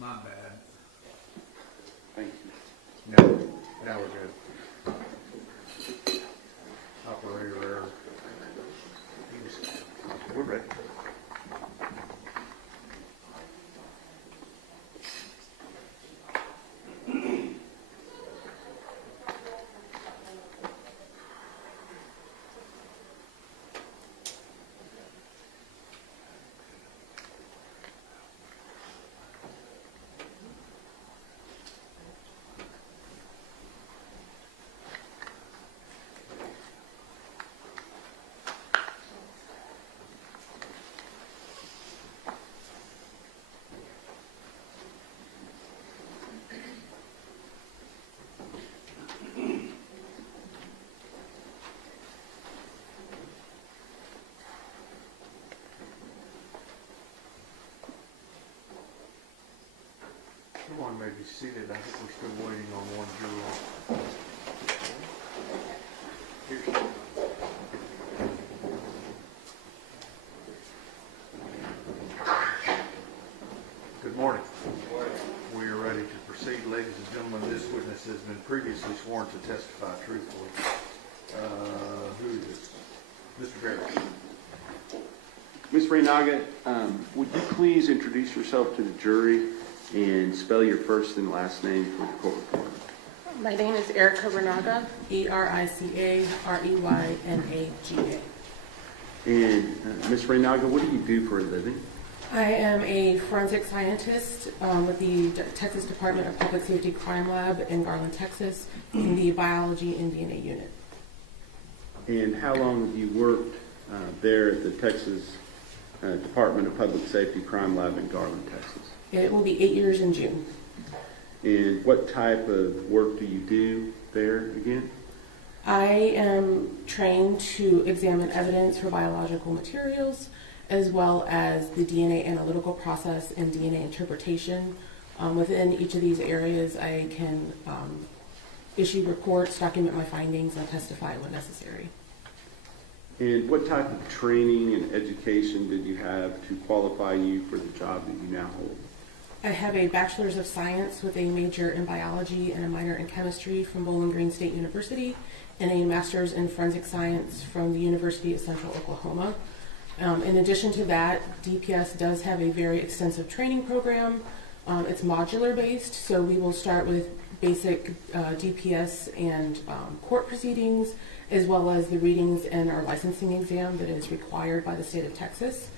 My bad. Thank you. No, now we're good. Operator error. We're ready. Everyone may be seated. I think we're still waiting on one juror. Good morning. We are ready to proceed, ladies and gentlemen. This witness has been previously sworn to testify truthfully. Who is this? Mr. Barrett. Ms. Reynaga, would you please introduce yourself to the jury and spell your first and last name for the court report? My name is Erica Renaga, E-R-I-C-A-R-E-Y-N-A-G-A. And Ms. Reynaga, what do you do for a living? I am a forensic scientist with the Texas Department of Public Safety Crime Lab in Garland, Texas, in the Biology and DNA unit. And how long have you worked there at the Texas Department of Public Safety Crime Lab in Garland, Texas? It will be 8 years in June. And what type of work do you do there again? I am trained to examine evidence for biological materials, as well as the DNA analytical process and DNA interpretation. Within each of these areas, I can issue reports, document my findings, and testify when necessary. And what type of training and education did you have to qualify you for the job that you now hold? I have a Bachelor's of Science with a major in biology and a minor in chemistry from Bowling Green State University, and a Master's in Forensic Science from the University of Central Oklahoma. In addition to that, DPS does have a very extensive training program. It's modular based, so we will start with basic DPS and court proceedings, as well as the readings and our licensing exam that is required by the state of Texas.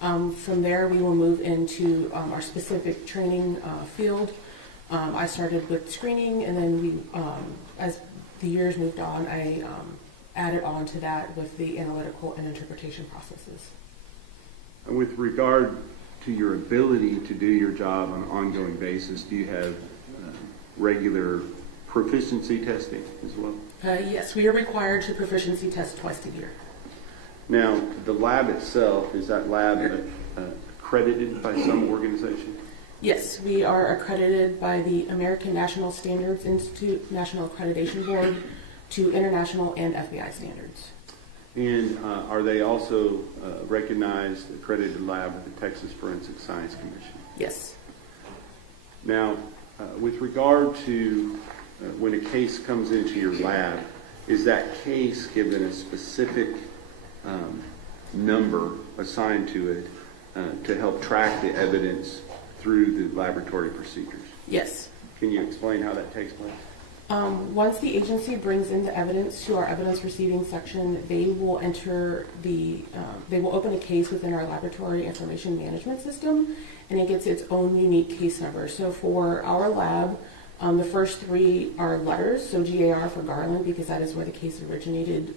From there, we will move into our specific training field. I started with screening, and then we, as the years moved on, I added on to that with the analytical and interpretation processes. And with regard to your ability to do your job on an ongoing basis, do you have regular proficiency testing as well? Yes, we are required to proficiency test twice a year. Now, the lab itself, is that lab accredited by some organization? Yes, we are accredited by the American National Standards Institute National Accreditation Board to international and FBI standards. And are they also recognized accredited lab with the Texas Forensic Science Commission? Yes. Now, with regard to when a case comes into your lab, is that case given a specific number assigned to it to help track the evidence through the laboratory procedures? Yes. Can you explain how that takes place? Once the agency brings in the evidence to our evidence receiving section, they will enter they will open a case within our laboratory information management system, and it gets its own unique case number. So for our lab, the first three are letters, so GAR for Garland, because that is where the case originated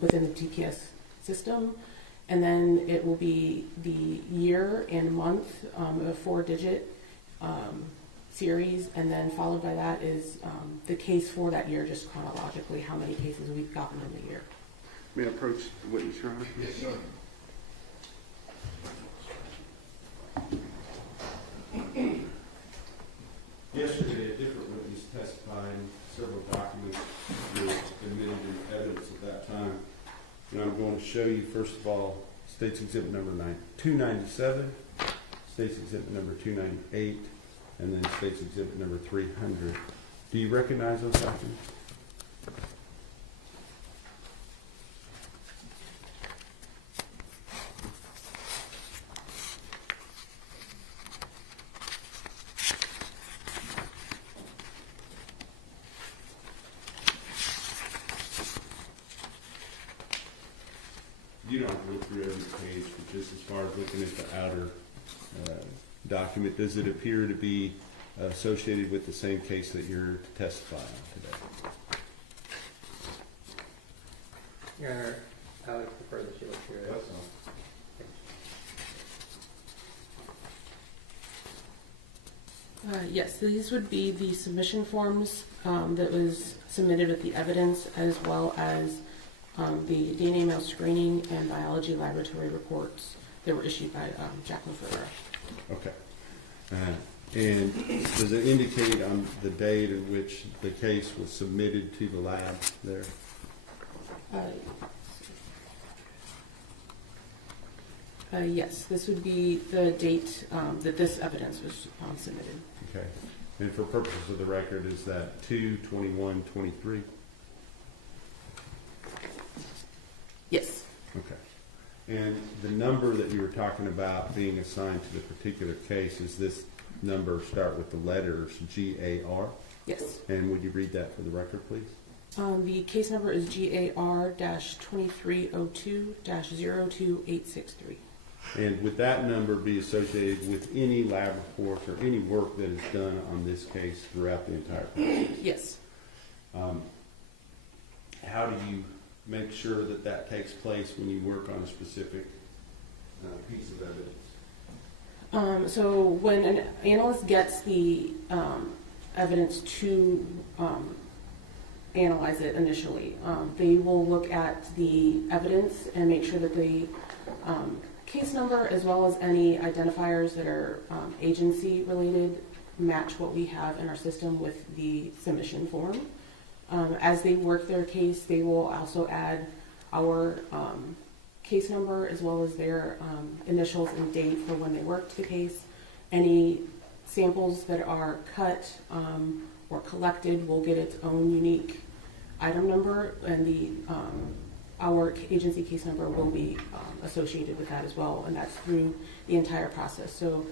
within the GPS system. And then it will be the year and month, a 4-digit series, and then followed by that is the case for that year, just chronologically, how many cases we've gotten in the year. May I approach the witness, Your Honor? Yes, sir. Yesterday, a different witness testifying, several documents were admitted in evidence at that time. And I'm going to show you, first of all, State's Exhibit number 297, State's Exhibit number 298, and then State's Exhibit number 300. Do you recognize those documents? You don't have to look through every page, but just as far as looking at the outer document, does it appear to be associated with the same case that you're testifying on today? Your Honor, I would prefer that you look through it. Yes, these would be the submission forms that was submitted with the evidence, as well as the DNA mail screening and biology laboratory reports that were issued by Jacqueline Ferreira. Okay. And does it indicate on the date at which the case was submitted to the lab there? Yes, this would be the date that this evidence was submitted. Okay. And for purposes of the record, is that 2/21/23? Yes. Okay. And the number that you were talking about being assigned to the particular case, is this number start with the letters GAR? Yes. And would you read that for the record, please? The case number is GAR-2302-02863. And would that number be associated with any lab reports or any work that is done on this case throughout the entire process? Yes. How do you make sure that that takes place when you work on a specific piece of evidence? So when an analyst gets the evidence to analyze it initially, they will look at the evidence and make sure that the case number, as well as any identifiers that are agency related, match what we have in our system with the submission form. As they work their case, they will also add our case number, as well as their initials and date for when they worked the case. Any samples that are cut or collected will get its own unique item number, and our agency case number will be associated with that as well, and that's through the entire process. So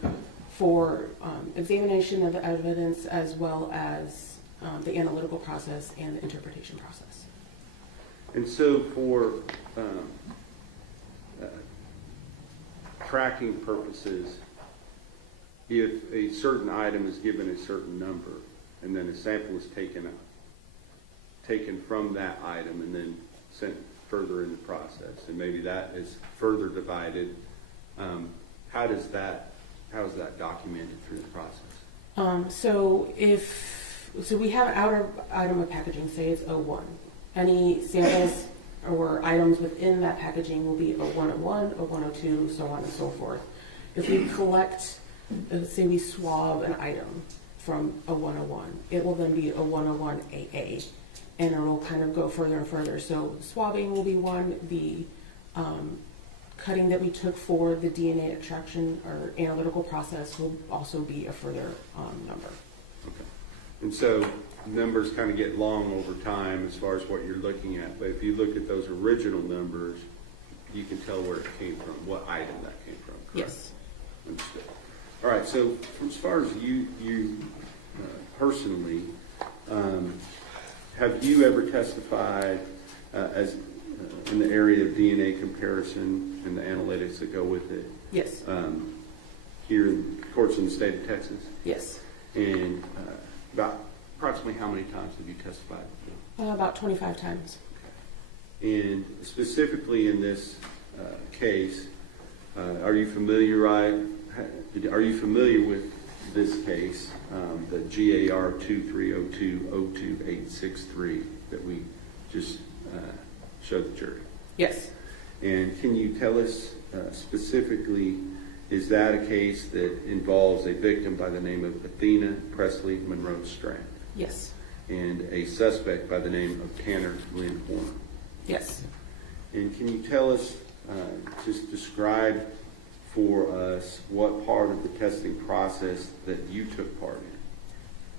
for examination of the evidence, as well as the analytical process and the interpretation process. And so for tracking purposes, if a certain item is given a certain number, and then a sample is taken from that item and then sent further in the process, and maybe that is further divided, how is that documented through the process? So we have an outer item of packaging, say it's O1. Any samples or items within that packaging will be O101, O102, so on and so forth. If we collect, say we swab an item from O101, it will then be O101AA, and it will kind of go further and further. So swabbing will be one, the cutting that we took for the DNA extraction or analytical process will also be a further number. Okay. And so numbers kind of get long over time as far as what you're looking at, but if you look at those original numbers, you can tell where it came from, what item that came from, correct? Yes. Understood. All right, so as far as you personally, have you ever testified as in the area of DNA comparison and the analytics that go with it? Yes. Here in courts in the state of Texas? Yes. And about approximately how many times have you testified? About 25 times. And specifically in this case, are you familiar with this case, the GAR 2302-02863 that we just showed the jury? Yes. And can you tell us specifically, is that a case that involves a victim by the name of Athena Presley Monroe Strand? Yes. And a suspect by the name of Tanner Lynn Horner? Yes. And can you tell us, just describe for us what part of the testing process that you took part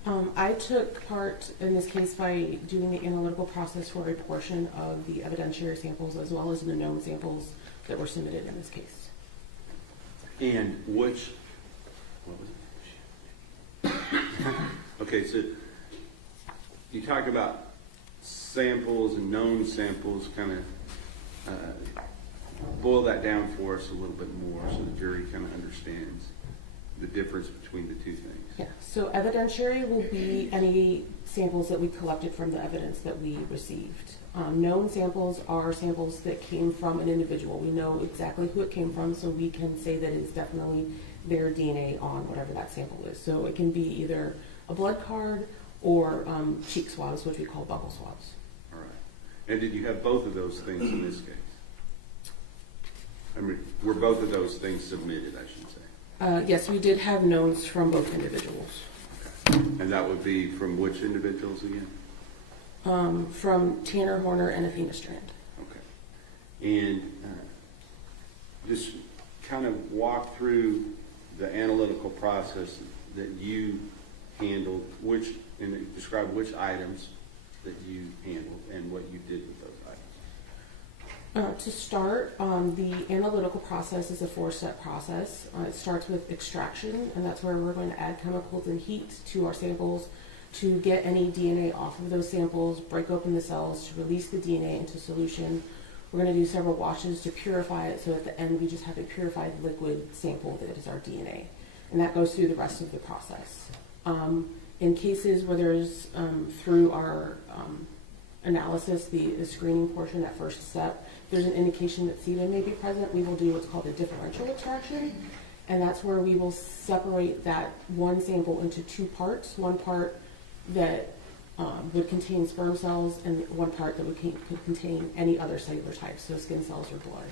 in? I took part in this case by doing the analytical process for a portion of the evidentiary samples as well as the known samples that were submitted in this case. And what was it? Okay, so you talk about samples and known samples, kind of boil that down for us a little bit more so the jury kind of understands the difference between the two things. Yeah, so evidentiary will be any samples that we collected from the evidence that we received. Known samples are samples that came from an individual. We know exactly who it came from, so we can say that it's definitely their DNA on whatever that sample is. So it can be either a blood card or cheek swabs, which we call buccal swabs. All right. And did you have both of those things in this case? I mean, were both of those things submitted, I should say? Yes, we did have knowns from both individuals. Okay. And that would be from which individuals again? From Tanner Horner and Athena Strand. Okay. And just kind of walk through the analytical process that you handled, and describe which items that you handled and what you did with those items. To start, the analytical process is a 4-step process. It starts with extraction, and that's where we're going to add chemicals and heat to our samples to get any DNA off of those samples, break open the cells to release the DNA into solution. We're going to do several washes to purify it, so at the end we just have a purified liquid sample that is our DNA. And that goes through the rest of the process. In cases where there's, through our analysis, the screening portion, that first step, there's an indication that sebum may be present, we will do what's called a differential extraction. And that's where we will separate that one sample into 2 parts. One part that would contain sperm cells and one part that could contain any other cellular types, so skin cells or blood.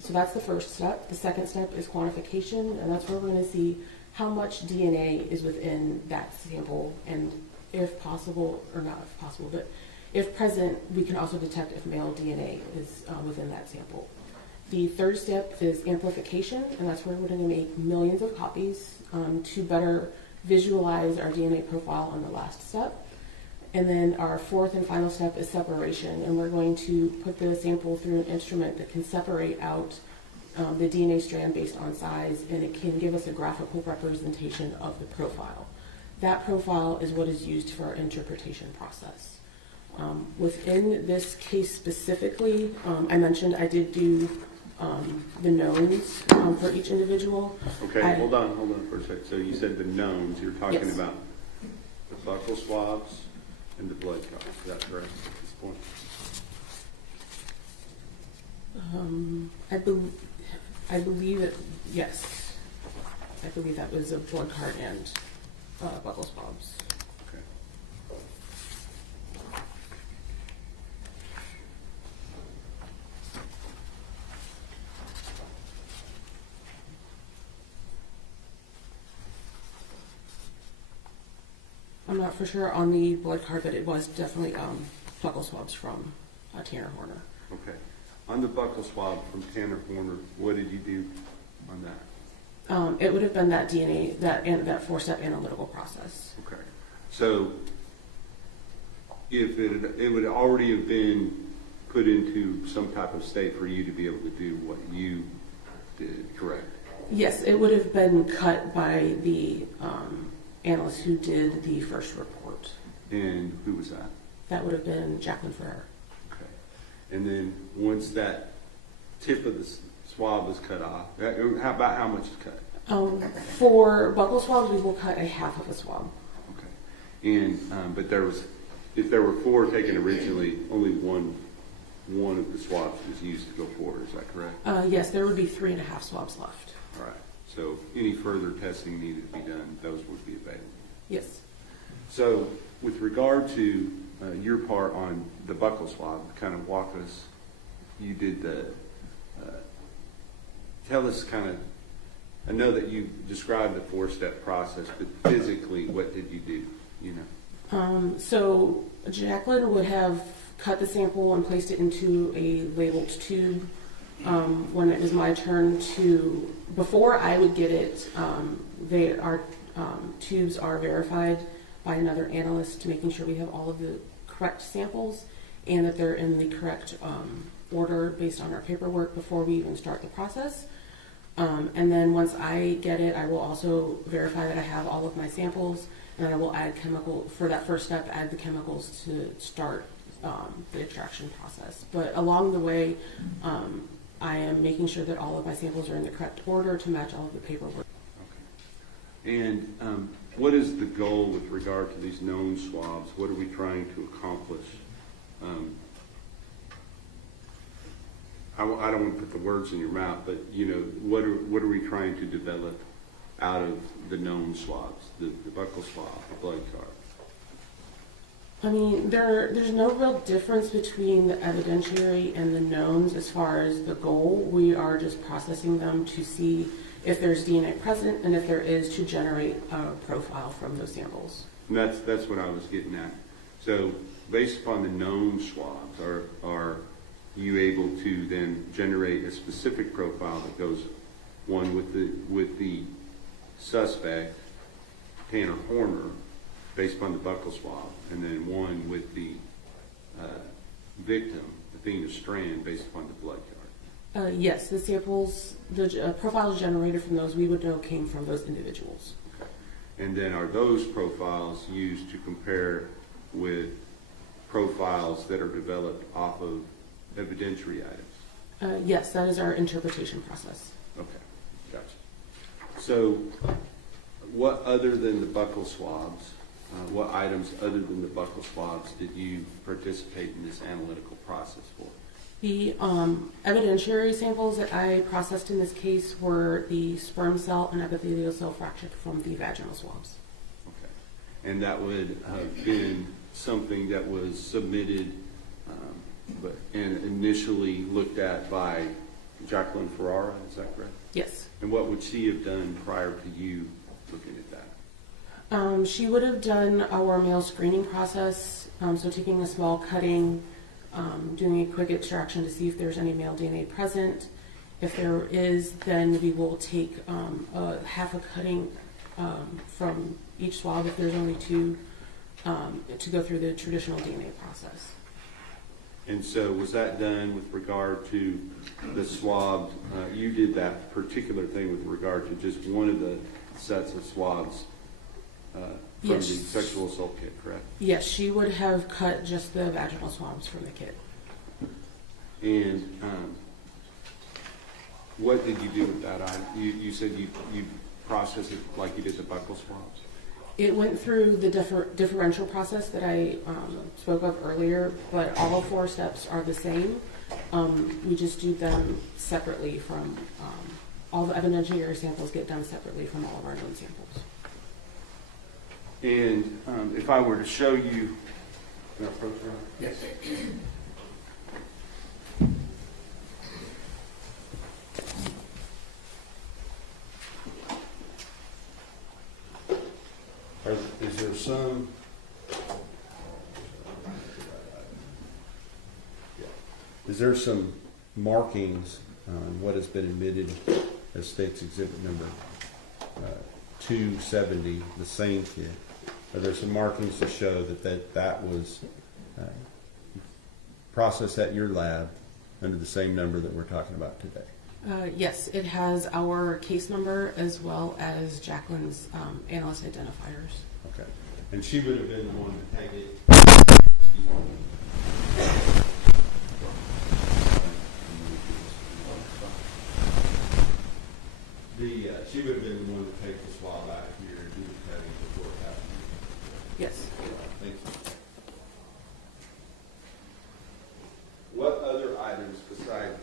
So that's the first step. The second step is quantification, and that's where we're going to see how much DNA is within that sample, and if possible, or not if possible, but if present, we can also detect if male DNA is within that sample. The third step is amplification, and that's where we're going to make millions of copies to better visualize our DNA profile on the last step. And then our fourth and final step is separation, and we're going to put the sample through an instrument that can separate out the DNA strand based on size, and it can give us a graphical representation of the profile. That profile is what is used for our interpretation process. Within this case specifically, I mentioned I did do the knowns for each individual. Okay, hold on for a second. So you said the knowns, you're talking Yes. about the buccal swabs and the blood count. Is that correct at this point? I believe it, yes. I believe that was a blood card and buccal swabs. Okay. I'm not for sure on the blood card, but it was definitely buccal swabs from Tanner Horner. Okay. On the buccal swab from Tanner Horner, what did you do on that? It would have been that DNA, that 4-step analytical process. Okay. So if it would already have been put into some type of state for you to be able to do what you did, correct? Yes, it would have been cut by the analyst who did the first report. And who was that? That would have been Jacqueline Ferrer. Okay. And then once that tip of the swab is cut off, how about how much is cut? For buccal swabs, we will cut a half of a swab. Okay. And but if there were 4 taken originally, only one of the swabs was used to go forward. Is that correct? Yes, there would be 3.5 swabs left. All right. So any further testing needed to be done, those would be available. Yes. So with regard to your part on the buccal swab, kind of walk us, you did tell us kind of, I know that you described the 4-step process, but physically, what did you do, you know? So Jacqueline would have cut the sample and placed it into a labeled tube. when it was my turn to, before I would get it, our tubes are verified by another analyst, making sure we have all of the correct samples and that they're in the correct order based on our paperwork before we even start the process. And then once I get it, I will also verify that I have all of my samples, and then I will add for that first step, add the chemicals to start the extraction process. But along the way, I am making sure that all of my samples are in the correct order to match all of the paperwork. Okay. And what is the goal with regard to these known swabs? What are we trying to accomplish? I don't want to put the words in your mouth, but what are we trying to develop out of the known swabs, the buccal swab, the blood card? I mean, there's no real difference between the evidentiary and the knowns as far as the goal. We are just processing them to see if there's DNA present, and if there is, to generate a profile from those samples. And that's what I was getting at. So based upon the known swabs, are you able to then generate a specific profile that goes one with the suspect, Tanner Horner, based upon the buccal swab, and then one with the victim, Athena Strand, based upon the blood card? Yes, the samples, the profiles generated from those, we would know came from those individuals. Okay. And then are those profiles used to compare with profiles that are developed off of evidentiary items? Yes, that is our interpretation process. Okay, gotcha. So what other than the buccal swabs, what items other than the buccal swabs did you participate in this analytical process for? The evidentiary samples that I processed in this case were the sperm cell and epithelial cell fraction from the vaginal swabs. Okay. And that would have been something that was submitted and initially looked at by Jacqueline Ferrara, is that correct? Yes. And what would she have done prior to you looking at that? She would have done our male screening process, so taking a small cutting, doing a quick extraction to see if there's any male DNA present. If there is, then we will take half a cutting from each swab, if there's only two, to go through the traditional DNA process. And so was that done with regard to the swab? You did that particular thing with regard to just one of the sets of swabs from Yes. the sexual assault kit, correct? Yes, she would have cut just the vaginal swabs from the kit. And what did you do with that item? You said you processed it like you did the buccal swabs? It went through the differential process that I spoke of earlier, but all 4 steps are the same. We just do them separately from, all the evidentiary samples get done separately from all of our known samples. And if I were to show you, Yes. is there some? Is there some markings on what has been admitted as State's Exhibit number 270, the same kit? Are there some markings to show that was processed at your lab under the same number that we're talking about today? Yes, it has our case number as well as Jacqueline's analyst identifiers. Okay. And she would have been the one to take it. She would have been the one to take the swab out of here and do the cutting before it happened. Yes. Thank you. What other items besides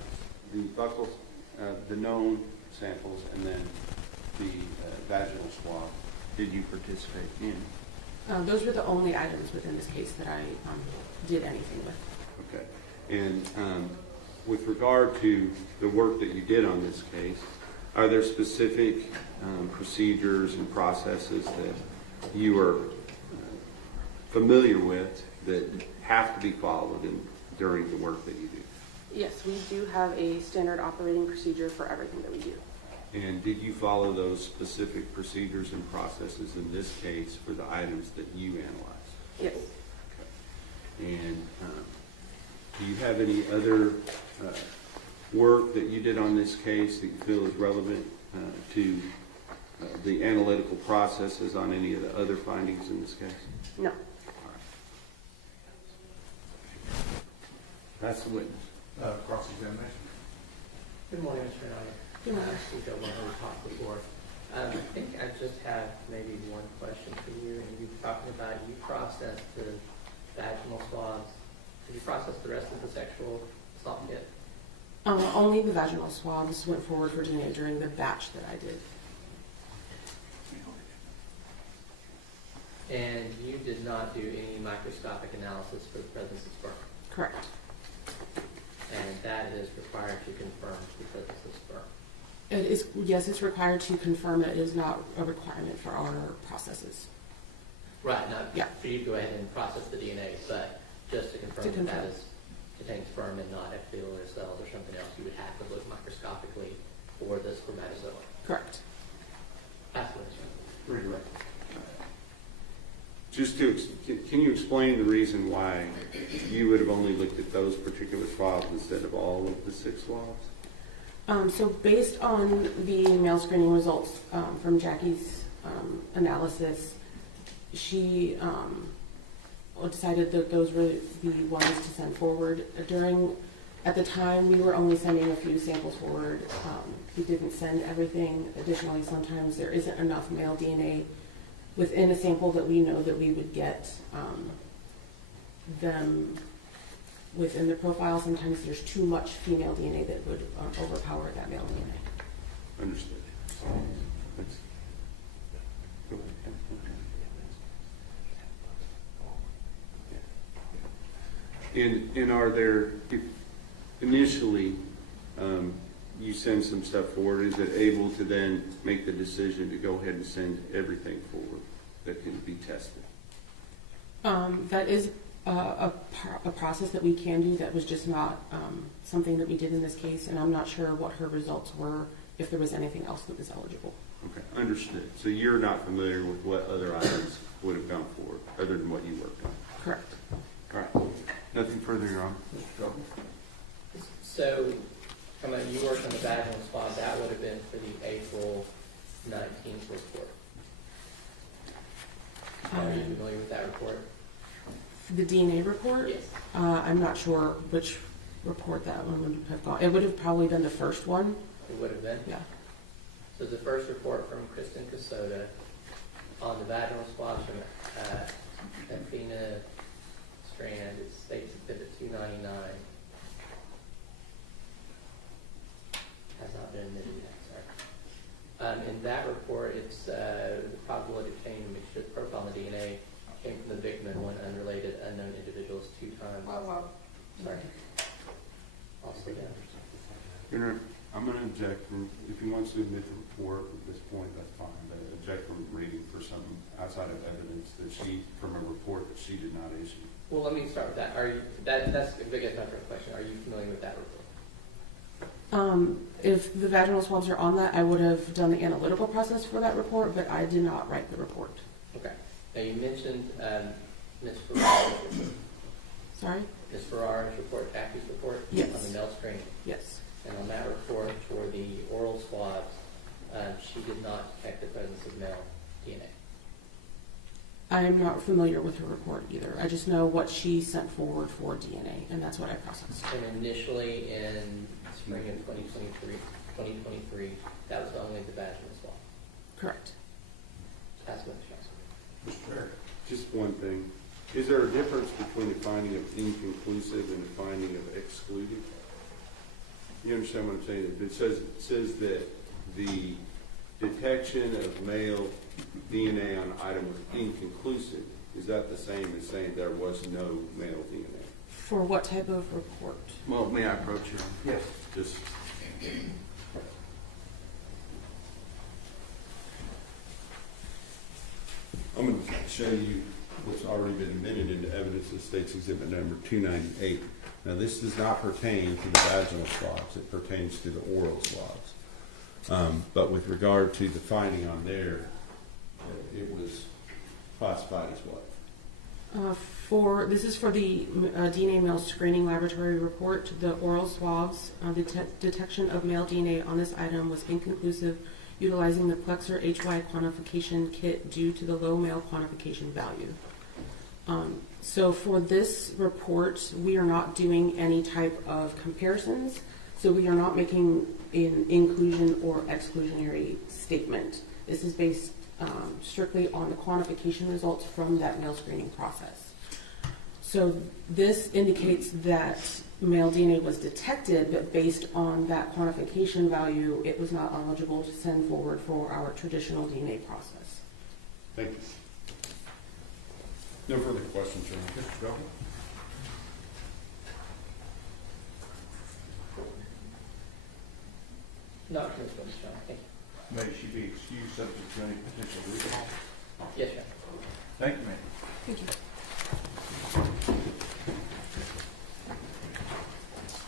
the buccal, the known samples, and then the vaginal swab did you participate in? Those were the only items within this case that I did anything with. Okay. And with regard to the work that you did on this case, are there specific procedures and processes that you are familiar with that have to be followed during the work that you do? Yes, we do have a standard operating procedure for everything that we do. And did you follow those specific procedures and processes in this case for the items that you analyzed? Yes. And do you have any other work that you did on this case that you feel is relevant to the analytical processes on any of the other findings in this case? No. That's the witness. Cross-examination. Good morning, Mr. Knight. Good morning. I think I want to talk before. I think I just have maybe one question for you. And you're talking about you processed the vaginal swabs. Did you process the rest of the sexual assault kit? Only the vaginal swabs went forward for DNA during the batch that I did. And you did not do any microscopic analysis for the presence of sperm. Correct. And that is required to confirm the presence of sperm. It is, yes, it's required to confirm. It is not a requirement for our processes. Right, not Yeah. for you to go ahead and process the DNA, but just to confirm that that is contains sperm and not epithelial cells or something else, you would have to look microscopically for the spermatozoa. Correct. Absolutely. Just to, can you explain the reason why you would have only looked at those particular swabs instead of all of the 6 swabs? So based on the male screening results from Jackie's analysis, she decided that those were the ones to send forward. At the time, we were only sending a few samples forward. We didn't send everything. Additionally, sometimes there isn't enough male DNA within a sample that we know that we would get them within the profile. Sometimes there's too much female DNA that would overpower that male DNA. Understood. Thanks. Go ahead. And are there, if initially you send some stuff forward, is it able to then make the decision to go ahead and send everything forward that can be tested? That is a process that we can do. That was just not something that we did in this case, and I'm not sure what her results were, if there was anything else that was eligible. Okay, understood. So you're not familiar with what other items would have gone forward, other than what you worked on? Correct. All right. Nothing further, Your Honor. So, you worked on the vaginal swab, that would have been for the April 19th report. Are you familiar with that report? The DNA report? Yes. I'm not sure which report that one would have gone. It would have probably been the first one. It would have been? Yeah. So the first report from Kristen Casoda on the vaginal swabs from Athena Strand, it states Exhibit 299. Has not been admitted yet, sorry. In that report, it's the probability of obtaining a mixture of profile in the DNA came from the victim and one unrelated unknown individuals 2 times. Sorry. I'll slow down. Your Honor, I'm going to object from, if he wants to admit the report at this point, that's fine, but object from reading for something outside of evidence that from a report that she did not issue. Well, let me start with that. That's a big enough question. Are you familiar with that report? If the vaginal swabs are on that, I would have done the analytical process for that report, but I did not write the report. Okay. Now you mentioned Ms. Ferrara's report. Sorry? Ms. Ferrara's report, Jackie's report? Yes. On the male screening. Yes. And on that report for the oral swabs, she did not detect the presence of male DNA. I'm not familiar with her report either. I just know what she sent forward for DNA, and that's what I processed. And initially in spring of 2023, that was only the vaginal swab. Correct. That's what she asked. Mr. Chair. Just one thing. Is there a difference between a finding of inconclusive and a finding of excluded? You understand what I'm saying? It says that the detection of male DNA on item was inconclusive. Is that the same as saying there was no male DNA? For what type of report? Well, may I approach you? Yes. Just. I'm going to show you what's already been admitted into evidence of State's Exhibit number 298. Now, this does not pertain to the vaginal swabs, it pertains to the oral swabs. But with regard to the finding on there, it was classified as what? This is for the DNA male screening laboratory report. The oral swabs, the detection of male DNA on this item was inconclusive, utilizing the Plexer HY quantification kit due to the low male quantification value. So for this report, we are not doing any type of comparisons. So we are not making an inclusion or exclusionary statement. This is based strictly on the quantification results from that male screening process. So this indicates that male DNA was detected, but based on that quantification value, it was not eligible to send forward for our traditional DNA process. Thank you. No further questions, Your Honor. Mr. Goldman? Not for this one, John. Thank you. May she be excused subject to any potential recall? Yes, sir. Thank you, ma'am. Thank you.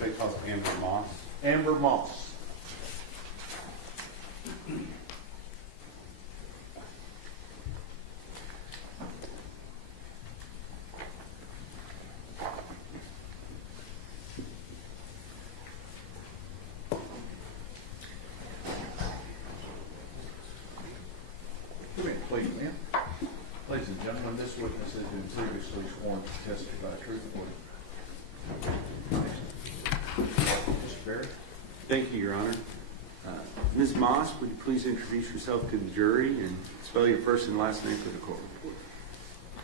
They call it Amber Moss. Amber Moss. Come here, please, ma'am. Ladies and gentlemen, this witness has been previously sworn to testify truthfully. Mr. Barry? Thank you, Your Honor. Ms. Moss, would you please introduce yourself to the jury and spell your first and last name for the court?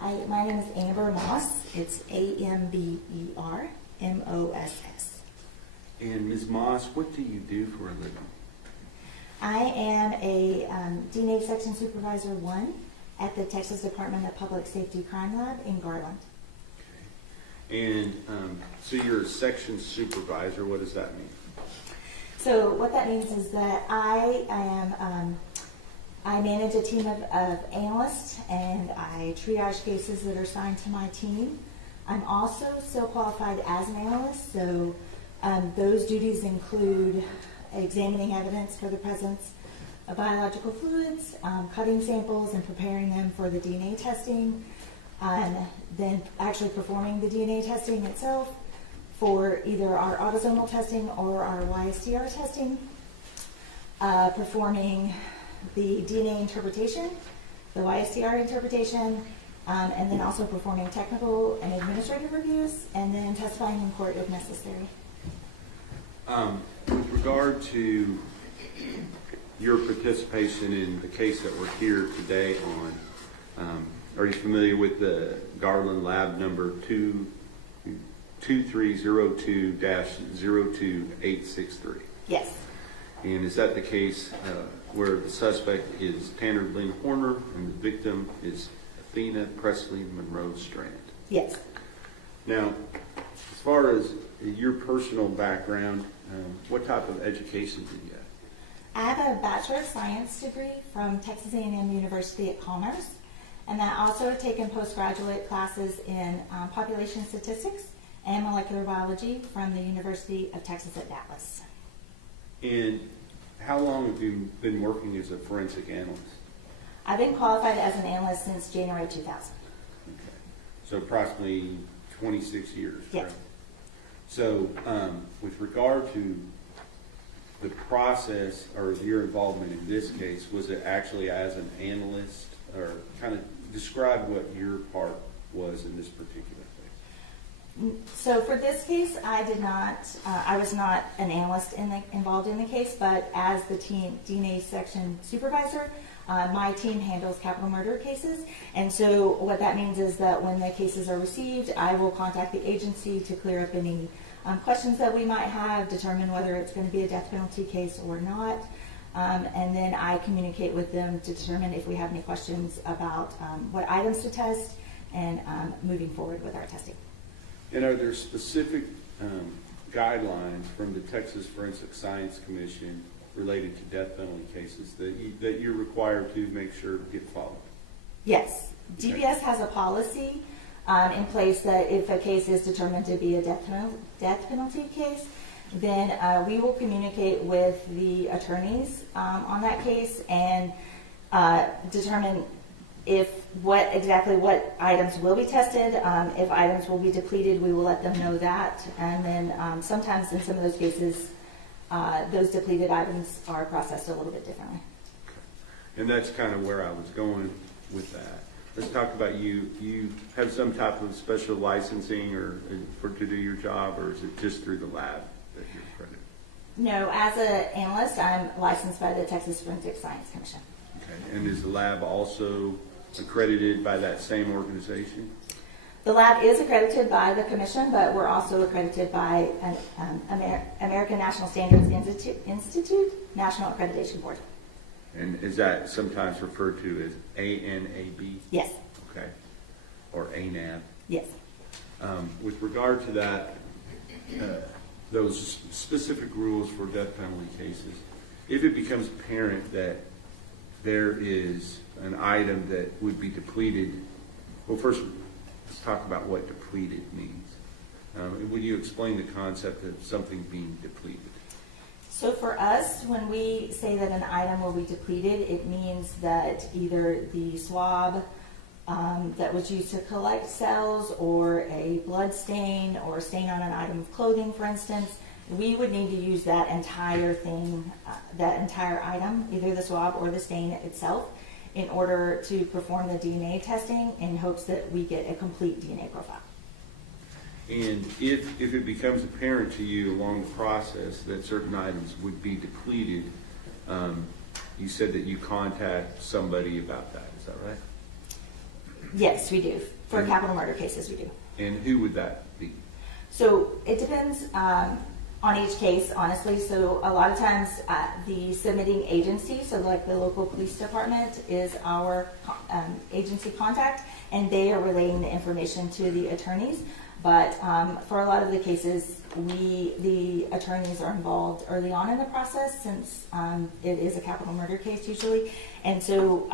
Hi, my name is Amber Moss. It's AMBERMOSS. And Ms. Moss, what do you do for a living? I am a DNA Section Supervisor 1 at the Texas Department of Public Safety Crime Lab in Garland. And so you're a section supervisor. What does that mean? So what that means is that I manage a team of analysts, and I triage cases that are assigned to my team. I'm also still qualified as an analyst, so those duties include examining evidence for the presence of biological fluids, cutting samples and preparing them for the DNA testing, then actually performing the DNA testing itself for either our autosomal testing or our YSTR testing, performing the DNA interpretation, the YSTR interpretation, and then also performing technical and administrative reviews, and then testifying in court if necessary. With regard to your participation in the case that we're here today on, are you familiar with the Garland Lab number 2302-02863? Yes. And is that the case where the suspect is Tanner Lynn Horner and the victim is Athena Presley Monroe Strand? Yes. Now, as far as your personal background, what type of education did you have? I have a Bachelor of Science degree from Texas A&M University at Commerce, and I also have taken postgraduate classes in population statistics and molecular biology from the University of Texas at Dallas. And how long have you been working as a forensic analyst? I've been qualified as an analyst since January 2000. Okay. So approximately 26 years. Yes. Right? So with regard to the process or your involvement in this case, was it actually as an analyst, or kind of describe what your part was in this particular case? So for this case, I was not an analyst involved in the case, but as the DNA section supervisor, my team handles capital murder cases. And so what that means is that when the cases are received, I will contact the agency to clear up any questions that we might have, determine whether it's going to be a death penalty case or not. And then I communicate with them to determine if we have any questions about what items to test and moving forward with our testing. And are there specific guidelines from the Texas Forensic Science Commission related to death penalty cases that you're required to make sure get followed? Yes. Okay. DPS has a policy in place that if a case is determined to be a death penalty case, then we will communicate with the attorneys on that case and determine what items will be tested. If items will be depleted, we will let them know that. And then sometimes in some of those cases, those depleted items are processed a little bit differently. And that's kind of where I was going with that. Let's talk about you. You have some type of special licensing or to do your job, or is it just through the lab that you're accredited? No, as an analyst, I'm licensed by the Texas Forensic Science Commission. Okay. And is the lab also accredited by that same organization? The lab is accredited by the commission, but we're also accredited by an American National Standards Institute National Accreditation Board. And is that sometimes referred to as ANAB? Yes. Okay. Or ANAB? Yes. With regard to that, those specific rules for death penalty cases, if it becomes apparent that there is an item that would be depleted, well, first, let's talk about what depleted means. Would you explain the concept of something being depleted? So for us, when we say that an item will be depleted, it means that either the swab that was used to collect cells, or a blood stain, or a stain on an item of clothing, for instance, we would need to use that entire thing, that entire item, either the swab or the stain itself, in order to perform the DNA testing in hopes that we get a complete DNA profile. And if it becomes apparent to you along the process that certain items would be depleted, you said that you contact somebody about that. Is that right? Yes, we do. For capital murder cases, we do. And who would that be? So it depends on each case, honestly. So a lot of times the submitting agency, so like the local police department, is our agency contact, and they are relaying the information to the attorneys. But for a lot of the cases, the attorneys are involved early on in the process, since it is a capital murder case usually. And so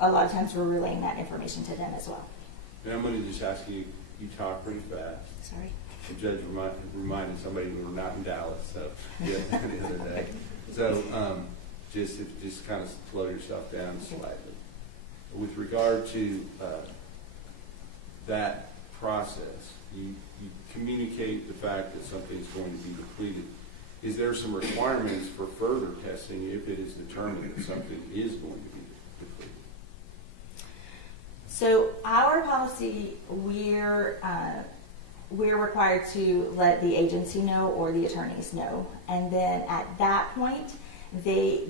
a lot of times we're relaying that information to them as well. And I'm going to just ask you, you talk pretty fast. Sorry. The judge reminded somebody we were not in Dallas, so yeah, the other day. So just kind of slow yourself down slightly. With regard to that process, you communicate the fact that something is going to be depleted. Is there some requirements for further testing if it is determined that something is going to be depleted? So our policy, we're required to let the agency know or the attorneys know, and then at that point, they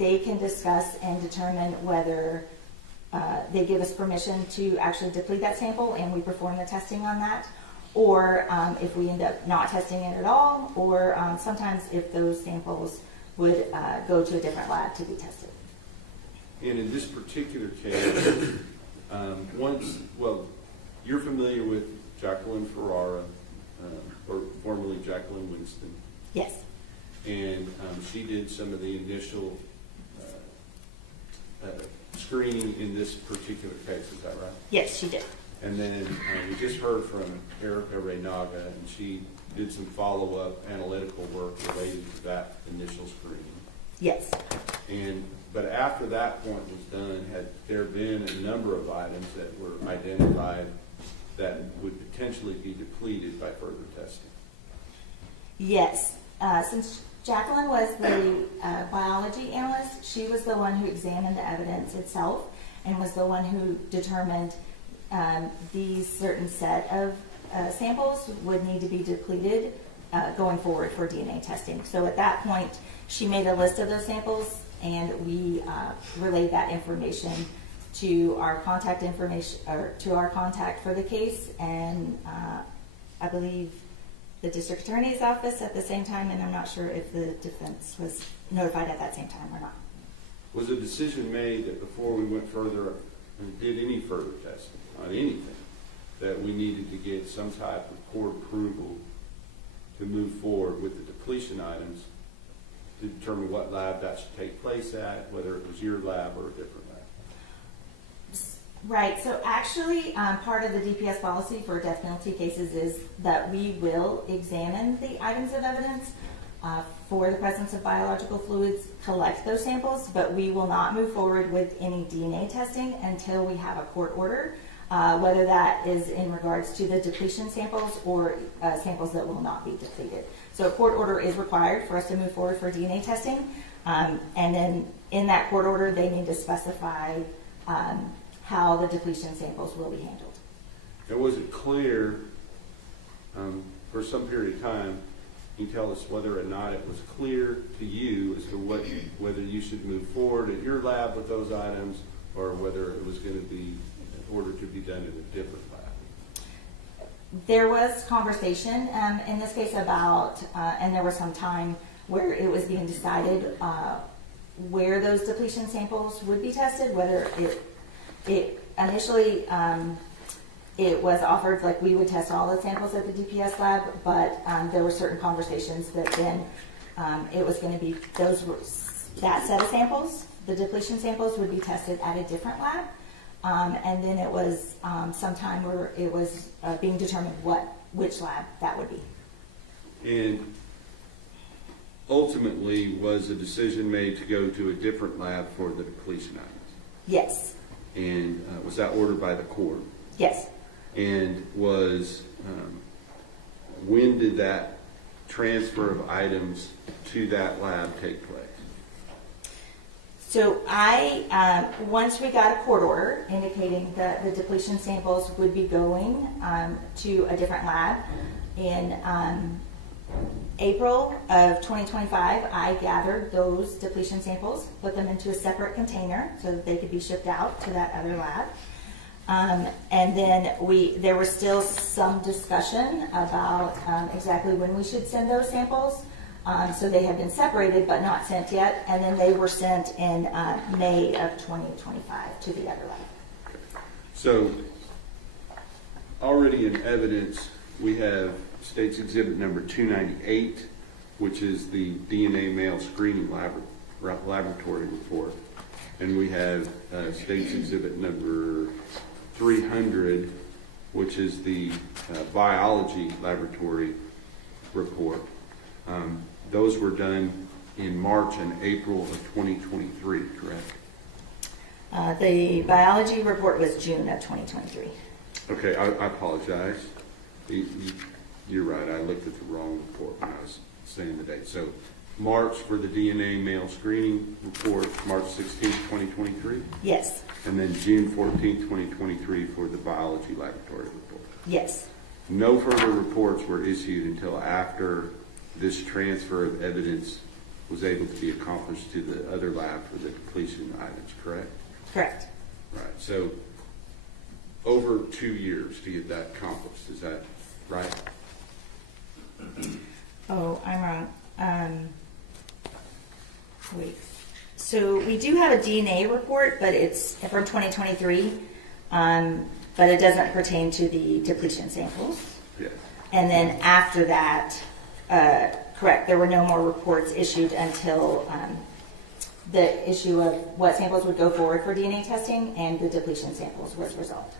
can discuss and determine whether they give us permission to actually deplete that sample, and we perform the testing on that, or if we end up not testing it at all, or sometimes if those samples would go to a different lab to be tested. And in this particular case, you're familiar with Jacqueline Ferrara, or formerly Jacqueline Winston. Yes. And she did some of the initial screening in this particular case, is that right? Yes, she did. And then we just heard from Erica Reynaga, and she did some follow-up analytical work related to that initial screening. Yes. But after that point was done, had there been a number of items that were identified that would potentially be depleted by further testing? Yes. Since Jacqueline was the biology analyst, she was the one who examined the evidence itself and was the one who determined these certain set of samples would need to be depleted going forward for DNA testing. So at that point, she made a list of those samples, and we relayed that information to our contact information, or to our contact for the case, and I believe the district attorney's office at the same time, and I'm not sure if the defense was notified at that same time or not. Was a decision made that before we went further and did any further testing on anything, that we needed to get some type of court approval to move forward with the depletion items to determine what lab that should take place at, whether it was your lab or a different lab? Right, so actually, part of the DPS policy for death penalty cases is that we will examine the items of evidence for the presence of biological fluids, collect those samples, but we will not move forward with any DNA testing until we have a court order, whether that is in regards to the depletion samples or samples that will not be depleted. So a court order is required for us to move forward for DNA testing, and then in that court order, they need to specify how the depletion samples will be handled. It wasn't clear for some period of time. Can you tell us whether or not it was clear to you as to whether you should move forward at your lab with those items, or whether it was going to be ordered to be done in a different lab? There was conversation in this case about, and there was some time where it was being decided where those depletion samples would be tested, whether it initially it was offered like we would test all the samples at the DPS lab, but there were certain conversations that then it was going to be that set of samples, the depletion samples would be tested at a different lab, and then it was some time where it was being determined which lab that would be. And ultimately, was a decision made to go to a different lab for the depletion items? Yes. And was that ordered by the court? Yes. And was, when did that transfer of items to that lab take place? So once we got a court order indicating that the depletion samples would be going to a different lab, in April of 2025, I gathered those depletion samples, put them into a separate container so that they could be shipped out to that other lab. And then there was still some discussion about exactly when we should send those samples. So they had been separated but not sent yet, and then they were sent in May of 2025 to the other lab. So already in evidence, we have State's Exhibit number 298, which is the DNA male screening laboratory report. And we have State's Exhibit number 300, which is the biology laboratory report. Those were done in March and April of 2023, correct? The biology report was June of 2023. Okay, I apologize. You're right, I looked at the wrong report when I was saying the date. So March for the DNA male screening report, March 16th, 2023? Yes. And then June 14th, 2023 for the biology laboratory report? Yes. No further reports were issued until after this transfer of evidence was able to be accomplished to the other lab for the depletion items, correct? Correct. Right, so over 2 years to get that accomplished, is that right? Oh, I'm wrong. Wait. So we do have a DNA report, but it's from 2023, but it doesn't pertain to the depletion samples. Yes. And then after that, correct, there were no more reports issued until the issue of what samples would go forward for DNA testing and the depletion samples was resolved.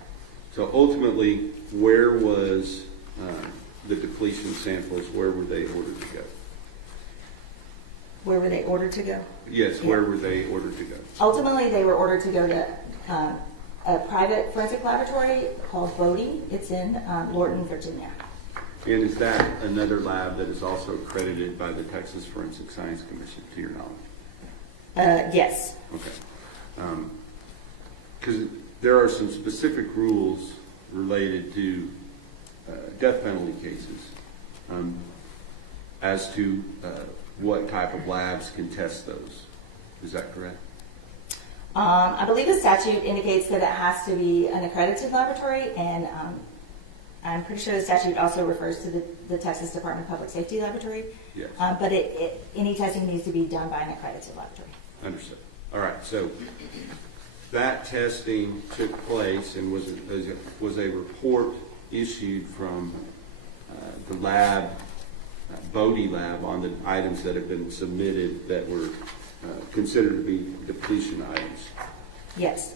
So ultimately, where was the depletion samples, where were they ordered to go? Where were they ordered to go? Yes, where were they ordered to go? Ultimately, they were ordered to go to a private forensic laboratory called Bodie. It's in Lorton, Virginia. And is that another lab that is also accredited by the Texas Forensic Science Commission, to your knowledge? Yes. Okay. Because there are some specific rules related to death penalty cases as to what type of labs can test those. Is that correct? I believe the statute indicates that it has to be an accredited laboratory, and I'm pretty sure the statute also refers to the Texas Department of Public Safety laboratory. Yes. But any testing needs to be done by an accredited laboratory. Understood. All right. So that testing took place, and was a report issued from the lab, Bodie lab, on the items that have been submitted that were considered to be depletion items. Yes.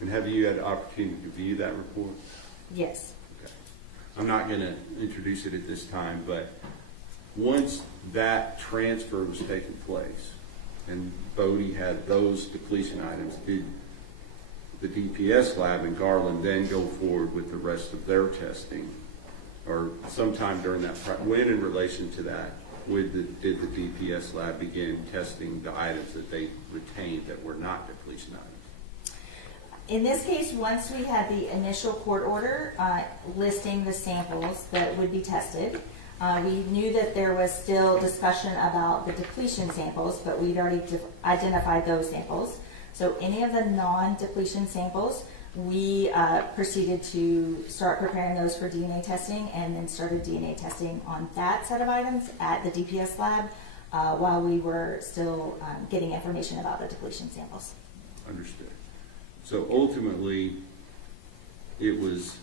And have you had the opportunity to view that report? Yes. Okay. I'm not going to introduce it at this time, but once that transfer was taking place and Bodie had those depletion items, did the DPS lab in Garland then go forward with the rest of their testing? Or sometime during that, when in relation to that, did the DPS lab begin testing the items that they retained that were not depletion items? In this case, once we had the initial court order listing the samples that would be tested, we knew that there was still discussion about the depletion samples, but we'd already identified those samples. So any of the non-depletion samples, we proceeded to start preparing those for DNA testing, and then started DNA testing on that set of items at the DPS lab while we were still getting information about the depletion samples. Understood. So ultimately, it was,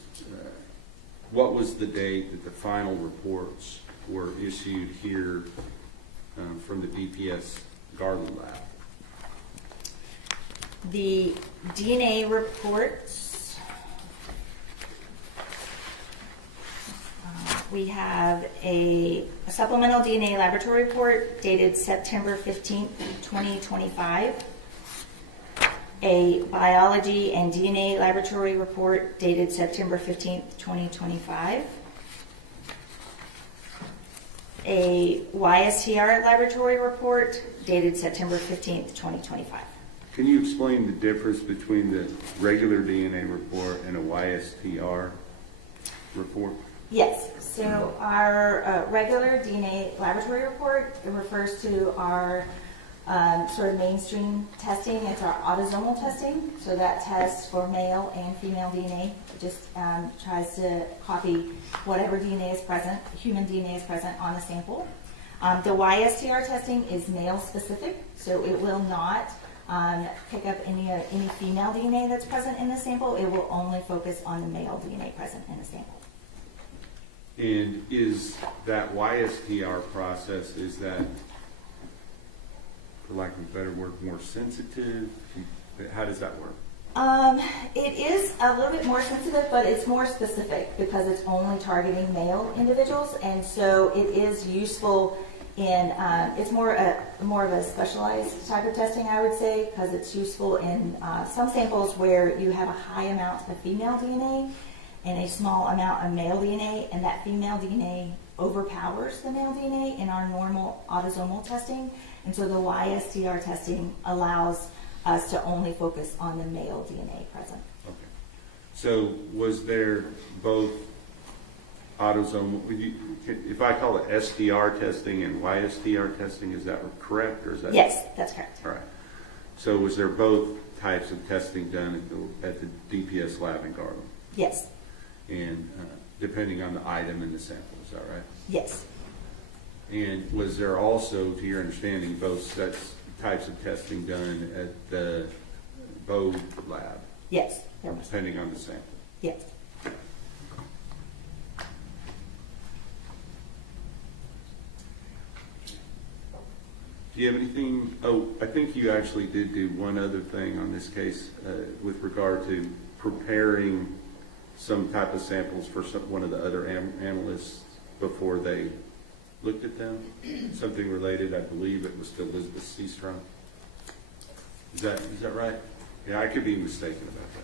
what was the date that the final reports were issued here from the DPS Garland lab? The DNA reports, we have a supplemental DNA laboratory report dated September 15th, 2025, a biology and DNA laboratory report dated September 15th, 2025, a YSTR laboratory report dated September 15th, 2025. Can you explain the difference between the regular DNA report and a YSTR report? Yes, so our regular DNA laboratory report, it refers to our sort of mainstream testing. It's our autosomal testing, so that tests for male and female DNA. It just tries to copy whatever DNA is present, human DNA is present on the sample. The YSTR testing is male specific, so it will not pick up any female DNA that's present in the sample. It will only focus on the male DNA present in the sample. And is that YSTR process, is that, for lack of a better word, more sensitive? How does that work? It is a little bit more sensitive, but it's more specific because it's only targeting male individuals, and so it is useful in, it's more of a specialized type of testing, I would say, because it's useful in some samples where you have a high amount of female DNA and a small amount of male DNA, and that female DNA overpowers the male DNA in our normal autosomal testing. And so the YSTR testing allows us to only focus on the male DNA present. Okay. So was there both autosomal, if I call it STR testing and YSTR testing, is that correct? Or is that? Yes, that's correct. All right. So was there both types of testing done at the DPS lab in Garland? Yes. And depending on the item in the sample, is that right? Yes. And was there also, to your understanding, both types of testing done at the Bode lab? Yes. There was. Depending on the sample? Yes. Do you have anything? Oh, I think you actually did do one other thing on this case with regard to preparing some type of samples for one of the other analysts before they looked at them. Something related, I believe it was to Elizabeth Seastrong. Is that right? Yeah, I could be mistaken about that.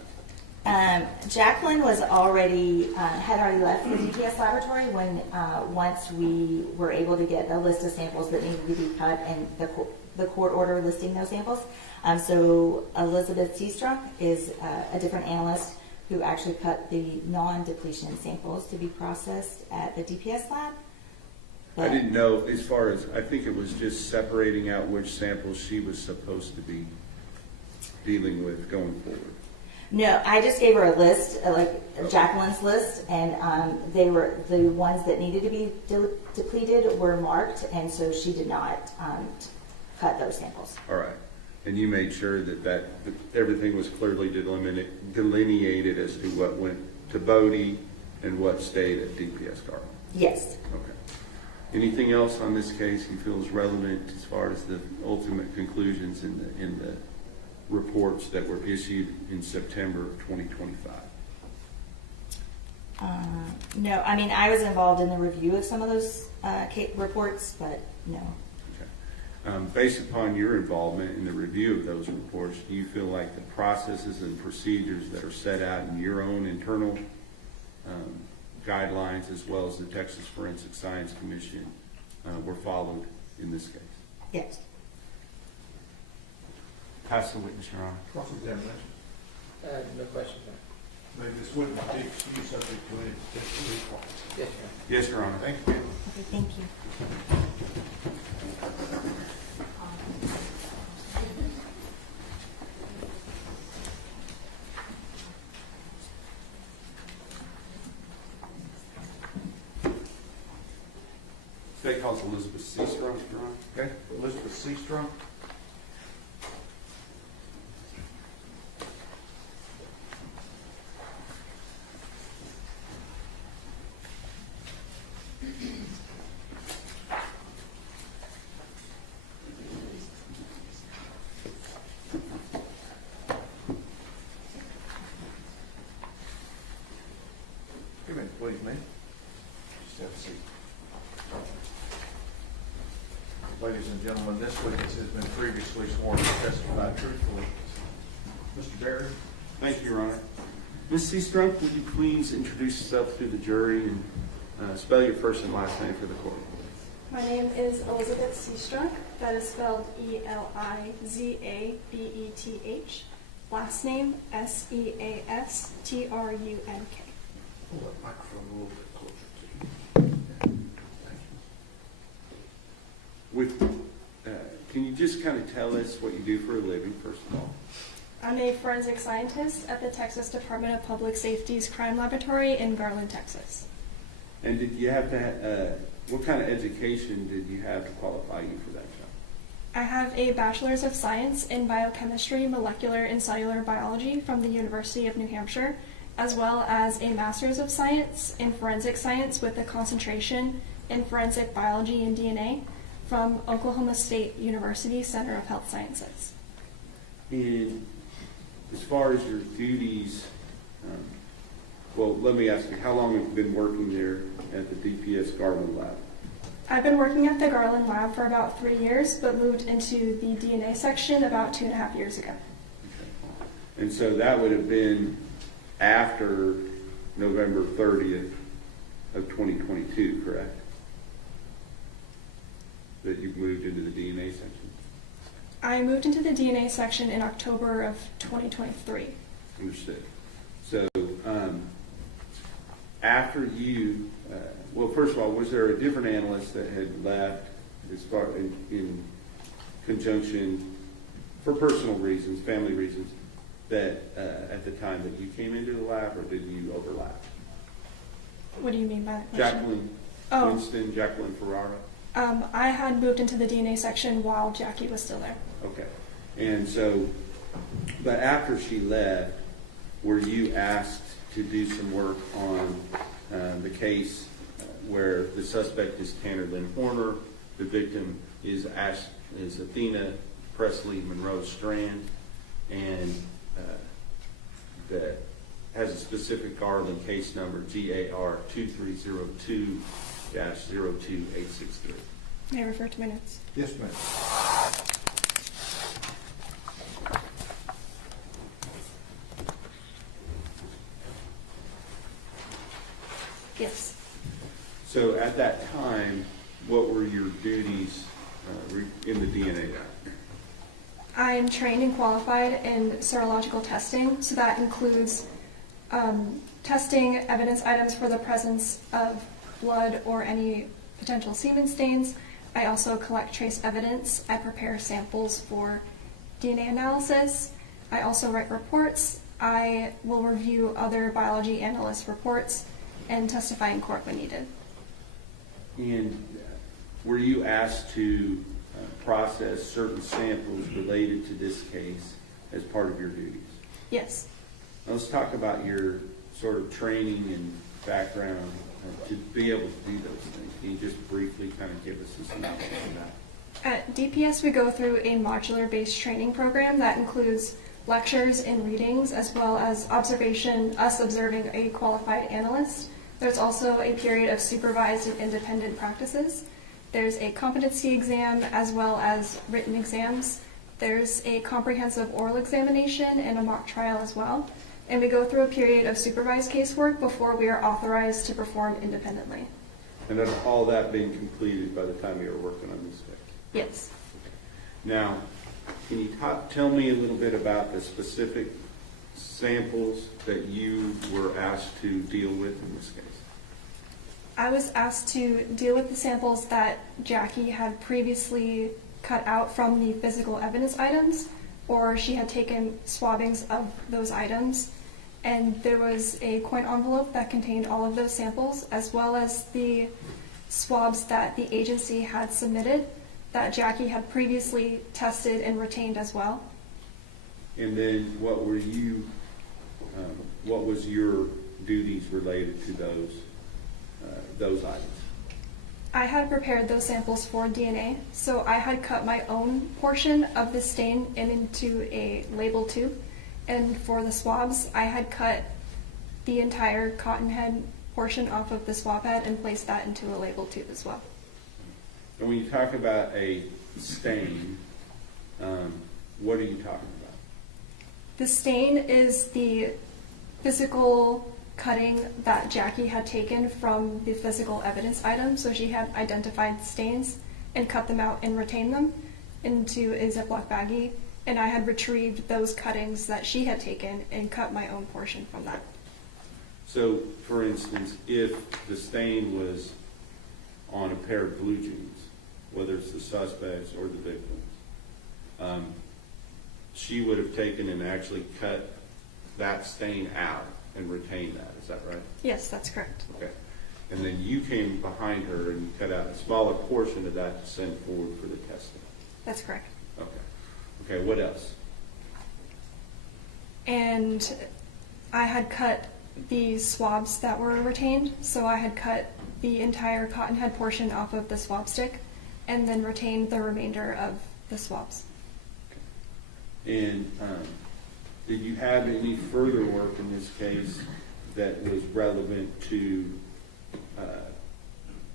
Jacqueline was had already left the DPS laboratory when once we were able to get the list of samples that needed to be cut and the court order listing those samples. So Elizabeth Seastrong is a different analyst who actually cut the non-depletion samples to be processed at the DPS lab. I didn't know, as far as, I think it was just separating out which samples she was supposed to be dealing with going forward. No, I just gave her a list, like Jacqueline's list, and they were the ones that needed to be depleted were marked, and so she did not cut those samples. All right. And you made sure that everything was clearly delineated as to what went to Bodie and what stayed at DPS Garland? Yes. Okay. Anything else on this case you feel is relevant as far as the ultimate conclusions in the reports that were issued in September of 2025? No, I mean, I was involved in the review of some of those reports, but no. Okay. Based upon your involvement in the review of those reports, do you feel like the processes and procedures that are set out in your own internal guidelines, as well as the Texas Forensic Science Commission, were followed in this case? Yes. Pass the witness, Your Honor. Cross-examination. No questions, Your Honor. May this witness be excused subject to any potential recall. Yes, Your Honor. Yes, Your Honor. Thank you. Okay, thank you. State Counsel Elizabeth Seastrunk, Your Honor. Okay, Elizabeth Seastrunk. Come in, please, ma'am. Just have a seat. Ladies and gentlemen, this witness has been previously sworn to testify truthfully. Mr. Barry? Thank you, Your Honor. Ms. Seastrunk, would you please introduce yourself to the jury and spell your first and last name for the court? My name is Elizabeth Seastrunk. That is spelled Elizabeth. Last name Seastrunk. Pull that microphone a little bit closer to you. Thank you. Can you just kind of tell us what you do for a living, first of all? I'm a forensic scientist at the Texas Department of Public Safety's Crime Laboratory in Garland, Texas. And did you have to, what kind of education did you have to qualify you for that job? I have a Bachelor's of Science in Biochemistry, Molecular and Cellular Biology from the University of New Hampshire, as well as a Master's of Science in Forensic Science with a concentration in Forensic Biology and DNA from Oklahoma State University Center of Health Sciences. And as far as your duties, well, let me ask you, how long have you been working there at the DPS Garland Lab? I've been working at the Garland Lab for about 3 years, but moved into the DNA section about 2.5 years ago. Okay. And so that would have been after November 30th of 2022, correct? That you moved into the DNA section? I moved into the DNA section in October of 2023. Understood. So after you, well, first of all, was there a different analyst that had left as far in conjunction for personal reasons, family reasons, that at the time that you came into the lab, or did you overlap? What do you mean by that question? Jacqueline Oh. Winston, Jacqueline Ferrara? I had moved into the DNA section while Jackie was still there. Okay. And so, but after she left, were you asked to do some work on the case where the suspect is Tanner Lynn Horner, the victim is Athena Monroe Strand, and that has a specific Garland case number GAR 2302-02863. May I refer to my notes? Yes, ma'am. Yes. So at that time, what were your duties in the DNA lab? I'm trained and qualified in serological testing, so that includes testing evidence items for the presence of blood or any potential semen stains. I also collect trace evidence. I prepare samples for DNA analysis. I also write reports. I will review other biology analyst reports and testify in court when needed. And were you asked to process certain samples related to this case as part of your duties? Yes. Now let's talk about your sort of training and background to be able to do those things. Can you just briefly kind of give us a synopsis of that? At DPS, we go through a modular-based training program that includes lectures and readings, as well as observation, us observing a qualified analyst. There's also a period of supervised and independent practices. There's a competency exam, as well as written exams. There's a comprehensive oral examination and a mock trial as well. And we go through a period of supervised casework before we are authorized to perform independently. And then all that being completed by the time you were working on this case? Yes. Now, can you tell me a little bit about the specific samples that you were asked to deal with in this case? I was asked to deal with the samples that Jackie had previously cut out from the physical evidence items, or she had taken swabbings of those items. And there was a coin envelope that contained all of those samples, as well as the swabs that the agency had submitted that Jackie had previously tested and retained as well. And then what were you, what was your duties related to those items? I had prepared those samples for DNA, so I had cut my own portion of the stain into a label tube. And for the swabs, I had cut the entire cotton head portion off of the swab head and placed that into a label tube as well. And when you talk about a stain, what are you talking about? The stain is the physical cutting that Jackie had taken from the physical evidence item. So she had identified stains and cut them out and retained them into a Ziploc baggie. And I had retrieved those cuttings that she had taken and cut my own portion from that. So, for instance, if the stain was on a pair of blue jeans, whether it's the suspects or the victims, she would have taken and actually cut that stain out and retained that. Is that right? Yes, that's correct. Okay. And then you came behind her and you cut out a smaller portion of that to send forward for the testing. That's correct. Okay. Okay, what else? And I had cut the swabs that were retained. So I had cut the entire cotton head portion off of the swab stick and then retained the remainder of the swabs. And did you have any further work in this case that was relevant to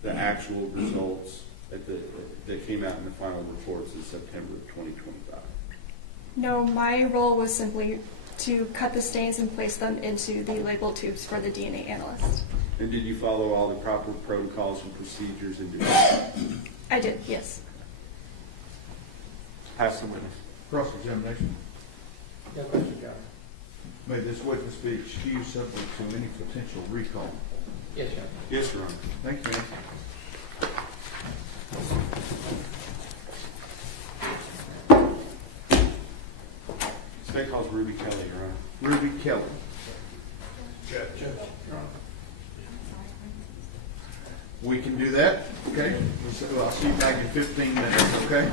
the actual results that came out in the final reports in September of 2025? No, my role was simply to cut the stains and place them into the label tubes for the DNA analyst. And did you follow all the proper protocols and procedures in doing that? I did, yes. Pass the witness. Cross-examination. No question, Your Honor. May this witness be excused subject to any potential recall? Yes, Your Honor. Yes, Your Honor. Thank you, ma'am. State calls Ruby Kelly, Your Honor. Ruby Kelly. Judge. Your Honor. We can do that, okay? So I'll see you back in 15 minutes, okay?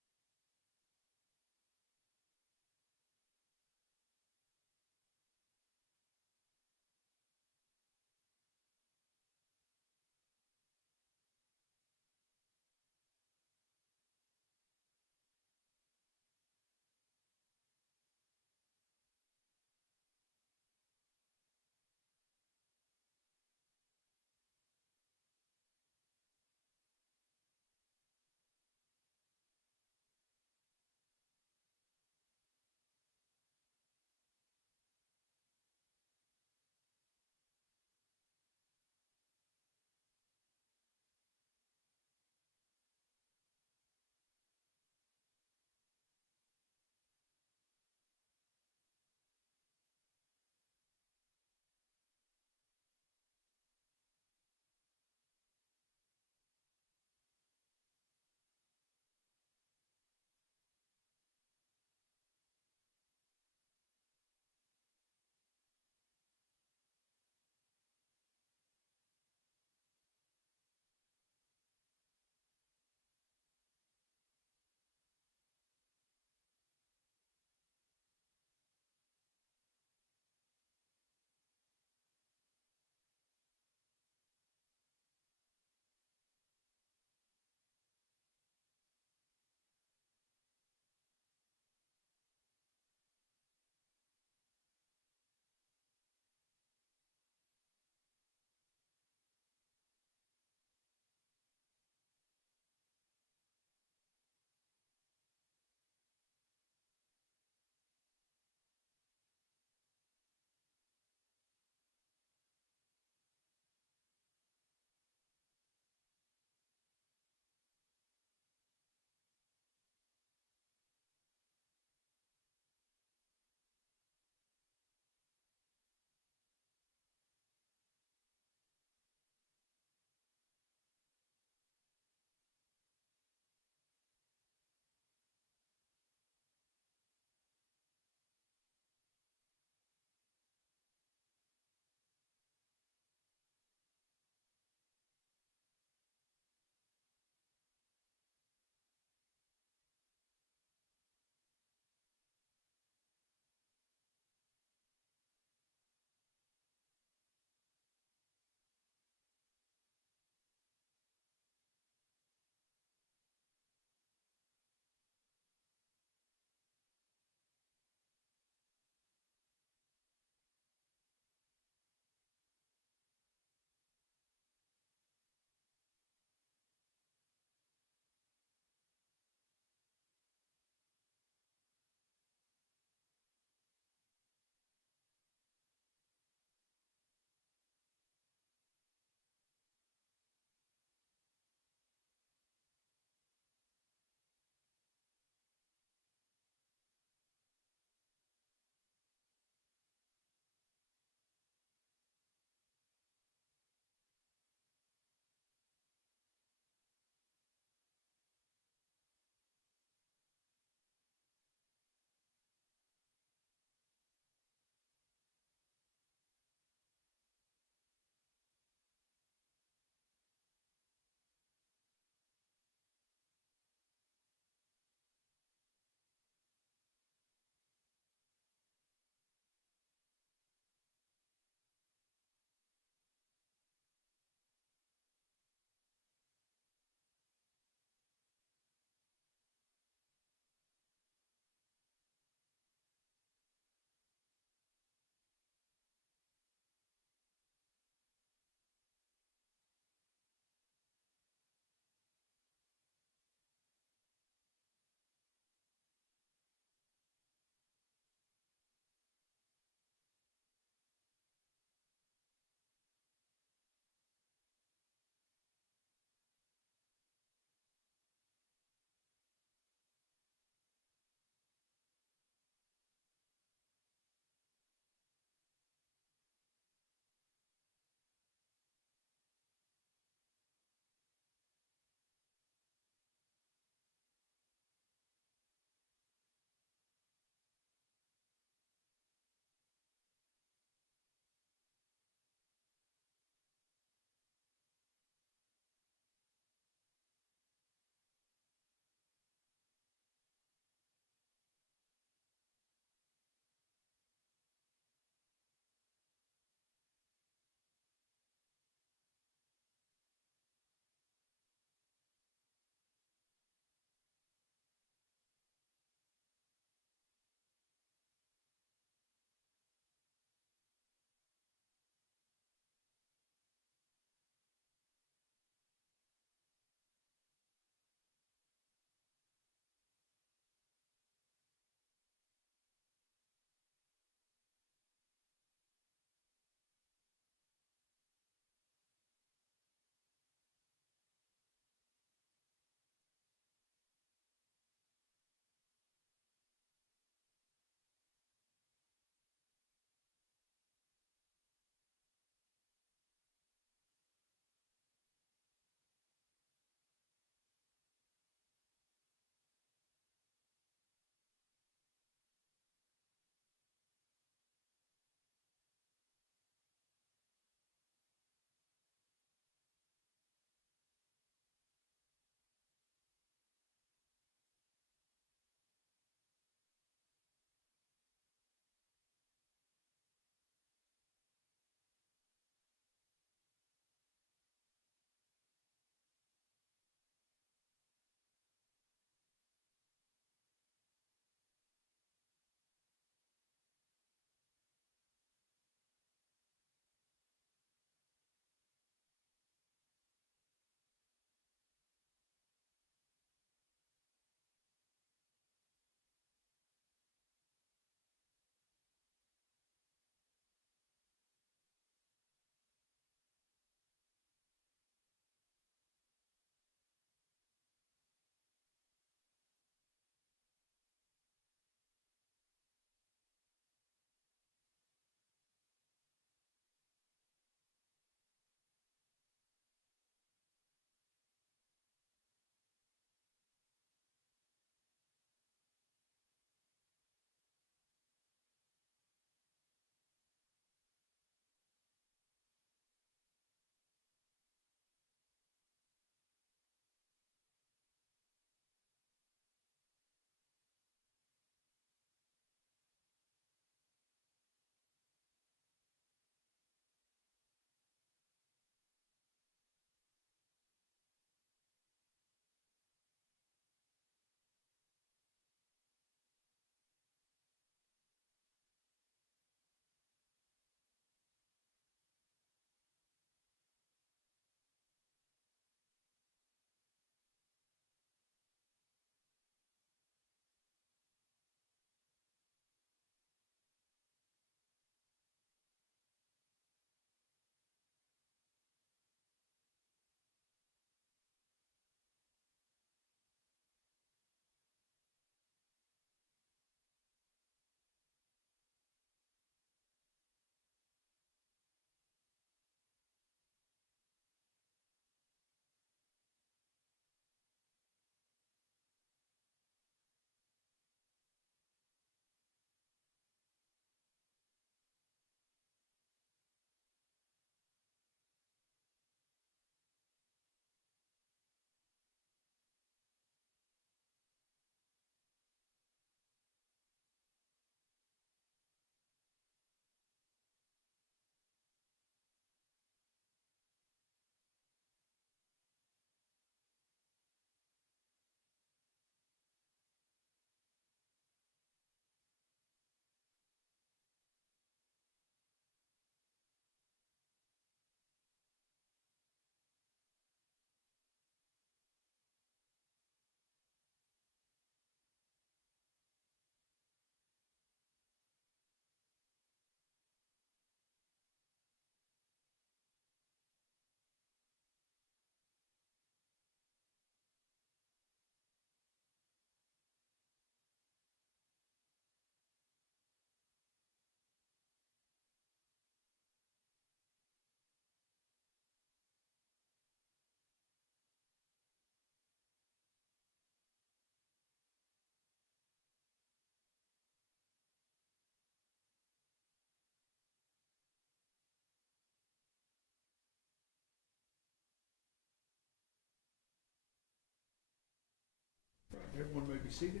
Everyone may be seated.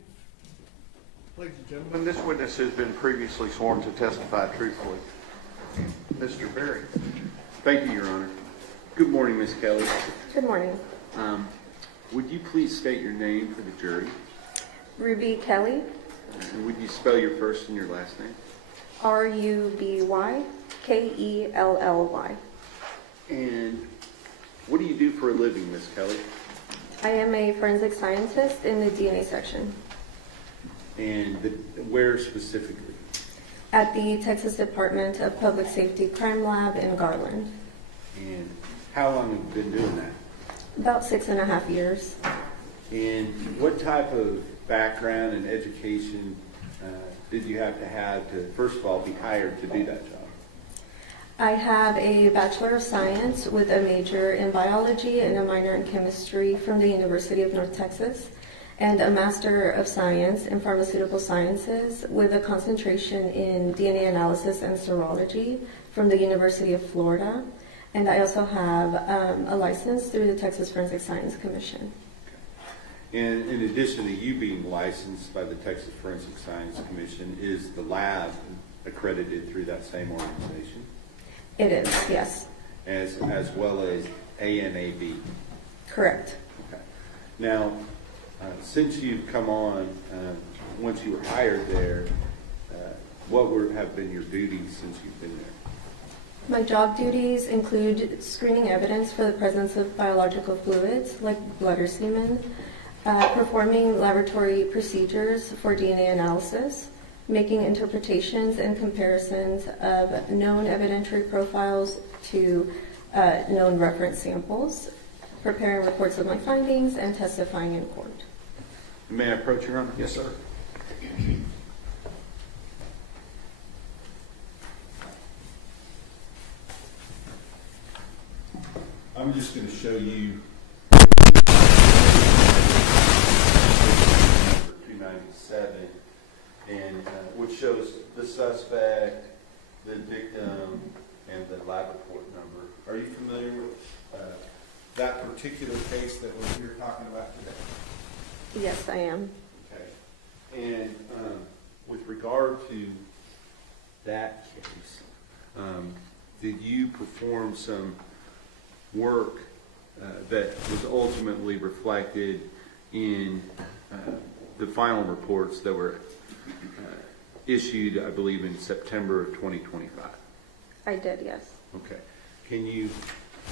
Ladies and gentlemen, this witness has been previously sworn to testify truthfully. Mr. Berry. Thank you, Your Honor. Good morning, Ms. Kelly. Good morning. Would you please state your name for the jury? Ruby Kelly, And would you spell your first and your last name? Ruby Kelly. And what do you do for a living, Ms. Kelly? I am a forensic scientist in the DNA section And where specifically? at the Texas Department of Public Safety Crime Lab in Garland. And how long have you been doing that? About 6.5 years. And what type of background and education did you have to, first of all, be hired to do that job? I have a Bachelor of Science with a major in biology and a minor in chemistry from the University of North Texas, and a Master of Science in Pharmaceutical Sciences with a concentration in DNA analysis and serology from the University of Florida. And I also have a license through the Texas Forensic Science Commission. And in addition to you being licensed by the Texas Forensic Science Commission, is the lab accredited through that same organization? It is, yes. As well as ANAB? Correct. Okay. Now, since you've come on, once you were hired there, what have been your duties since you've been there? My job duties include screening evidence for the presence of biological fluids like blood or semen, performing laboratory procedures for DNA analysis, making interpretations and comparisons of known evidentiary profiles to known reference samples, preparing reports of my findings, and testifying in court. May I approach, Your Honor? Yes, sir. I'm just going to show you 297, and which shows the suspect, the victim, and the lab report number. Are you familiar with that particular case that we're talking about today? Yes, I am. Okay. And with regard to that case, did you perform some work that was ultimately reflected in the final reports that were issued, I believe, in September of 2025? I did, yes. Okay. Can you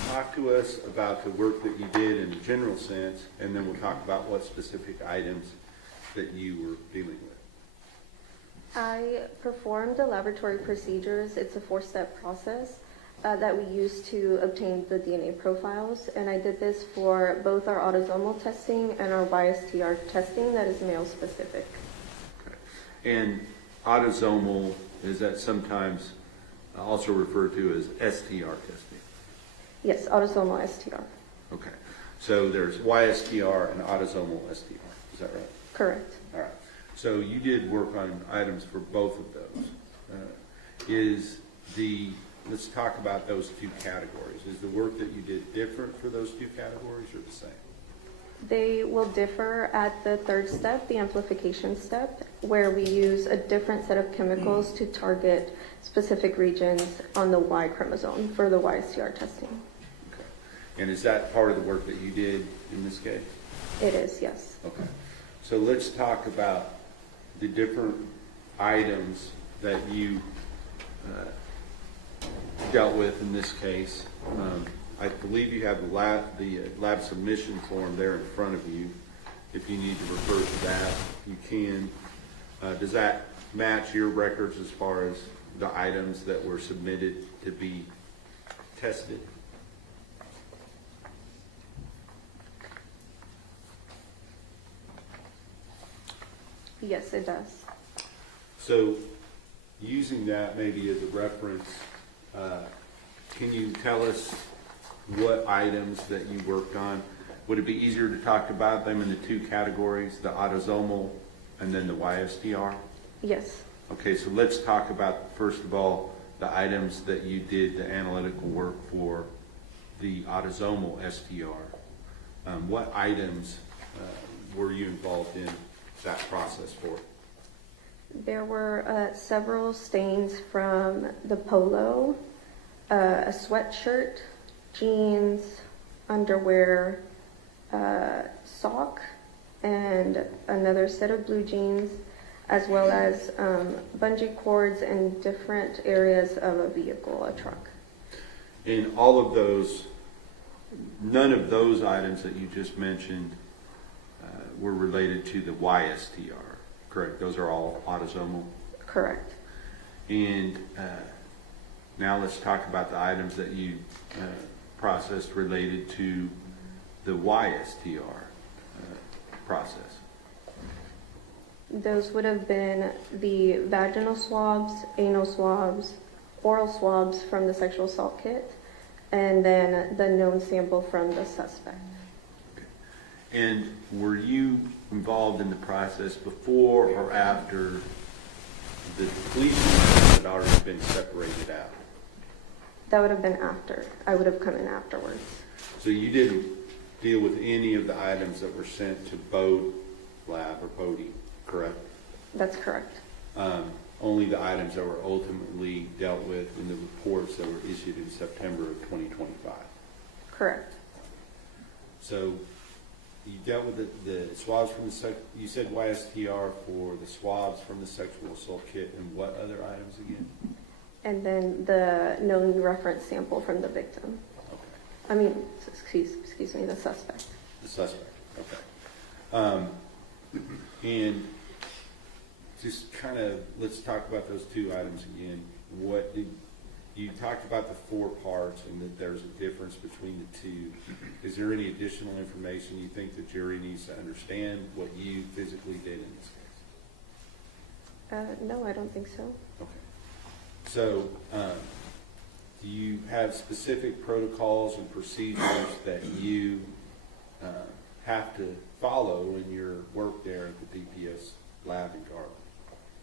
talk to us about the work that you did in a general sense, and then we'll talk about what specific items that you were dealing with? I performed the laboratory procedures. It's a 4-step process that we use to obtain the DNA profiles, and I did this for both our autosomal testing and our YSTR testing that is male specific. Okay. And autosomal, is that sometimes also referred to as STR testing? Yes, autosomal STR. Okay. So there's YSTR and autosomal STR. Is that right? Correct. All right. So you did work on items for both of those. Let's talk about those two categories. Is the work that you did different for those two categories or the same? They will differ at the 3rd step, the amplification step, where we use a different set of chemicals to target specific regions on the Y chromosome for the YSTR testing. Okay. And is that part of the work that you did in this case? It is, yes. Okay. So let's talk about the different items that you dealt with in this case. I believe you have the lab submission form there in front of you. If you need to refer to that, you can. Does that match your records as far as the items that were submitted to be tested? Yes, it does. So using that maybe as a reference, can you tell us what items that you worked on? Would it be easier to talk about them in the two categories, the autosomal and then the YSTR? Yes. Okay, so let's talk about, first of all, the items that you did the analytical work for the autosomal STR. What items were you involved in that process for? There were several stains from the polo, a sweatshirt, jeans, underwear, sock, and another set of blue jeans, as well as bungee cords in different areas of a vehicle, a truck. In all of those, none of those items that you just mentioned were related to the YSTR, correct? Those are all autosomal? Correct. And now let's talk about the items that you processed related to the YSTR process. Those would have been the vaginal swabs, anal swabs, oral swabs from the sexual assault kit, and then the known sample from the suspect. And were you involved in the process before or after the police had already been separated out? That would have been after. I would have come in afterwards. So you didn't deal with any of the items that were sent to Bode Lab or Bode, correct? That's correct. Only the items that were ultimately dealt with in the reports that were issued in September of 2025. Correct. So you dealt with the swabs from the you said YSTR for the swabs from the sexual assault kit, and what other items again? And then the known reference sample from the victim. Okay. I mean, excuse me, the suspect. The suspect. Okay. And just kind of let's talk about those two items again. What did you talked about the 4 parts and that there's a difference between the two. Is there any additional information you think the jury needs to understand what you physically did in this case? No, I don't think so. Okay. So, do you have specific protocols and procedures that you have to follow in your work there at the DPS lab in Garland?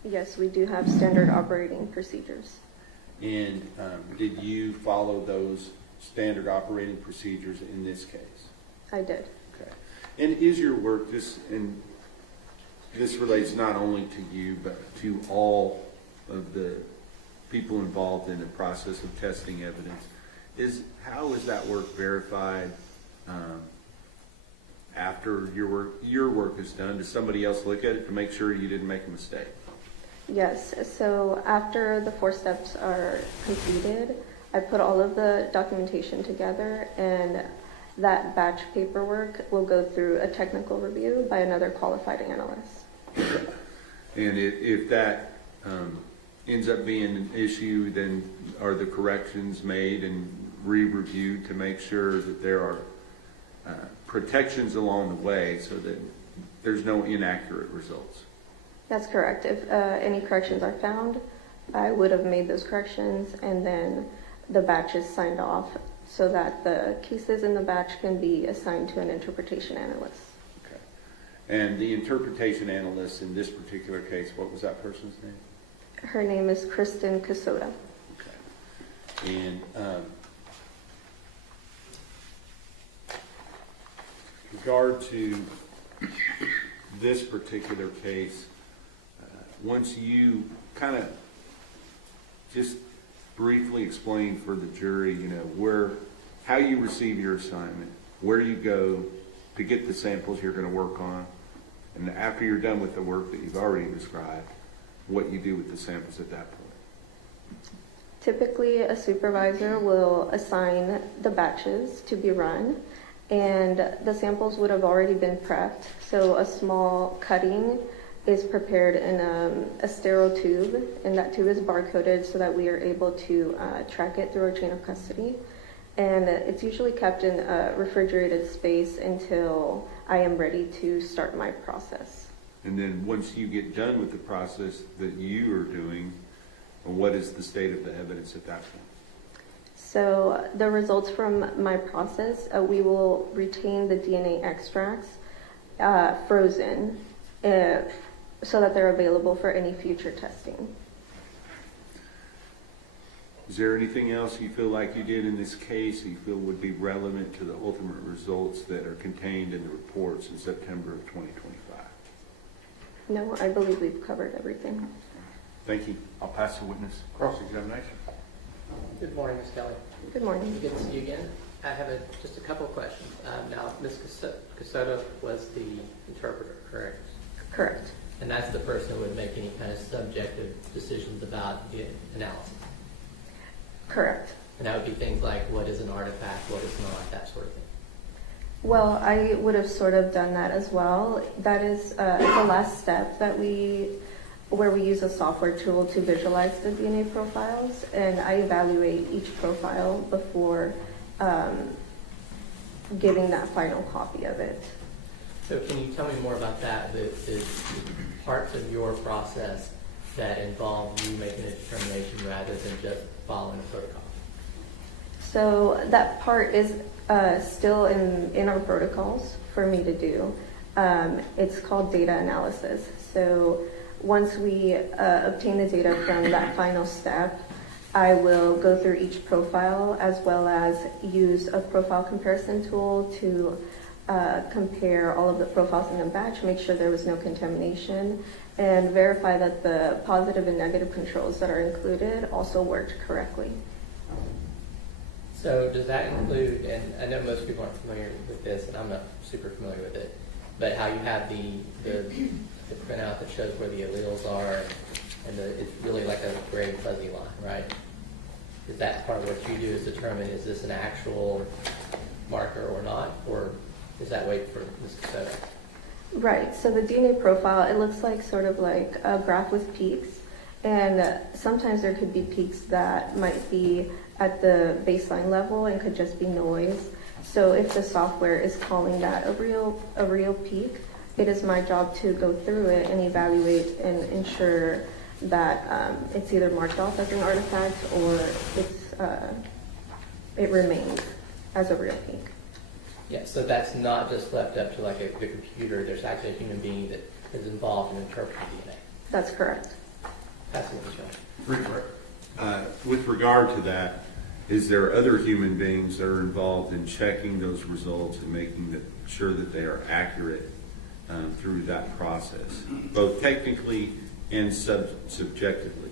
Yes, we do have standard operating procedures. And did you follow those standard operating procedures in this case? I did. Okay. And is your work, this relates not only to you, but to all of the people involved in the process of testing evidence, how is that work verified after your work is done? Does somebody else look at it to make sure you didn't make a mistake? Yes, so after the 4 steps are completed, I put all of the documentation together, and that batch paperwork will go through a technical review by another qualified analyst. And if that ends up being an issue, then are the corrections made and re-reviewed to make sure that there are protections along the way so that there's no inaccurate results? That's correct. If any corrections are found, I would have made those corrections, and then the batch is signed off so that the cases in the batch can be assigned to an interpretation analyst. Okay. And the interpretation analyst in this particular case, what was that person's name? Her name is Kristen Casoda. Okay. And with regard to this particular case, once you kind of just briefly explain for the jury, how you receive your assignment, where you go to get the samples you're going to work on, and after you're done with the work that you've already described, what you do with the samples at that point. Typically, a supervisor will assign the batches to be run, and the samples would have already been prepped. So a small cutting is prepared in a sterile tube, and that tube is barcoded so that we are able to track it through our chain of custody. And it's usually kept in a refrigerated space until I am ready to start my process. And then once you get done with the process that you are doing, what is the state of the evidence at that point? So the results from my process, we will retain the DNA extracts frozen so that they're available for any future testing. Is there anything else you feel like you did in this case you feel would be relevant to the ultimate results that are contained in the reports in September of 2025? No, I believe we've covered everything. Thank you. I'll pass the witness. Cross-examination. Good morning, Ms. Kelly. Good morning. Good to see you again. I have just a couple of questions. Now, Ms. Casota was the interpreter, correct? Correct. And that's the person who would make any kind of subjective decisions about the analysis. Correct. And that would be things like what is an artifact, what is not, that sort of thing. Well, I would have sort of done that as well. That is the last step that where we use a software tool to visualize the DNA profiles, and I evaluate each profile before giving that final copy of it. So can you tell me more about that, the parts of your process that involve you making a determination rather than just following a protocol? So that part is still in our protocols for me to do. It's called data analysis. So once we obtain the data from that final step, I will go through each profile as well as use a profile comparison tool to compare all of the profiles in the batch, make sure there was no contamination, and verify that the positive and negative controls that are included also worked correctly. So does that include, and I know most people aren't familiar with this, and I'm not super familiar with it, but how you have the printout that shows where the alleles are, and it's really like a gray fuzzy line, right? Is that part of what you do is determine is this an actual marker or not, or is that wait for Ms. Casota? Right, so the DNA profile, it looks like sort of like a graph with peaks, and sometimes there could be peaks that might be at the baseline level and could just be noise. So if the software is calling that a real peak, it is my job to go through it and evaluate and ensure that it's either marked off as an artifact or it remains as a real peak. Yeah, so that's not just left up to like the computer. There's actually a human being that is involved in interpreting DNA. That's correct. That's what it's right. With regard to that, is there other human beings that are involved in checking those results and making sure that they are accurate through that process, both technically and subjectively?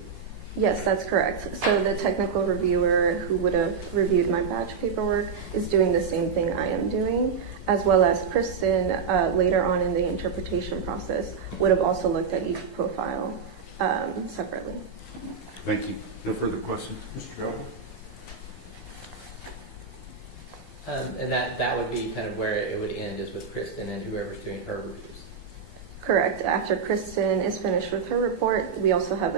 Yes, that's correct. So the technical reviewer who would have reviewed my batch paperwork is doing the same thing I am doing, as well as Kristen later on in the interpretation process would have also looked at each profile separately. Thank you. No further questions? Mr. Goble? And that would be kind of where it would end, is with Kristen and whoever's doing her reviews. Correct. After Kristen is finished with her report, we also have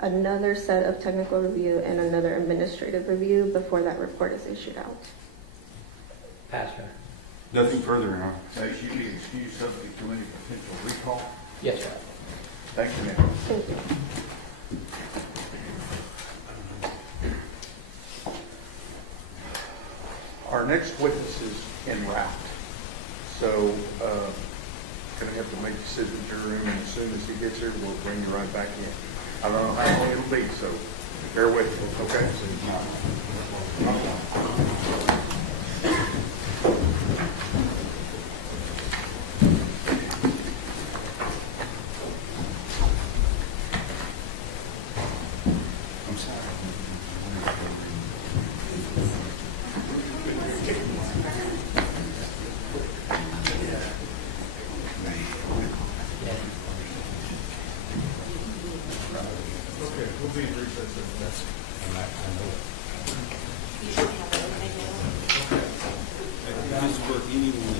another set of technical review and another administrative review before that report is issued out. Pastor? Nothing further, Your Honor. Makes you be excused subject to any potential recall. Yes, sir. Thank you, ma'am. Thank you. Our next witness is en route. So, gonna have to make a signature room, and as soon as he gets here, we'll bring you right back in. I don't know how long it'll be, so bear with me, okay? I'm sorry. Okay, we'll be in recess. Just for anyone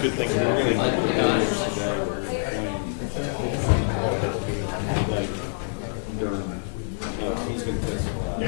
good thing we're gonna. He's gonna testify.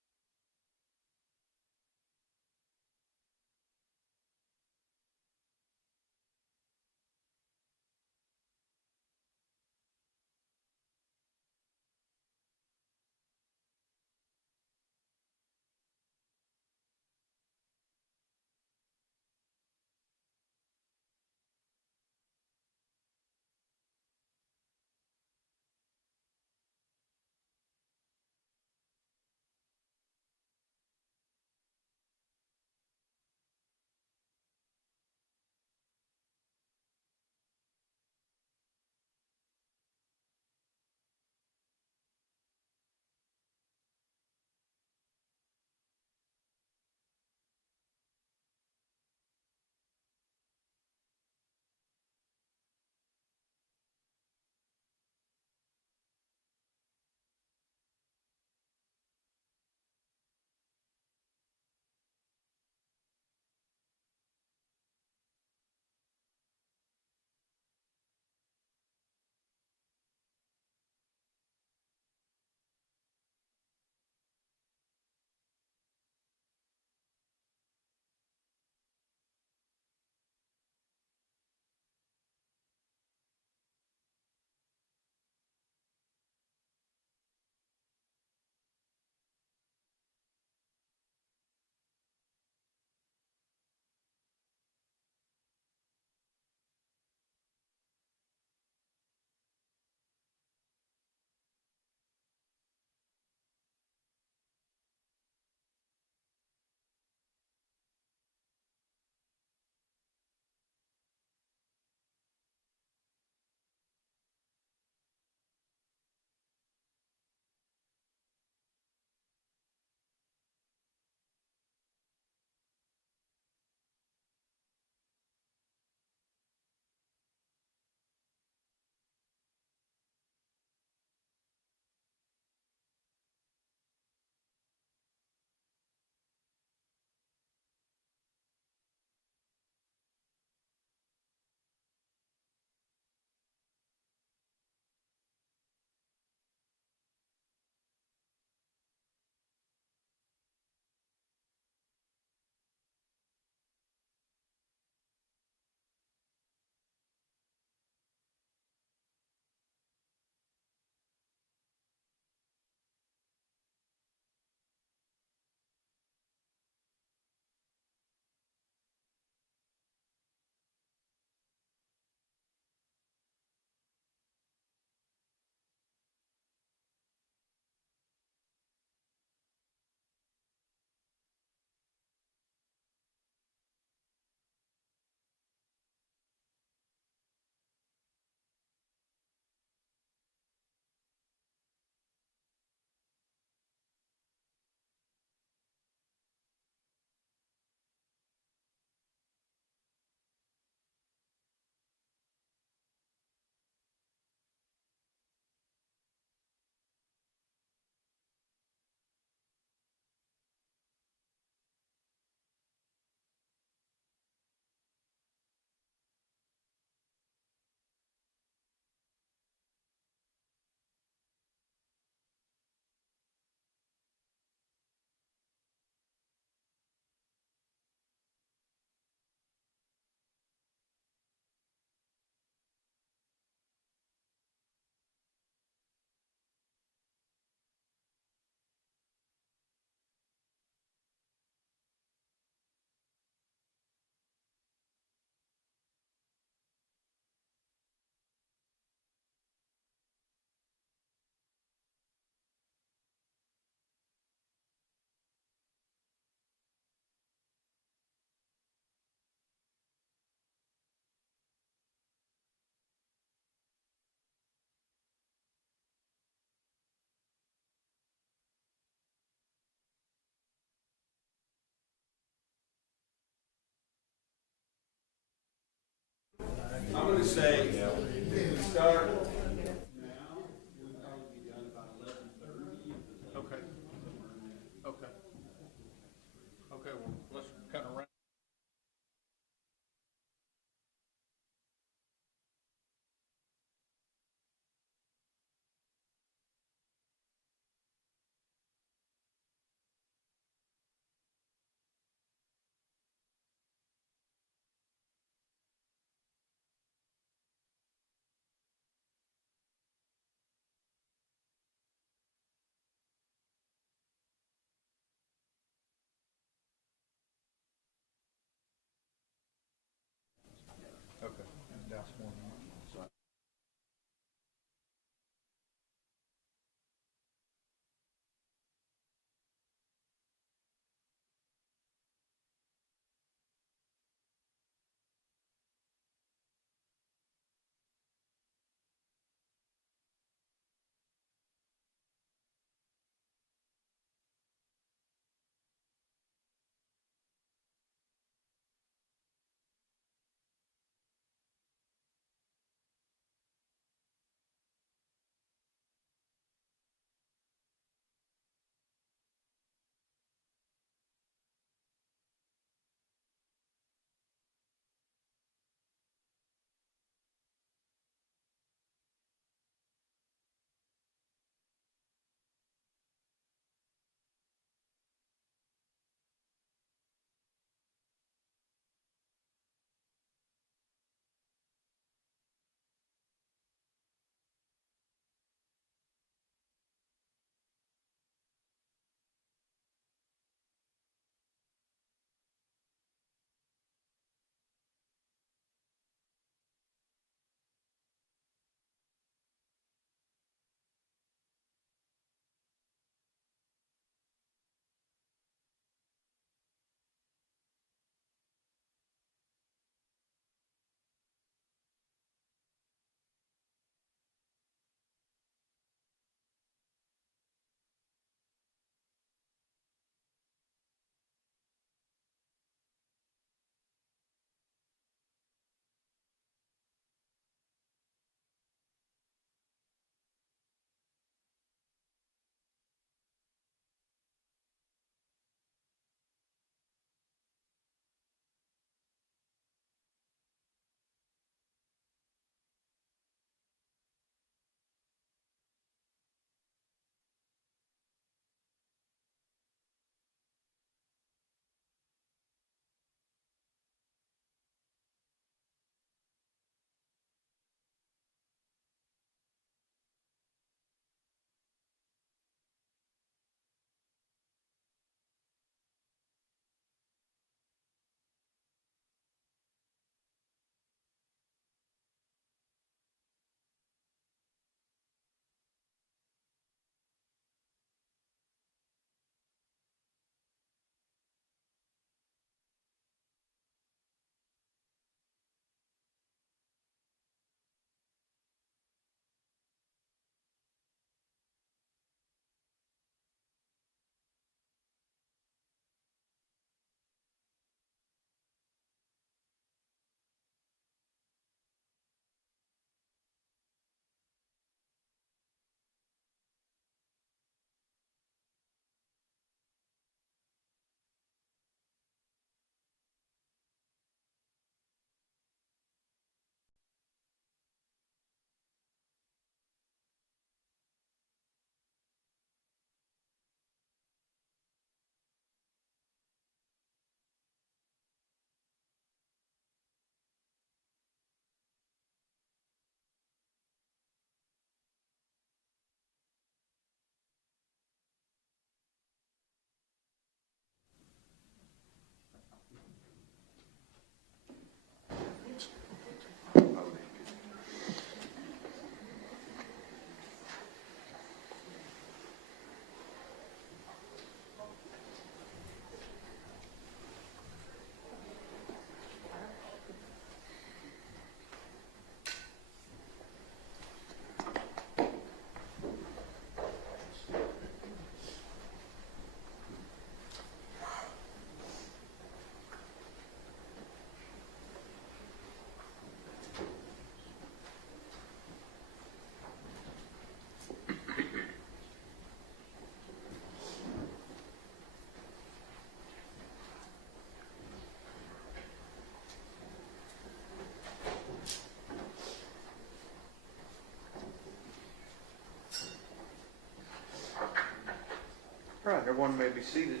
Everyone may be seated.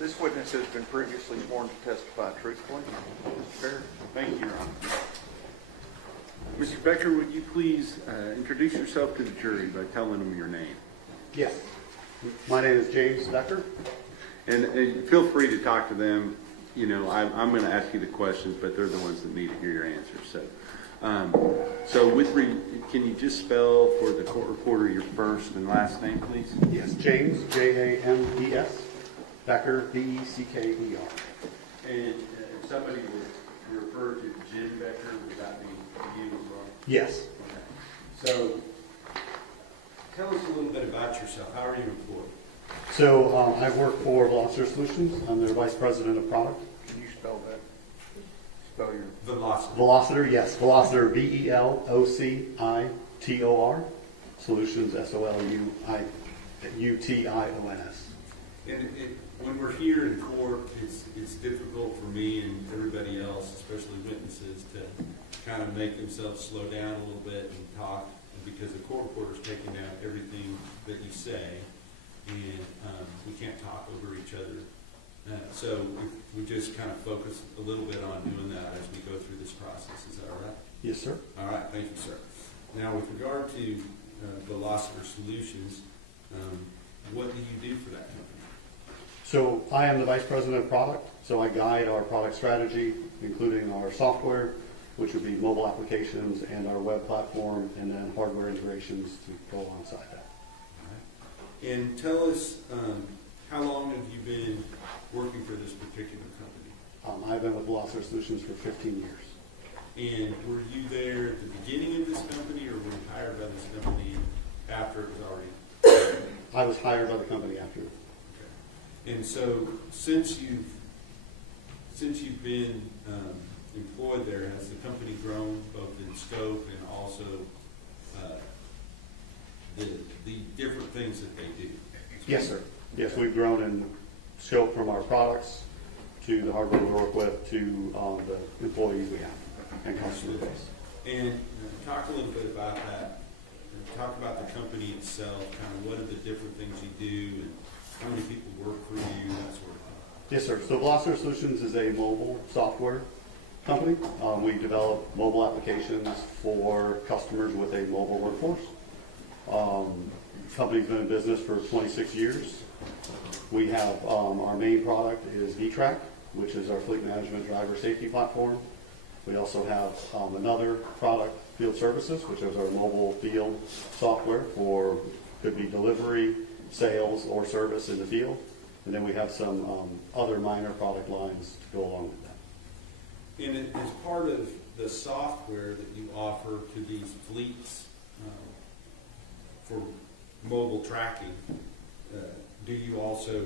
This witness has been previously sworn to testify truthfully. Mr. Barrett. Thank you, Your Honor. Mr. Becker, would you please introduce yourself to the jury by telling them your name? Yes. My name is James Becker. And feel free to talk to them. You know, I'm going to ask you the questions, but they're the ones that need to hear your answers. Can you just spell for the court reporter your first and last name, please? Yes, James, James, Becker, Becker. And if somebody would refer to Jim Becker, would that be you as well? Yes. Okay. So, tell us a little bit about yourself. How are you employed? So I work for Veloster Solutions. I'm their Vice President of Product. Can you spell that? Spell your... Velocity. Veloster, yes. Veloster, Velocitor. Solutions, Solutions. And when we're here in court, it's difficult for me and everybody else, especially witnesses, to kind of make themselves slow down a little bit and talk, because the court reporter's taking down everything that you say, and we can't talk over each other. So we just kind of focus a little bit on doing that as we go through this process. Is that all right? Yes, sir. All right, thank you, sir. Now, with regard to Velocitor Solutions, what do you do for that company? So I am the Vice President of Product. So I guide our product strategy, including our software, which would be mobile applications and our web platform, and then hardware integrations to go alongside that. All right. And tell us, how long have you been working for this particular company? I've been with Veloster Solutions for 15 years. And were you there at the beginning of this company, or were you hired by this company after it was already? I was hired by the company after. Okay. And so, since you've been employed there, has the company grown both in scope and also the different things that they do? Yes, sir. Yes, we've grown in scope from our products to the hardware we work with to the employees we have and customer base. And talk a little bit about that. Talk about the company itself, kind of what are the different things you do, and how many people work for you, that sort of thing. Yes, sir. So Veloster Solutions is a mobile software company. We develop mobile applications for customers with a mobile workforce. The company's been in business for 26 years. We have our main product is VTrack, which is our fleet management driver safety platform. We also have another product, Field Services, which is our mobile field software for, could be delivery, sales, or service in the field. And then we have some other minor product lines to go along with that. And as part of the software that you offer to these fleets for mobile tracking, do you also,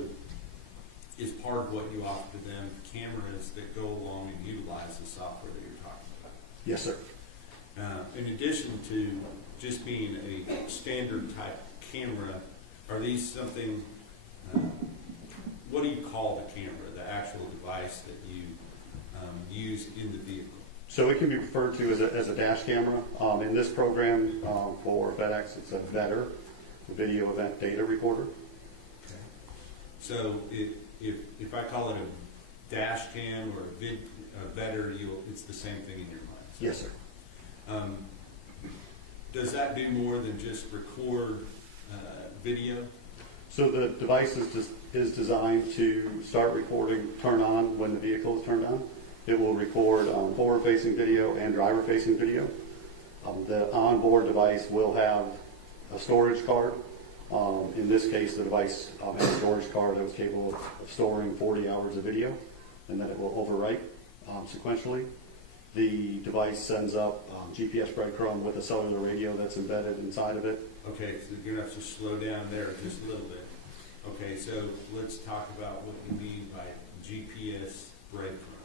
is part of what you offer to them, cameras that go along and utilize the software that you're talking about? Yes, sir. In addition to just being a standard type camera, are these something, what do you call the camera, the actual device that you use in the vehicle? So it can be referred to as a dash camera. In this program for FedEx, it's a VEDR, Video Event Data Recorder. Okay. So if I call it a dash cam or a VEDR, it's the same thing in your mind? Yes, sir. Does that do more than just record video? So the device is designed to start recording, turn on when the vehicle is turned on. It will record forward-facing video and driver-facing video. The onboard device will have a storage card. In this case, the device has a storage card that was capable of storing 40 hours of video, and then it will overwrite sequentially. The device sends up GPS breadcrumb with a cellular radio that's embedded inside of it. Okay, so you're going to have to slow down there just a little bit. Okay, so let's talk about what you mean by GPS breadcrumb.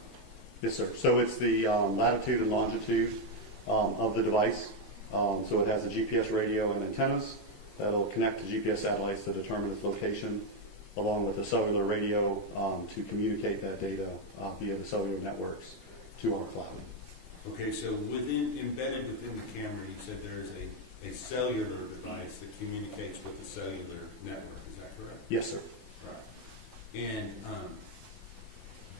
Yes, sir. So it's the latitude and longitude of the device. So it has a GPS radio and antennas that'll connect to GPS satellites to determine its location, along with a cellular radio to communicate that data via the cellular networks to our cloud. Okay, so embedded within the camera, you said there's a cellular device that communicates with the cellular network. Is that correct? Yes, sir. Right. And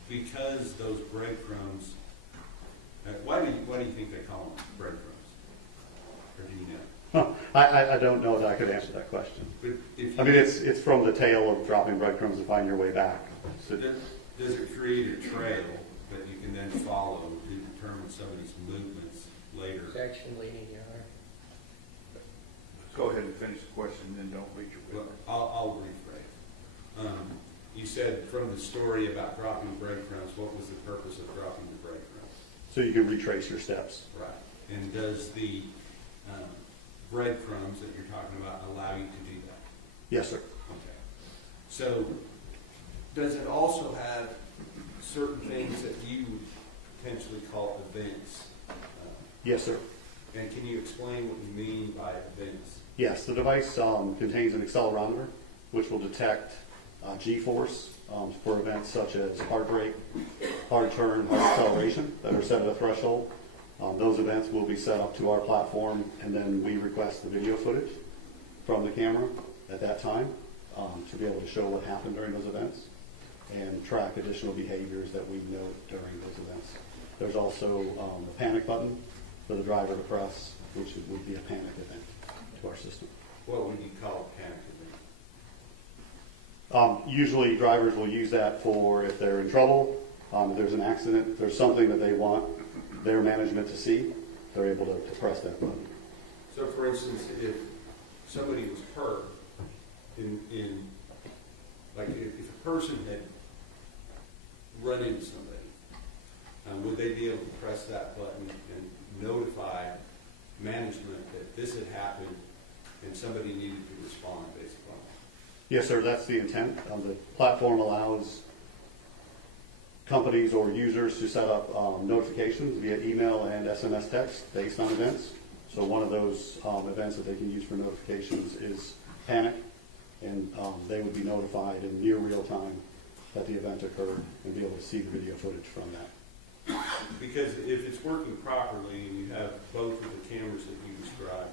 because those breadcrumbs, why do you think they call them breadcrumbs? Or do you know? I don't know that I could answer that question. But if I mean, it's from the tale of dropping breadcrumbs to find your way back. So, does it create a trail that you can then follow to determine somebody's movements later? Section leading your arm. Go ahead and finish the question, then don't beat your Well, witness. I'll rephrase. You said from the story about dropping breadcrumbs, what was the purpose of dropping the breadcrumbs? so you can retrace your steps. Right. And does the breadcrumbs that you're talking about allow you to do that? Yes, sir. Okay. So does it also have certain things that you would potentially call events? Yes, sir. And can you explain what you mean by events? Yes, the device contains an accelerometer, which will detect G-force for events such as hard brake, hard turn, hard acceleration that are set at a threshold. Those events will be set up to our platform, and then we request the video footage from the camera at that time to be able to show what happened during those events and track additional behaviors that we note during those events. There's also a panic button for the driver to press, which would be a panic event to our system. What would you call a panic event? Usually drivers will use that for if they're in trouble, if there's an accident, if there's something that they want their management to see, they're able to press that button. So for instance, if somebody was hurt like if a person had run into somebody, would they be able to press that button and notify management that this had happened and somebody needed to respond based upon it? Yes, sir, that's the intent. The platform allows companies or users to set up notifications via email and SMS text based on events. So one of those events that they can use for notifications is panic, and they would be notified in near real time that the event occurred and be able to see the video footage from that. Because if it's working properly and you have both of the cameras that you described,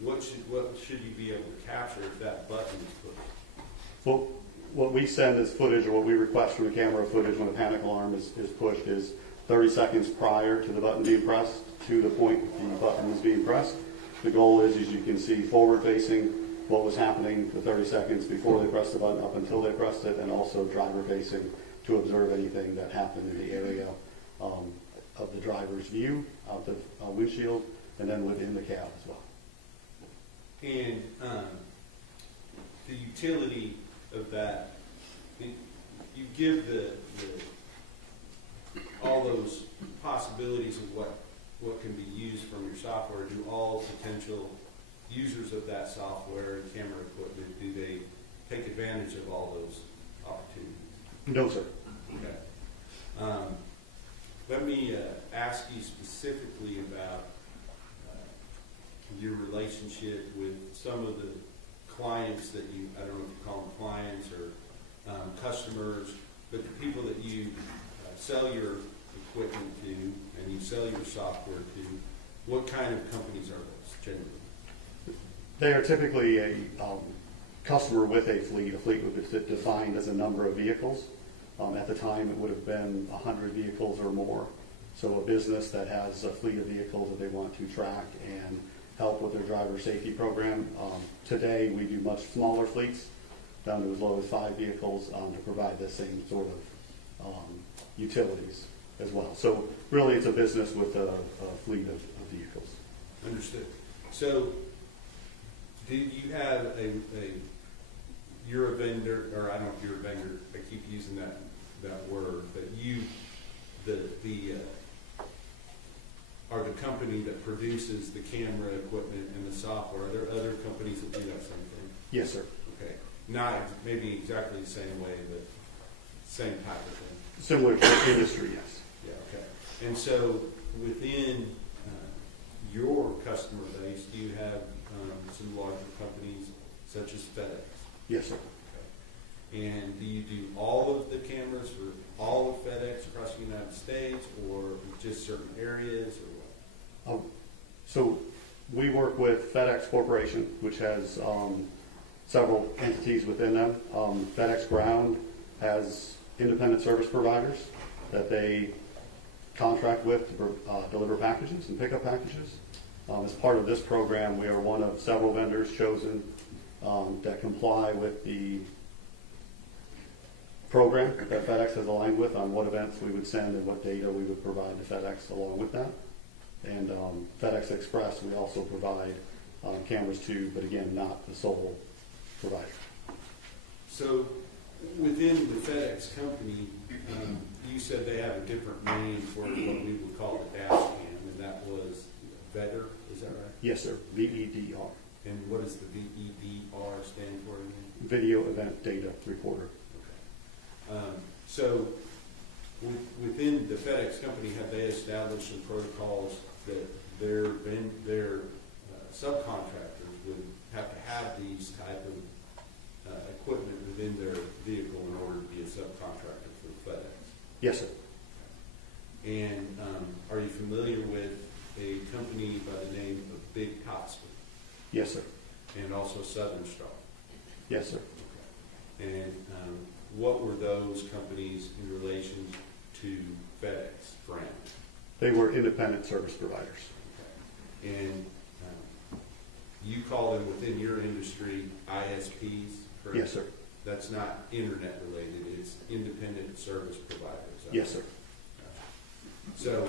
what should you be able to capture if that button is pushed? Well, what we send as footage, or what we request from the camera footage when a panic alarm is pushed, is 30 seconds prior to the button being pressed to the point the button is being pressed. The goal is, as you can see, forward facing what was happening the 30 seconds before they pressed the button up until they pressed it, and also driver facing to observe anything that happened in the area of the driver's view, out the windshield, and then within the cab as well. And the utility of that, you give all those possibilities of what can be used from your software. Do all potential users of that software and camera equipment, do they take advantage of all those opportunities? No, sir. Okay. Let me ask you specifically about your relationship with some of the clients that you, I don't know if you call them clients or customers, but the people that you sell your equipment to and you sell your software to. What kind of companies are those generally? They are typically a customer with a fleet. A fleet would be defined as a number of vehicles. At the time, it would have been 100 vehicles or more. So a business that has a fleet of vehicles that they want to track and help with their driver safety program. Today, we do much smaller fleets, down to as low as 5 vehicles, to provide the same sort of utilities as well. So really, it's a business with a fleet of vehicles. Understood. So, do you have you're a vendor, or I don't know if you're a vendor, I keep using that word, but you, are the company that produces the camera equipment and the software. Are there other companies that do that same thing? Yes, sir. Okay. Not maybe exactly the same way, but same type of thing. Similar to the industry, yes. Yeah, okay. And so within your customer base, do you have some larger companies such as FedEx? Yes, sir. Okay. And do you do all of the cameras for all of FedEx across the United States, or just certain areas, or what? So we work with FedEx Corporation, which has several entities within them. FedEx Ground has independent service providers that they contract with to deliver packages and pick up packages. As part of this program, we are one of several vendors chosen that comply with the program that FedEx has aligned with on what events we would send and what data we would provide to FedEx along with that. And FedEx Express, we also provide cameras to, but again, not the sole provider. So within the FedEx company, you said they have a different name for what we would call the dash cam, and that was VEDR, is that right? Yes, sir. VEDR. And what does the VEDR stand for again? Video Event Data Recorder. So within the FedEx company, have they established some protocols that their subcontractors would have to have these type of equipment within their vehicle in order to be a subcontractor for FedEx? Yes, sir. And are you familiar with a company by the name of Big Cosby? Yes, sir. And also Southern Star? Yes, sir. And what were those companies in relation to FedEx brand? They were independent service providers. Okay. And you call them within your industry ISPs, correct? Yes, sir. That's not internet related, it's independent service providers. Yes, sir. So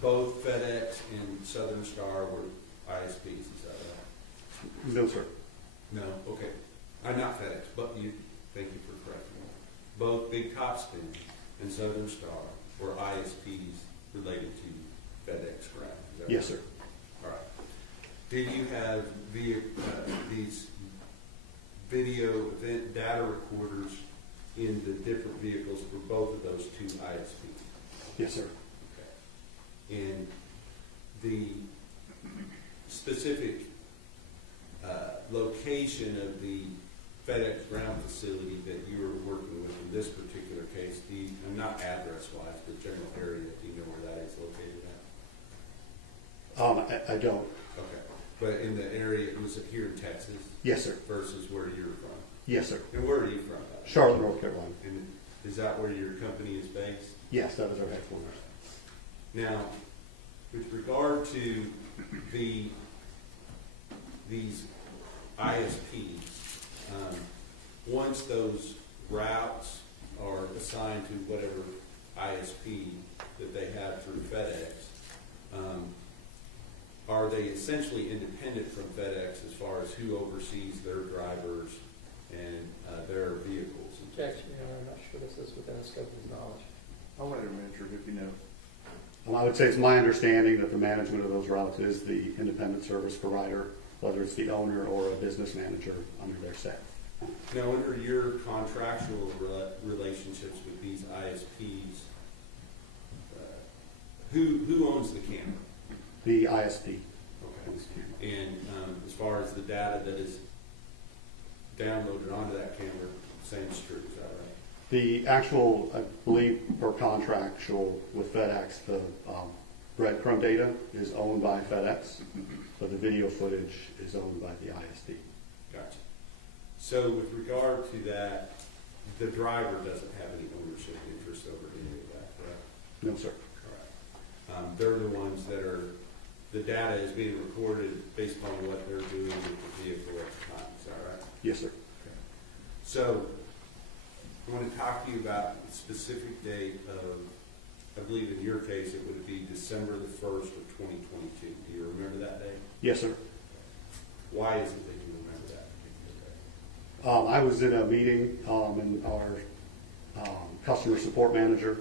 both FedEx and Southern Star were ISPs, is that right? No, sir. No, okay. Not FedEx, but thank you for correcting me. Both Big Copspin and Southern Star were ISPs related to FedEx Ground. Is that Yes, right? sir. All right. Do you have these video event data recorders in the different vehicles for both of those two ISPs? Yes, sir. Okay. And the specific location of the FedEx ground facility that you were working with in this particular case, not address-wise, but general area, do you know where that is located at? I don't. Okay. But in the area, was it here in Texas? Yes, sir. Versus where you're from? Yes, sir. And where are you from? Charlotte, North Carolina. And is that where your company is based? Yes, that is our headquarters. Now, with regard to these ISPs, once those routes are assigned to whatever ISP that they have through FedEx, are they essentially independent from FedEx as far as who oversees their drivers and their vehicles? Objection, Your Honor, I'm not sure this is within the scope of his knowledge. I'll let him answer it if you know. I would say it's my understanding that the management of those routes is the independent service provider, whether it's the owner or a business manager under their staff. Now, under your contractual relationships with these ISPs, who owns the camera? The ISP. Okay. And as far as the data that is downloaded onto that camera, same is true, is that right? The actual, I believe, per contractual with FedEx, the breadcrumb data is owned by FedEx, but the video footage is owned by the ISP. Gotcha. So with regard to that, the driver doesn't have any ownership interest over any of that, correct? No, sir. All right. They're the ones that the data is being recorded based upon what they're doing with the vehicle at the time, is that right? Yes, sir. Okay. So I want to talk to you about the specific date of, I believe in your case, it would be December the 1st of 2022. Do you remember that day? Yes, sir. Why is it that you remember that particular day? I was in a meeting, and our customer support manager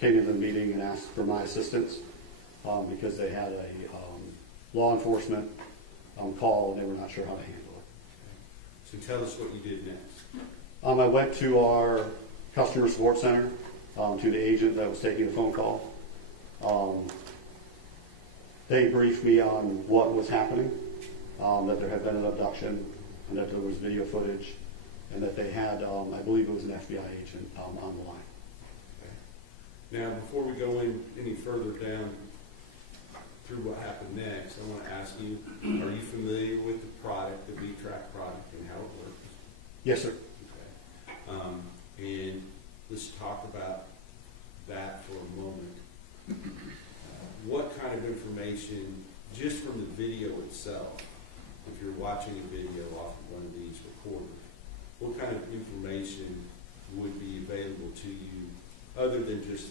came into the meeting and asked for my assistance because they had a law enforcement call and they were not sure how to handle it. So tell us what you did next. I went to our customer support center, to the agent that was taking the phone call. They briefed me on what was happening, that there had been an abduction, and that there was video footage, and that they had, I believe it was an FBI agent on the line. Okay. Now, before we go in any further down through what happened next, next, I want to ask you, are you familiar with the product, the V-Track product, and how it works? Yes, sir. Okay. And let's talk about that for a moment. What kind of information, just from the video itself, if you're watching a video off of one of these recorders, what kind of information would be available to you other than just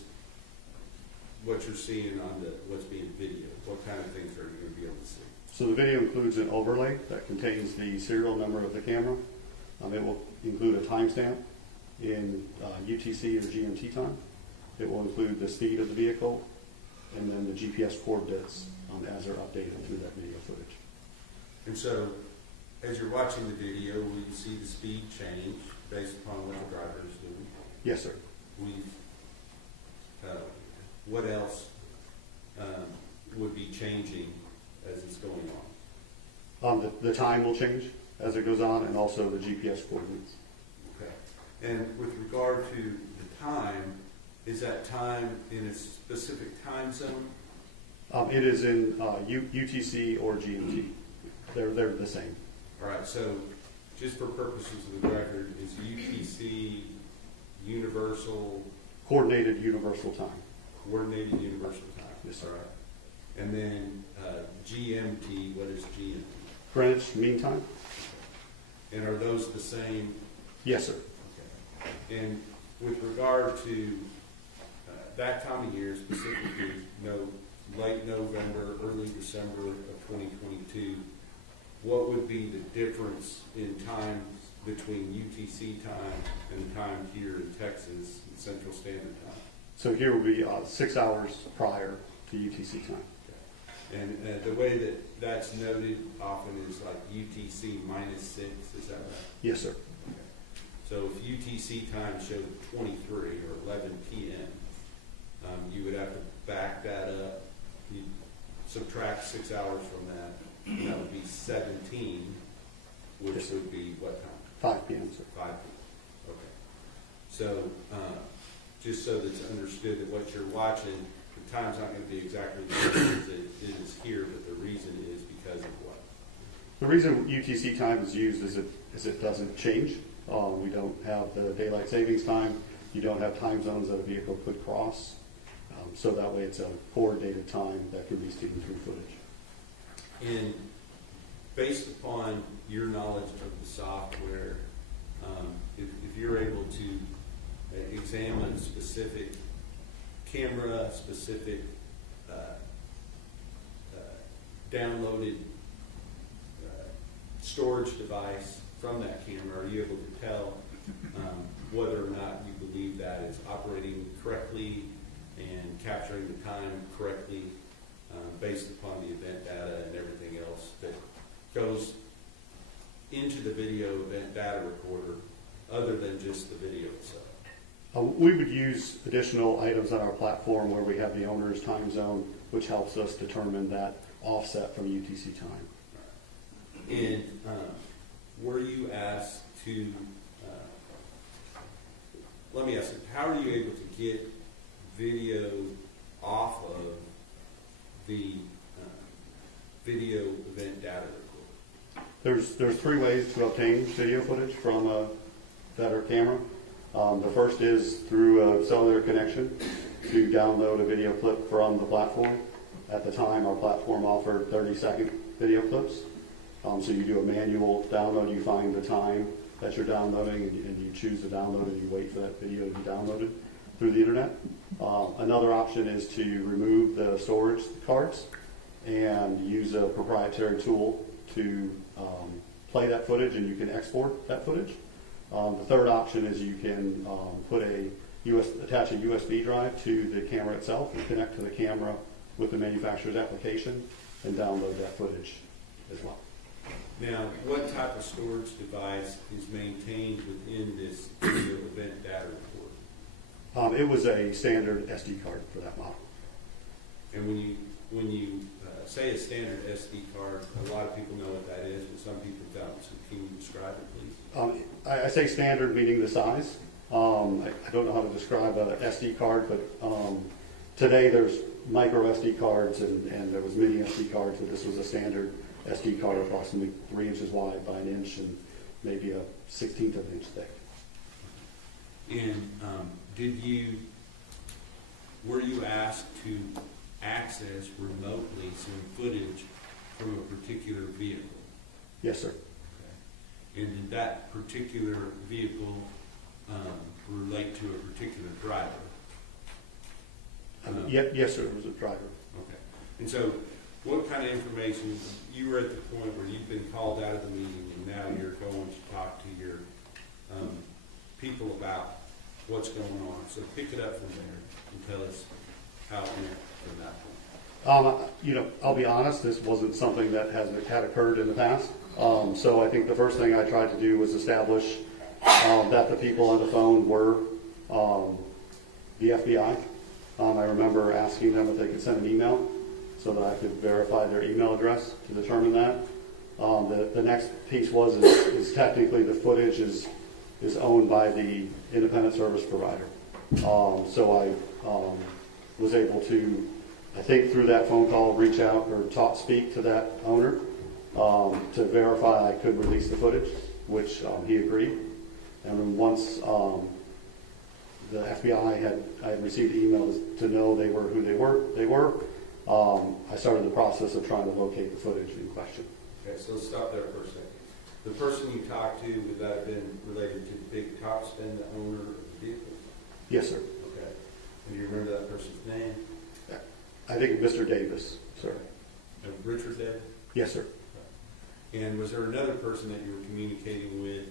what you're seeing on what's being videoed? What kind of things are you going to be able to see? So the video includes an overlay that contains the serial number of the camera. It will include a timestamp in UTC or GMT time. It will include the speed of the vehicle and then the GPS coordinates as they're updated through that video footage. And so, as you're watching the video, will you see the speed change based upon what the driver is doing? Yes, sir. What else would be changing as it's going on? The time will change as it goes on, and also the GPS coordinates. Okay. And with regard to the time, is that time in a specific time zone? It is in UTC or GMT. They're the same. All right, so just for purposes of the record, is UTC universal? Coordinated universal time. Coordinated universal time. Yes, sir. All right. And then GMT, what is GMT? Greenwich Mean Time? And are those the same? Yes, sir. Okay. And with regard to that time of year, specifically, late November, early December of 2022, what would be the difference in time between UTC time and the time here in Texas, Central Standard Time? So here will be 6 hours prior to UTC time. Okay. And the way that that's noted often is like UTC -6, is that right? Yes, sir. Okay. So if UTC time showed 23 or 11 p.m., you would have to back that up. You subtract 6 hours from that, and that would be 17, which Yes, would be what time? 5 p.m., sir. 5 p.m. Okay. So just so that's understood that what you're watching, the time's not going to be exactly the same as it is here, but the reason is because of what? The reason UTC time is used is it doesn't change. We don't have the daylight savings time. You don't have time zones that a vehicle could cross. So that way it's a coordinated time that can be seen through footage. And based upon your knowledge of the software, if you're able to examine specific camera, specific downloaded storage device from that camera, are you able to tell whether or not you believe that is operating correctly and capturing the time correctly based upon the event data and everything else that goes into the video event data recorder other than just the video itself? We would use additional items on our platform where we have the owner's time zone, which helps us determine that offset from UTC time. And were you asked to, let me ask you, how are you able to get video off of the video event data recorder? There's 3 ways to obtain video footage from a vetter camera. The first is through a cellular connection to download a video clip from the platform. At the time, our platform offered 30-second video clips. So you do a manual download, you find the time that you're downloading, and you choose to download and you wait for that video to be downloaded through the internet. Another option is to remove the storage cards and use a proprietary tool to play that footage, and you can export that footage. The third option is you can attach a USB drive to the camera itself and connect to the camera with the manufacturer's application and download that footage as well. Now, what type of storage device is maintained within this video event data recorder? It was a standard SD card for that model. And when you say a standard SD card, a lot of people know what that is, but some people don't. So can you describe it, please? I say standard meaning the size. I don't know how to describe an SD card, but Today, there's micro SD cards and there was mini SD cards, but this was a standard SD card, approximately 3 inches wide by 1 inch and maybe a 1/16 of an inch thick. And were you asked to access remotely some footage from a particular vehicle? Yes, sir. Okay. And did that particular vehicle relate to a particular driver? Yes, sir, it was a driver. Okay. And so what kind of information, you were at the point where you've been called out of the meeting and now you're going to talk to your people about what's going on. So pick it up from there and tell us how it went from that point. I'll be honest, this wasn't something that had occurred in the past. So I think the first thing I tried to do was establish that the people on the phone were the FBI. I remember asking them if they could send an email so that I could verify their email address to determine that. The next piece is technically the footage is owned by the independent service provider. So I was able to, I think through that phone call, reach out or speak to that owner to verify I could release the footage, which he agreed. And then once the FBI I had received emails to know they were who they were, I started the process of trying to locate the footage in question. Okay, so let's stop there for a second. The person you talked to, would that have been related to the big top spin, the owner of the vehicle? Yes, sir. Okay. Do you remember that person's name? I think Mr. Davis, sir. Richard Davis? Yes, sir. And was there another person that you were communicating with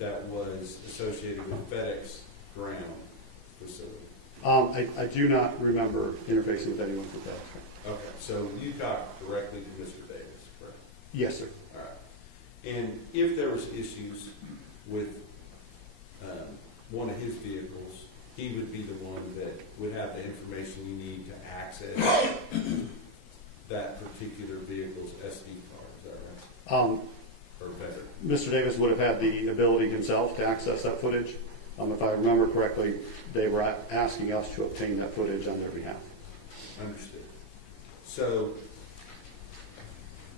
that was associated with FedEx ground facility? I do not remember interfacing with anyone from FedEx. Okay, so you talked directly to Mr. Davis, correct? Yes, sir. All right. And if there was issues with one of his vehicles, he would be the one that would have the information you need to access that particular vehicle's SD card, is that right? Or better? Mr. Davis would have had the ability himself to access that footage. If I remember correctly, they were asking us to obtain that footage on their behalf. Understood. So,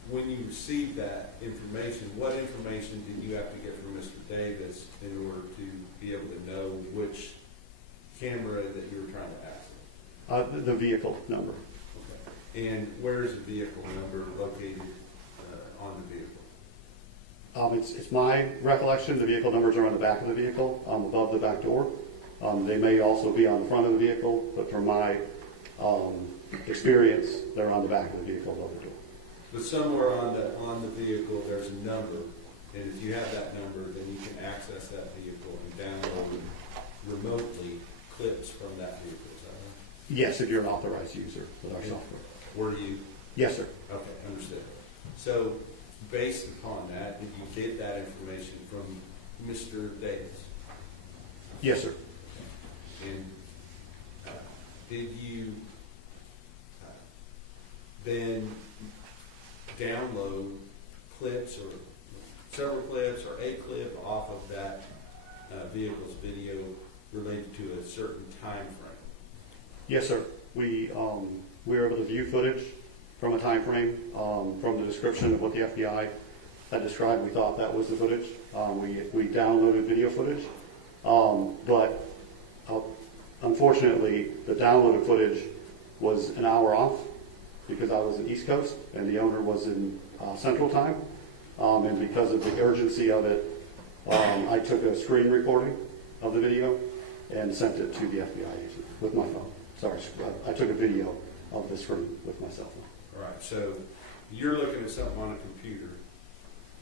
when you received that information, what information did you have to get from Mr. Davis in order to be able to know which camera that you were trying to access? The vehicle number. Okay. And where is the vehicle number located on the vehicle? It's my recollection the vehicle numbers are on the back of the vehicle, above the back door. They may also be on the front of the vehicle, but from my experience, they're on the back of the vehicle above the door. But somewhere on the vehicle, there's a number, and if you have that number, then you can access that vehicle and download remotely clips from that vehicle. Is that right? Yes, if you're an authorized user with our software. Were you? Yes, sir. Okay, understood. So, based upon that, did you get that information from Mr. Davis? Yes, sir. And did you then download clips or several clips or a clip off of that vehicle's video related to a certain time frame? Yes, sir. We were able to view footage from a time frame, from the description of what the FBI had described. We thought that was the footage. We downloaded video footage, but unfortunately, the downloaded footage was an hour off because I was in East Coast and the owner was in Central Time. And because of the urgency of it, I took a screen recording of the video and sent it to the FBI agent with my phone. Sorry, I took a video of the screen with my cell phone. All right, so you're looking at something on a computer,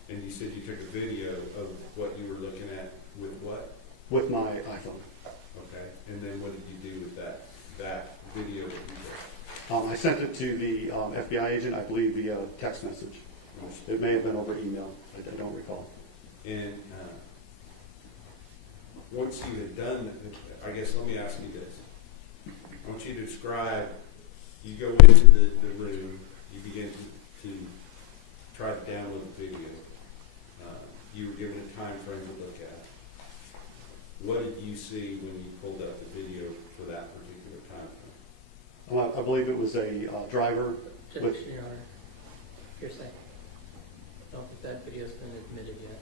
and you said you took a video of what you were looking at with what? With my iPhone. Okay, and then what did you do with that video that you took? I sent it to the FBI agent, I believe, via text message. It may have been over email. I don't recall. And once you had done that, I guess let me ask you this. I want you to describe, you go into the room, you begin to try to download the video. You were given a time frame to look at. What did you see when you pulled up the video for that particular time frame? believe it was a driver Just, with, Your Honor, hearsay. I don't think that video's been admitted yet.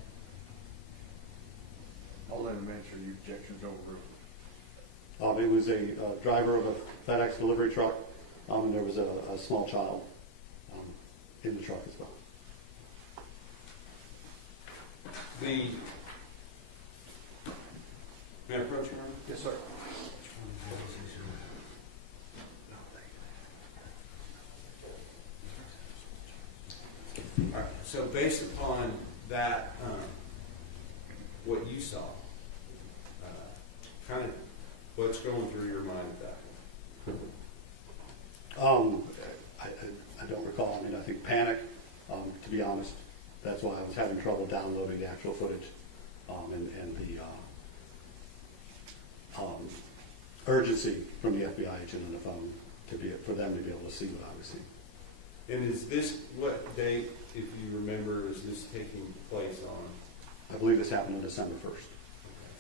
I'll let him answer your objections overruled. it was a driver of a FedEx delivery truck, and there was a small child in the truck as well. May I approach you, Robert? Yes, sir. All right, so based upon that, what you saw, kind of what's going through your mind at that point? I don't recall. I mean, I think panic, to be honest. That's why I was having trouble downloading the actual footage, and the urgency from the FBI agent on the phone for them to be able to see what I was seeing. And is this, what date, if you remember, is this taking place on? I believe this happened on December 1st.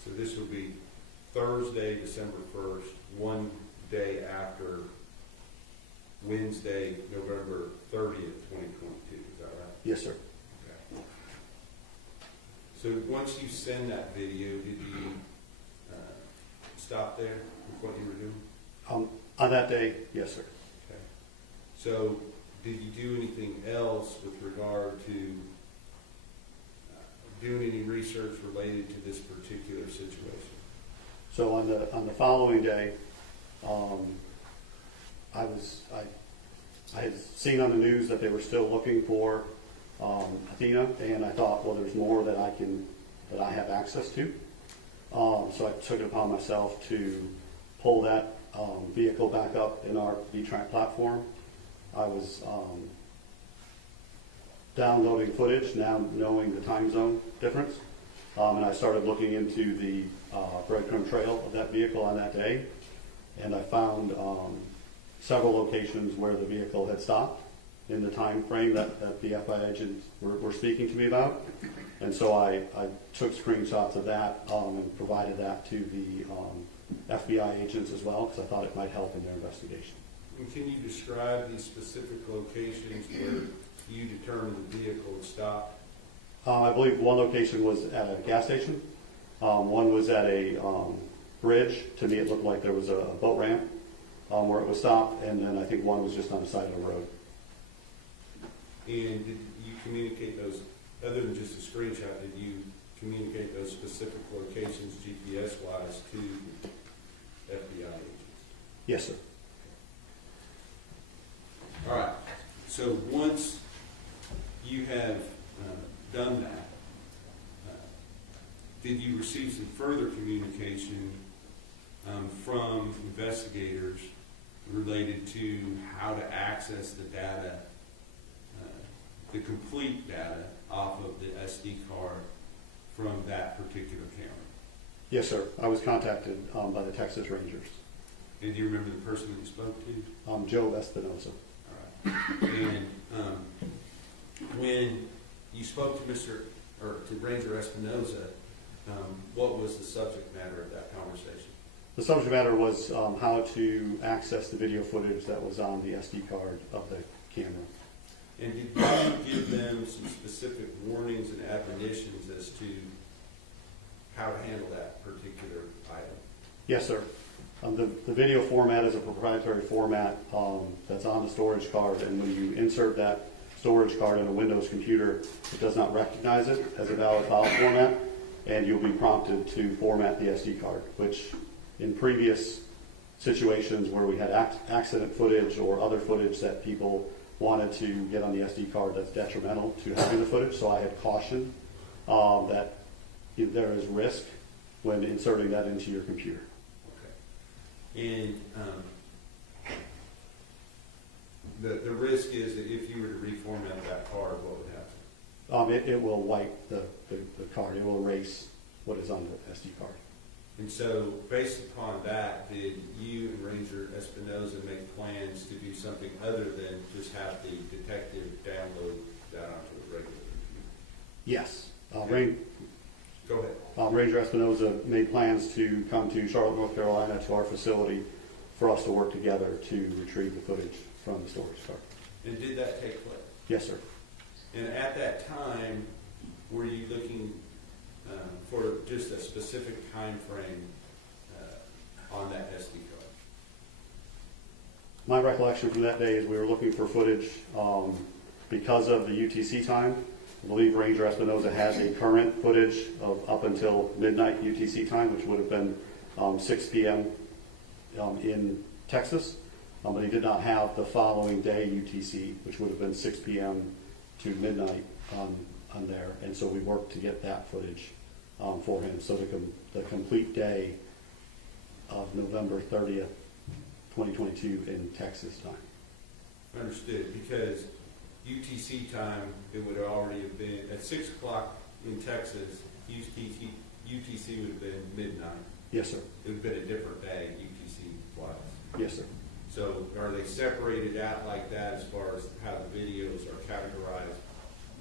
So this will be Thursday, December 1st, one day after Wednesday, November 30th, 2022, is that right? Yes, sir. Okay. So once you send that video, did you stop there with what you were doing? On that day, yes, sir. Okay. So did you do anything else with regard to doing any research related to this particular situation? So on the following day, I had seen on the news that they were still looking for Athena, and I thought, well, there's more that I have access to. So I took it upon myself to pull that vehicle back up in our VTrack platform. I was downloading footage, now knowing the time zone difference, and I started looking into the breadcrumb trail of that vehicle on that day, and I found several locations where the vehicle had stopped in the time frame that the FBI agents were speaking to me about. And so I took screenshots of that and provided that to the FBI agents as well, because I thought it might help in their investigation. And can you describe these specific locations where you determined the vehicle had stopped? I believe one location was at a gas station. One was at a bridge. To me, it looked like there was a boat ramp where it was stopped, and then I think one was just on the side of the road. And did you communicate those, other than just a screenshot, did you communicate those specific locations GPS-wise to FBI agents? Yes, sir. All right. So once you have done that, did you receive some further communication from investigators related to how to access the data, the complete data off of the SD card from that particular camera? Yes, sir. I was contacted by the Texas Rangers. And do you remember the person that you spoke to? Joe Espinosa. All right. And when you spoke to Ranger Espinosa, what was the subject matter of that conversation? The subject matter was how to access the video footage that was on the SD card of the camera. And did you give them some specific warnings and admonitions as to how to handle that particular item? Yes, sir. The video format is a proprietary format that's on the storage card, and when you insert that storage card in a Windows computer, it does not recognize it as a valid file format, and you'll be prompted to format the SD card, which in previous situations where we had accident footage or other footage that people wanted to get on the SD card, that's detrimental to having the footage. So I had cautioned that there is risk when inserting that into your computer. Okay. And the risk is that if you were to reformat that card, what would happen? It will wipe the card. It will erase what is on the SD card. And so, based upon that, did you and Ranger Espinosa make plans to do something other than just have the detective download that onto a regular computer? Yes. Go ahead. Ranger Espinosa made plans to come to Charlotte, North Carolina, to our facility for us to work together to retrieve the footage from the storage car. And did that take place? Yes, sir. And at that time, were you looking for just a specific time frame on that SD card? My recollection from that day is we were looking for footage because of the UTC time. I believe Ranger Espinoza has a current footage of up until midnight UTC time, which would have been 6 p.m. In Texas, but he did not have the following day UTC, which would have been 6 p.m. to midnight on there, and so we worked to get that footage for him. So the complete day of November 30th, 2022 in Texas time. Understood, because UTC time, it would already have been, at 6 o'clock in Texas, UTC would have been midnight. Yes, sir. It would have been a different day, UTC-wise. Yes, sir. So are they separated out like that as far as how the videos are categorized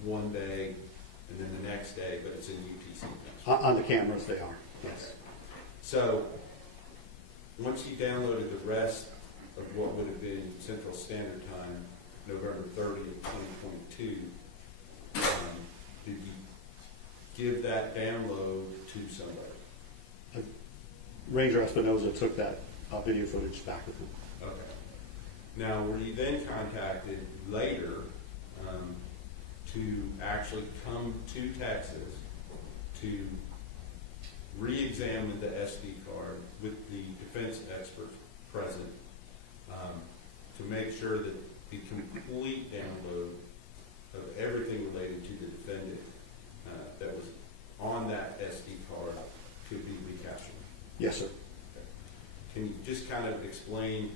one day and then the next day, but it's in UTC time? On the cameras, they are. Yes. So once you downloaded the rest of what would have been Central Standard Time, November 30th, 2022, did you give that download to somebody? Ranger Espinoza took that video footage back with him. Okay. Now, were you then contacted later to actually come to Texas to re-examine the SD card with the defense experts present to make sure that the complete download of everything related to the defendant that was on that SD card could be recaptured? Yes, sir. Okay. Can you just kind of explain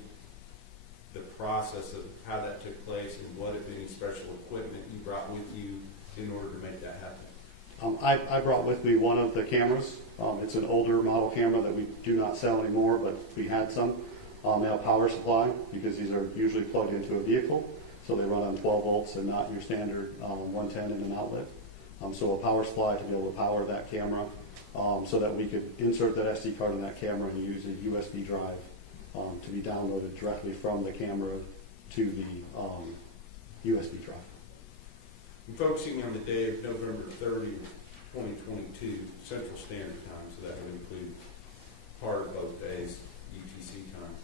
the process of how that took place and what, if any, special equipment you brought with you in order to make that happen? I brought with me one of the cameras. It's an older model camera that we do not sell anymore, but we had some. They have power supply because these are usually plugged into a vehicle, so they run on 12 volts and not your standard 110 in an outlet. So a power supply to be able to power that camera so that we could insert that SD card in that camera and use a USB drive to be downloaded directly from the camera to the USB drive. I'm focusing on the day of November 30th, 2022, Central Standard Time, so that would include part of both days, UTC time.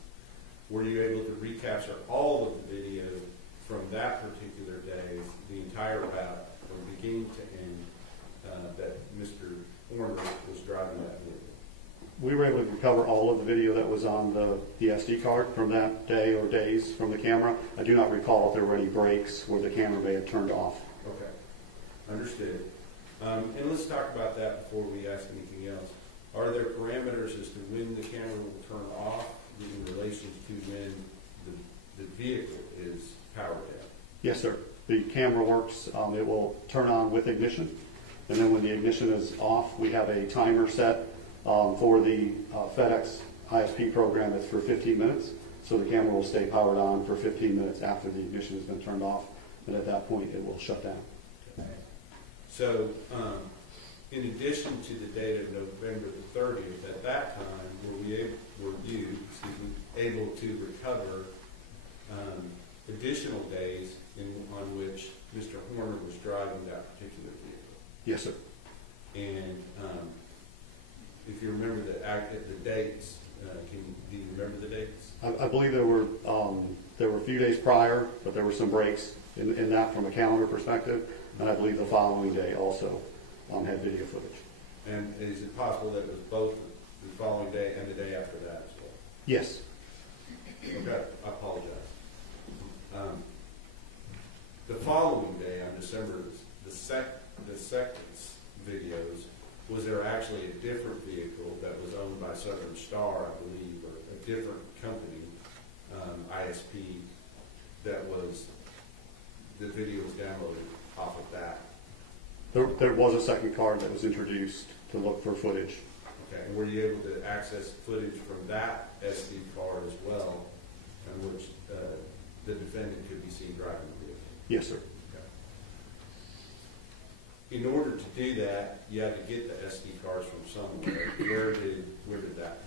Were you able to recapture all of the video from that particular day, the entire route from beginning to end, that Mr. Horner was driving that vehicle? We were able to recover all of the video that was on the SD card from that day or days from the camera. I do not recall if there were any breaks where the camera may have turned off. Okay, understood. And let's talk about that before we ask anything else. Are there parameters as to when the camera will turn off in relation to when the vehicle is powered down? Yes, sir. The camera works. It will turn on with ignition, and then when the ignition is off, we have a timer set for the FedEx ISP program. It's for 15 minutes, so the camera will stay powered on for 15 minutes after the ignition has been turned off, and at that point, it will shut down. Okay. So, in addition to the date of November the 30th, at that time, were you able to recover additional days on which Mr. Horner was driving that particular vehicle? Yes, sir. And if you remember the dates, do you remember the dates? I believe there were a few days prior, but there were some breaks in that from a calendar perspective, and I believe the following day also had video footage. And is it possible that it was both the following day and the day after that as well? Yes. Okay, I apologize. The following day, on December the 2nd videos, was there actually a different vehicle that was owned by Southern Star, I believe, or a different company, ISP, that was, the video was downloaded off of that? There was a second card that was introduced to look for footage. Okay, and were you able to access footage from that SD card as well, in which the defendant could be seen driving the vehicle? Yes, sir. Okay. In order to do that, you had to get the SD cards from somewhere. Where did that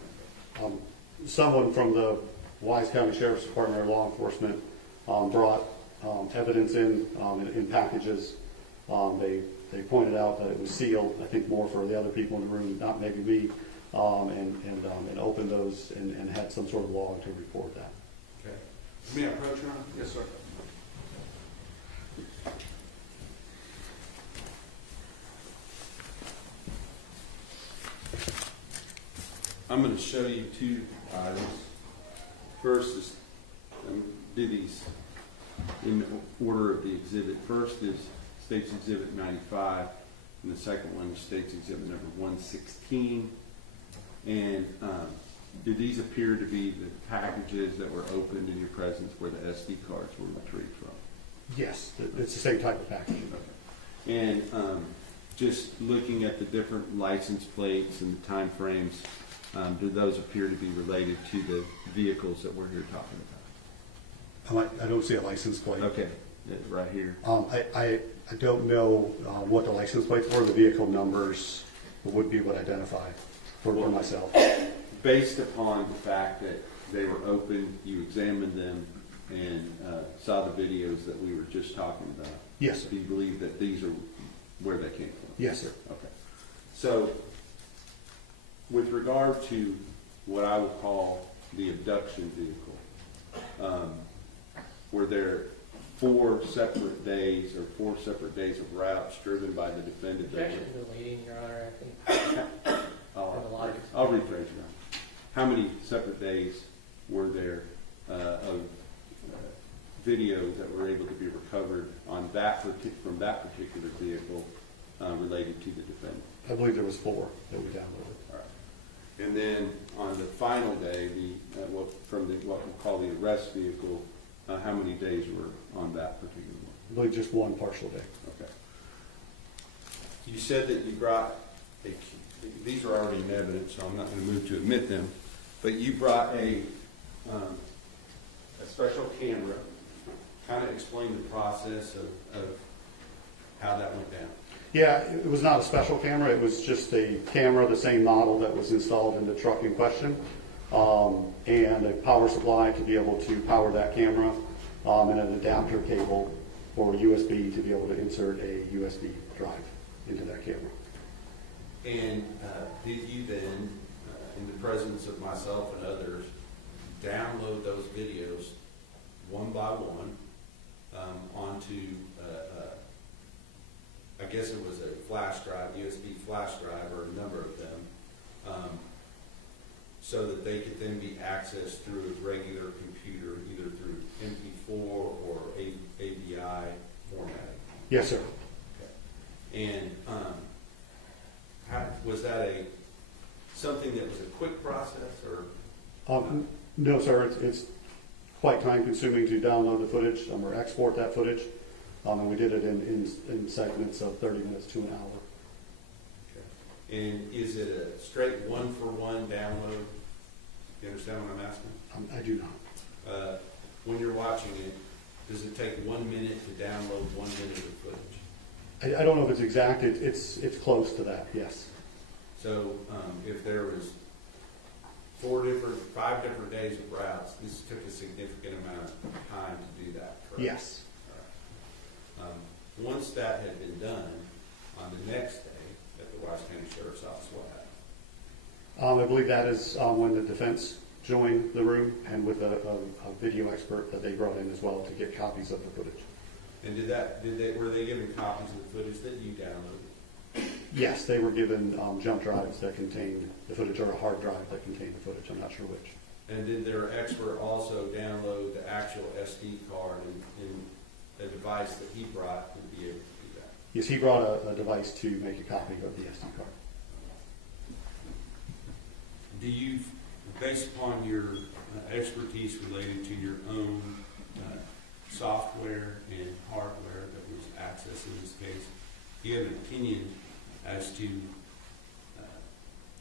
come from? Someone from the Wise County Sheriff's Department or law enforcement brought evidence in packages. They pointed out that it was sealed, I think more for the other people in the room, not maybe me, and opened those and had some sort of log to report that. Okay. May I approach, Your Honor? Yes, sir. I'm going to show you two items. First is, do these in order of the exhibit. First is State's Exhibit 95, and the second one is State's Exhibit number 116. And do these appear to be the packages that were opened in your presence where the SD cards were retrieved from? Yes, it's the same type of package. Okay. And just looking at the different license plates and the time frames, do those appear to be related to the vehicles that we're here talking about? I don't see a license plate. Okay, right here. I don't know what the license plates were. The vehicle numbers would be what identify for myself. Based upon the fact that they were open, you examined them and saw the videos that we were just talking about. Yes, sir. Do you believe that these are where they came from? Yes, sir. Okay. So, with regard to what I would call the abduction vehicle, were there 4 separate days or 4 separate days of routes driven by the defendant? Objection to leading, Your Honor, I think. I'll rephrase, Your Honor. How many separate days were there of videos that were able to be recovered on that from that particular vehicle related to the defendant? I believe there was 4 that we downloaded. All right. And then on the final day, what we call the arrest vehicle, how many days were on that particular one? I believe just 1 partial day. Okay. You said that you brought these are already in evidence, so I'm not going to move to admit them, but you brought a special camera. Kind of explain the process of how that went down. Yeah, it was not a special camera. It was just a camera, the same model that was installed in the truck in question, and a power supply to be able to power that camera, and an adapter cable for USB to be able to insert a USB drive into that camera. And did you then, in the presence of myself and others, download those videos one by one onto, I guess it was a flash drive, USB flash drive, or a number of them, so that they could then be accessed through a regular computer, either through MP4 or AVI formatting? Yes, sir. Okay. And was that something that was a quick process, or? No, sir. It's quite time consuming to download the footage or export that footage. And we did it in segments of 30 minutes to an hour. Okay. And is it a straight 1-for-1 download? You understand what I'm asking? I do not. When you're watching it, does it take 1 minute to download 1 minute of footage? I don't know if it's exact. It's close to that. Yes. So if there was 5 different days of routes, this took a significant amount of time to do that, correct? Yes. All right. Once that had been done, on the next day at the Wise County Sheriff's Office, what happened? I believe that is when the defense joined the room, and with a video expert that they brought in as well to get copies of the footage. And were they given copies of the footage that you downloaded? Yes, they were given jump drives that contained the footage, or a hard drive that contained the footage. I'm not sure which. And did their expert also download the actual SD card in a device that he brought to be able to do that? Yes, he brought a device to make a copy of the SD card. Do you, based upon your expertise related to your own software and hardware that was accessed in this case, do you have an opinion as to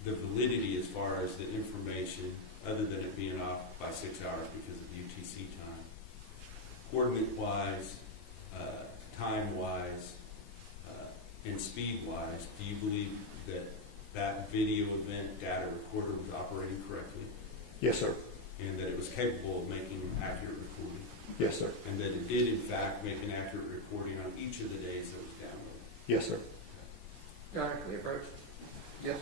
the validity as far as the information, other than it being off by 6 hours because of UTC time, coordinate-wise, time-wise, and speed-wise? Do you believe that that video event data recorder was operating correctly? Yes, sir. and that it was capable of making accurate recording, Yes, sir. and that it did in fact make an accurate recording on each of the days that was downloaded. Yes, sir. Your Honor, can we approach? Yes.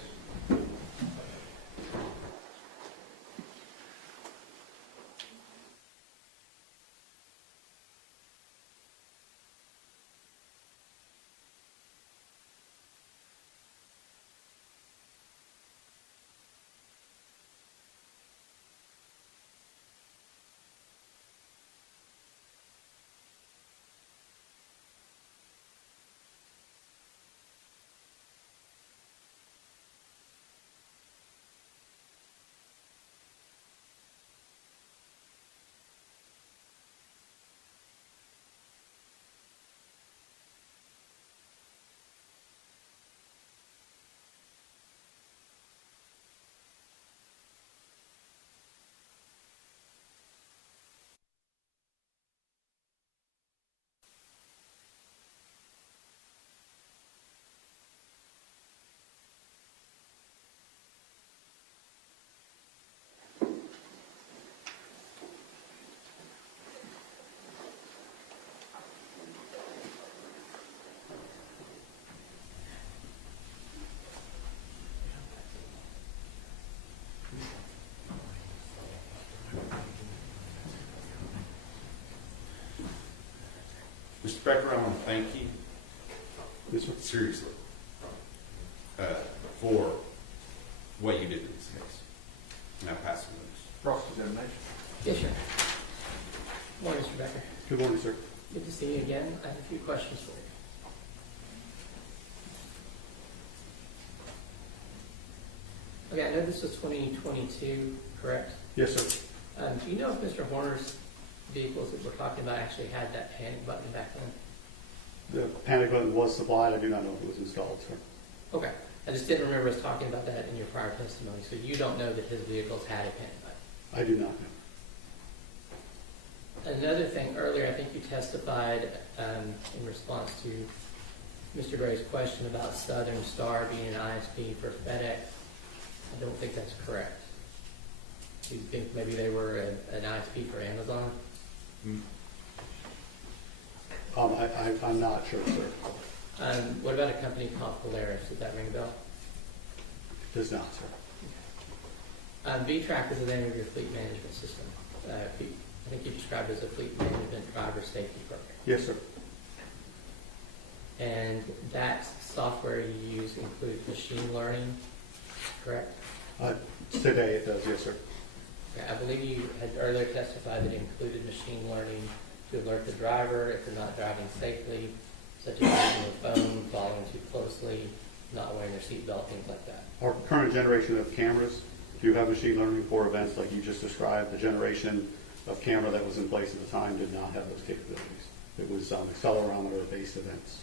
Mr. Becker, I want to thank you, Yes, sir. seriously, for what you did in this case. And I pass the notice. Cross-examination. Yes, sir. Morning, Mr. Becker. Good morning, sir. Good to see you again. I have a few questions for you. Okay, I know this was 2022, correct? Yes, sir. Do you know if Mr. Horner's vehicles that we're talking about actually had that panic button back then? The panic button was supplied. I do not know if it was installed, sir. Okay. I just didn't remember us talking about that in your prior testimony, so you don't know that his vehicles had a panic button. I do not know. Another thing, earlier I think you testified in response to Mr. Gray's question about Southern Star being an ISP for FedEx. I don't think that's correct. Do you think maybe they were an ISP for Amazon? I'm not sure, sir. What about a company called Polaris? Does that ring a bell? It does not, sir. VTrack is the name of your fleet management system. I think you described it as a fleet management driver safety program. Yes, sir. And that software you use includes machine learning, correct? Today it does, yes, sir. Okay, I believe you had earlier testified that it included machine learning to alert the driver if they're not driving safely, such as using their phone, following too closely, not wearing their seatbelt, things like that. Our current generation of cameras do have machine learning for events like you just described. The generation of camera that was in place at the time did not have those capabilities. It was accelerometer-based events.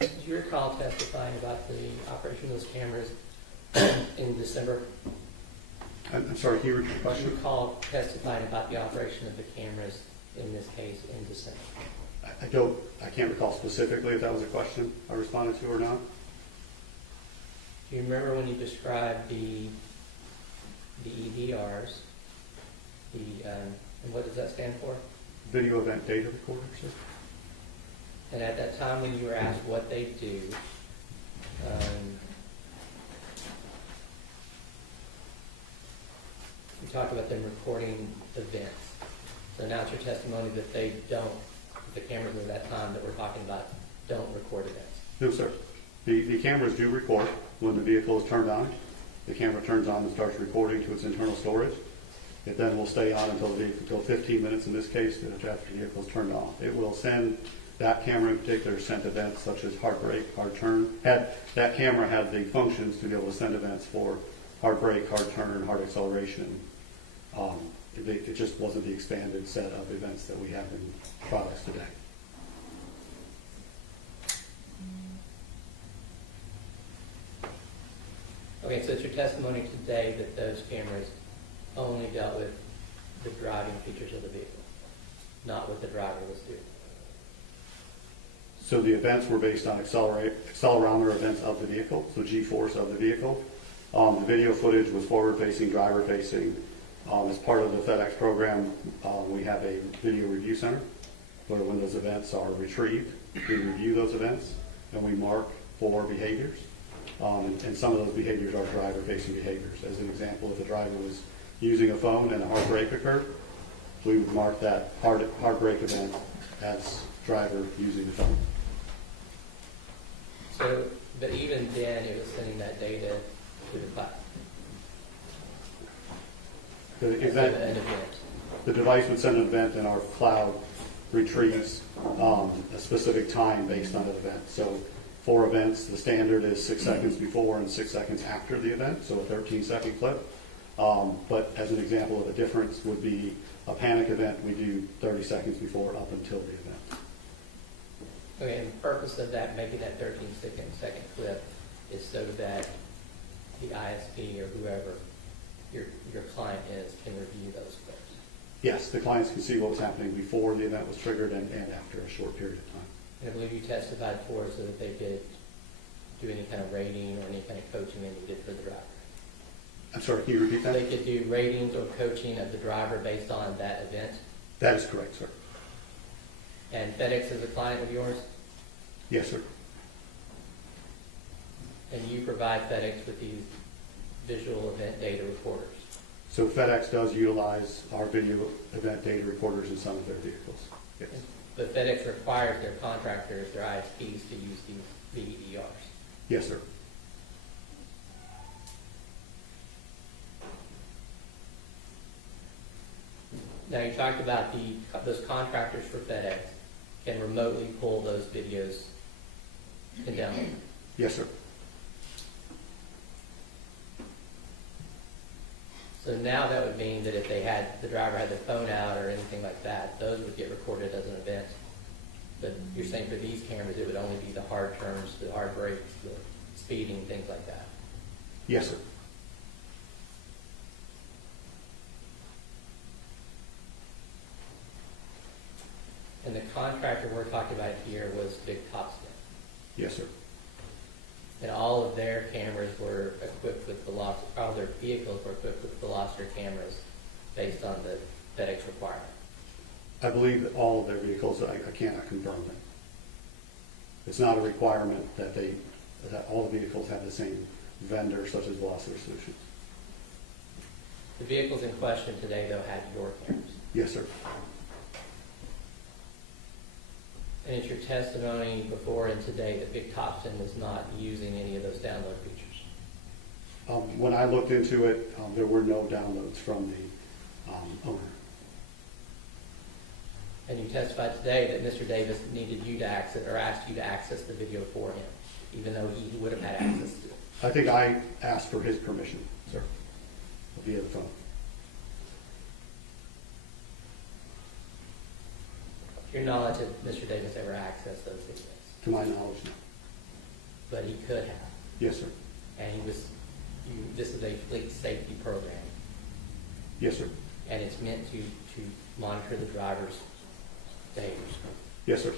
Do you recall testifying about the operation of those cameras in December? I'm sorry, can you repeat the Do you question? recall testifying about the operation of the cameras in this case in December? I can't recall specifically if that was a question I responded to or not. Do you remember when you described the EDRs, the And what does that stand for? Video event data recorder, sir. And at that time when you were asked what they do, you talked about them recording events. So now it's your testimony that they don't, the cameras at that time that we're talking about don't record events. No, sir. The cameras do record when the vehicle is turned on. The camera turns on and starts recording to its internal storage. It then will stay on until 15 minutes in this case after the vehicle is turned on. It will send, that camera in particular, sent events such as hard brake, hard turn. That camera had the functions to be able to send events for hard brake, hard turn, hard acceleration. It just wasn't the expanded set of events that we have in products today. Okay, so it's your testimony today that those cameras only dealt with the driving features of the vehicle, not what the driver was doing. So the events were based on accelerometer events of the vehicle, so G-force of the vehicle. The video footage was forward-facing, driver-facing. As part of the FedEx program, we have a video review center where when those events are retrieved, we review those events and we mark for behaviors. And some of those behaviors are driver-facing behaviors. As an example, if a driver was using a phone and a hard brake occurred, we would mark that hard brake event as driver using the phone. So, but even then, it was sending that data to the cloud. The device would send an event and our cloud retrieves a specific time based on an event. So for events, the standard is 6 seconds before and 6 seconds after the event, so a 13-second clip. But as an example of a difference would be a panic event, we do 30 seconds before up until the event. Okay, and the purpose of that, making that 13-second clip is so that the ISP or whoever your client is can review those clips. Yes, the clients can see what was happening before the event was triggered and after a short period of time. And I believe you testified for so that they could do any kind of rating or any kind of coaching they needed for the driver. I'm sorry, can you repeat that? They could do ratings or coaching of the driver based on that event. That is correct, sir. And FedEx is a client of yours? Yes, sir. And you provide FedEx with these visual event data recorders. So FedEx does utilize our video event data recorders in some of their vehicles. Yes. But FedEx requires their contractors, their ISPs, to use these VERs. Yes, sir. Now you talked about those contractors for FedEx can remotely pull those videos and download them. Yes, sir. So now that would mean that if the driver had their phone out or anything like that, those would get recorded as an event. But you're saying for these cameras, it would only be the hard turns, the hard brakes, the speeding, things like that. Yes, sir. And the contractor we're talking about here was Big Topspin. Yes, sir. And all of their cameras were equipped with all their vehicles were equipped with Veloster cameras based on the FedEx requirement. I believe that all of their vehicles, I cannot confirm that. It's not a requirement that all the vehicles have the same vendor such as Velocity Solutions. The vehicles in question today, though, had your cameras. Yes, sir. And it's your testimony before and today that Big Topspin was not using any of those download features. When I looked into it, there were no downloads from the owner. And you testified today that Mr. Davis needed you to access or asked you to access the video for him, even though he would have had access to it. I think I asked for his permission, sir, via the phone. To your knowledge, did Mr. Davis ever access those videos? To my knowledge, no. But he could have. Yes, sir. And this is a fleet safety program. Yes, sir. And it's meant to monitor the driver's behaviors. Yes, sir.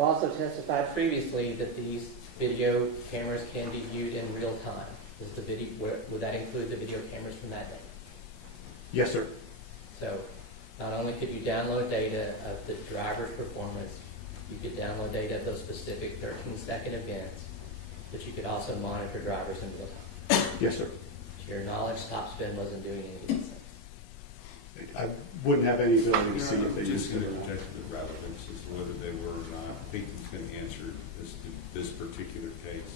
You also testified previously that these video cameras can be viewed in real time. Does the video, would that include the video cameras from that day? Yes, sir. So not only could you download data of the driver's performance, you could download data of those specific 13-second events, but you could also monitor drivers in real time. Yes, sir. To your knowledge, top spin wasn't doing any of these things. I wouldn't have any ability to see if they Just used it going or to not. object to the relevance as to whether they were or not. I think he's going to answer this particular case,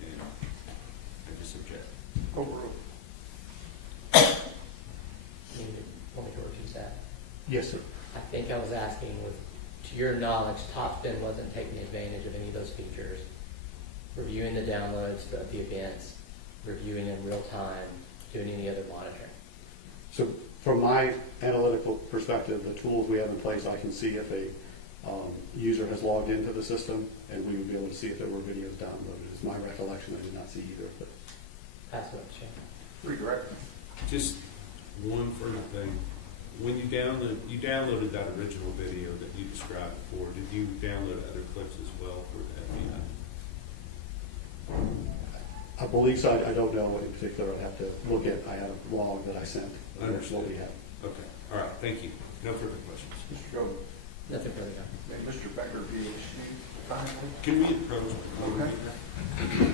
and I just object. Overruled. You want me to repeat that? Yes, sir. I think I was asking, with, to your knowledge, top spin wasn't taking advantage of any of those features, reviewing the downloads of the events, reviewing in real time, doing any other monitoring. So from my analytical perspective, the tools we have in place, I can see if a user has logged into the system, and we would be able to see if there were videos downloaded. It's my recollection, I did not see either of those. That's what changed. Redirect. Just one further thing. When you downloaded that original video that you described before, did you download other clips as well for the FBI? I believe so. I don't know in particular. I'd have to look at, I had a log that I sent. Understood. What we have. Okay, all right, thank you. No further questions. Mr. Gold. Nothing further. No. Mr. Becker, do you finally? Can we approach? Okay.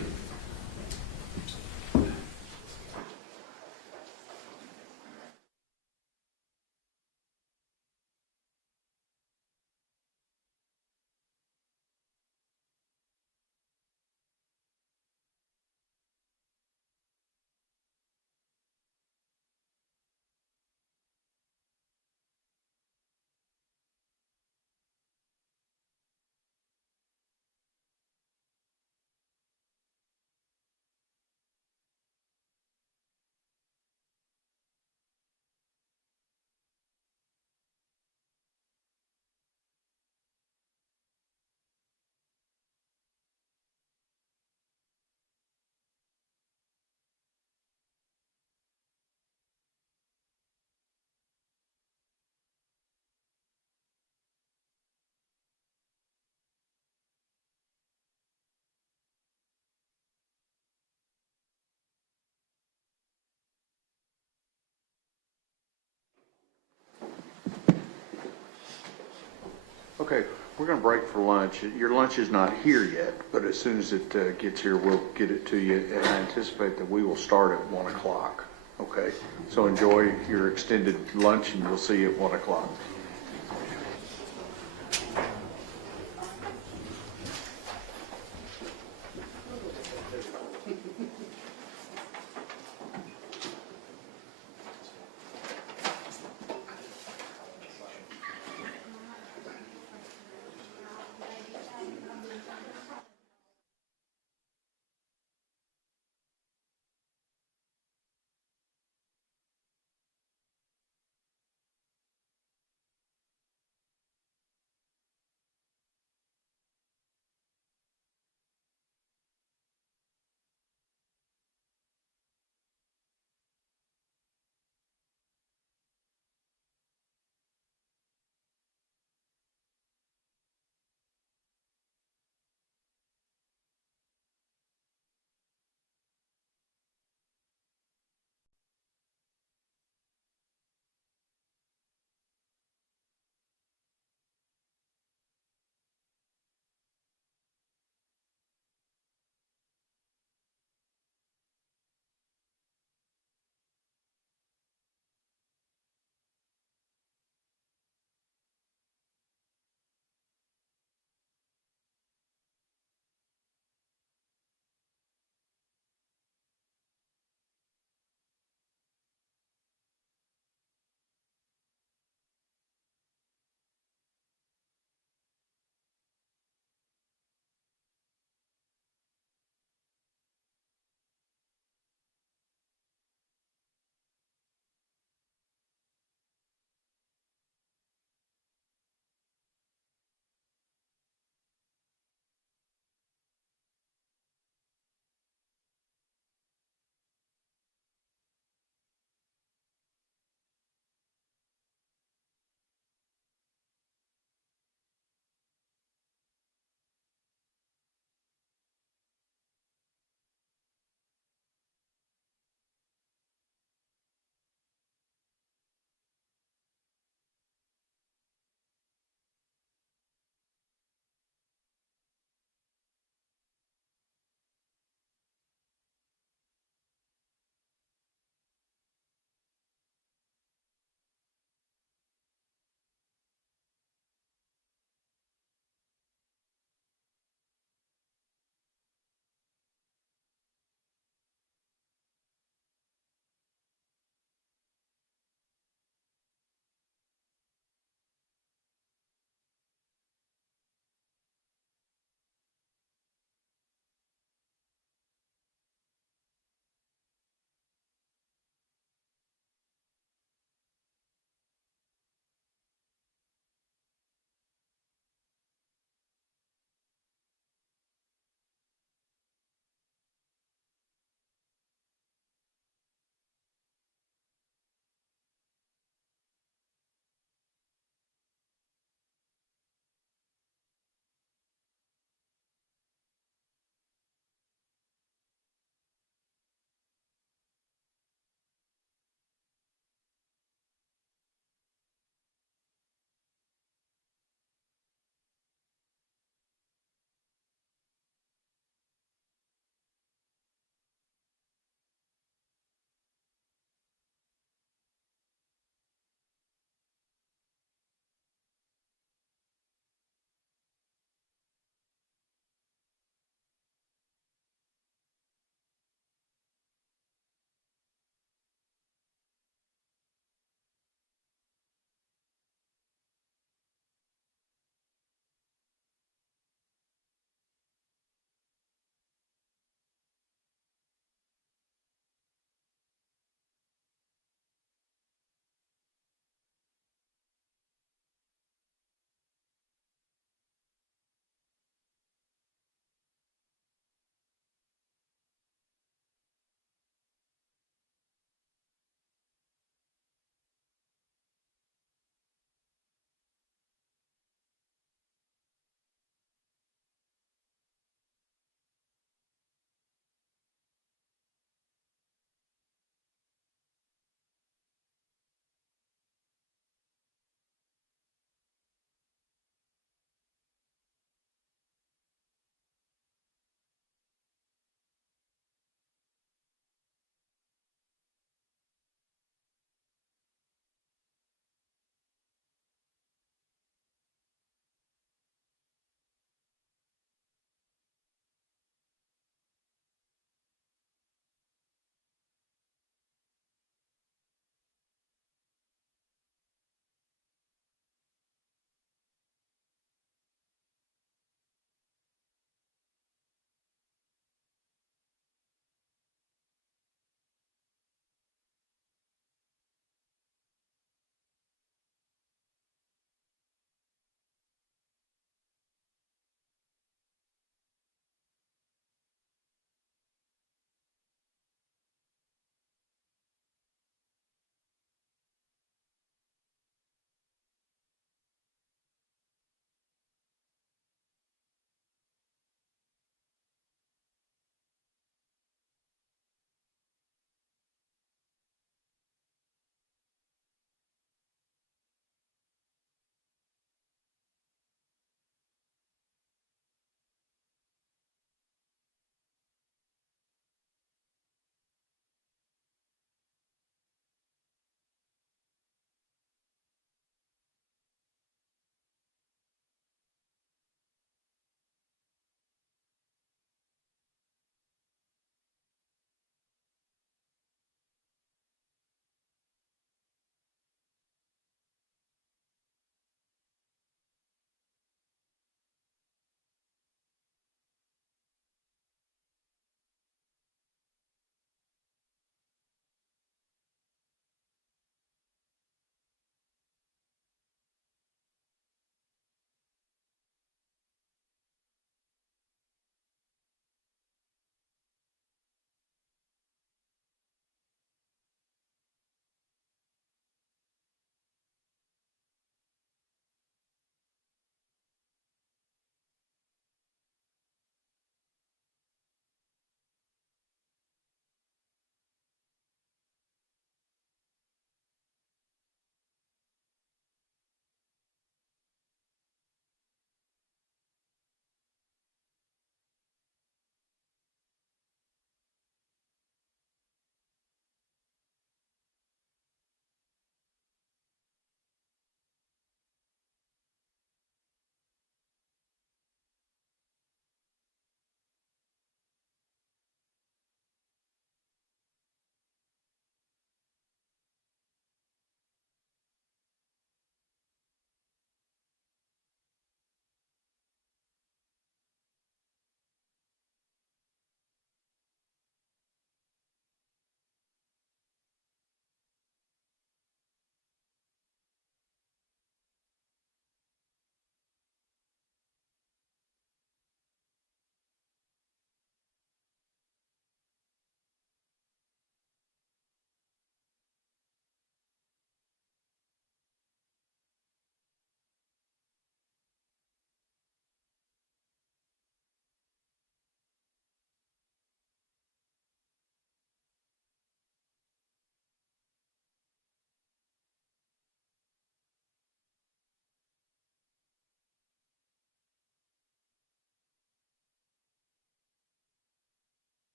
Okay, we're going to break for lunch. Your lunch is not here yet, but as soon as it gets here, we'll get it to you. And I anticipate that we will start at 1 o'clock. Okay, so enjoy your extended lunch, and we'll see you at 1 o'clock.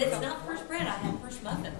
It's not first bread, I have first muffin.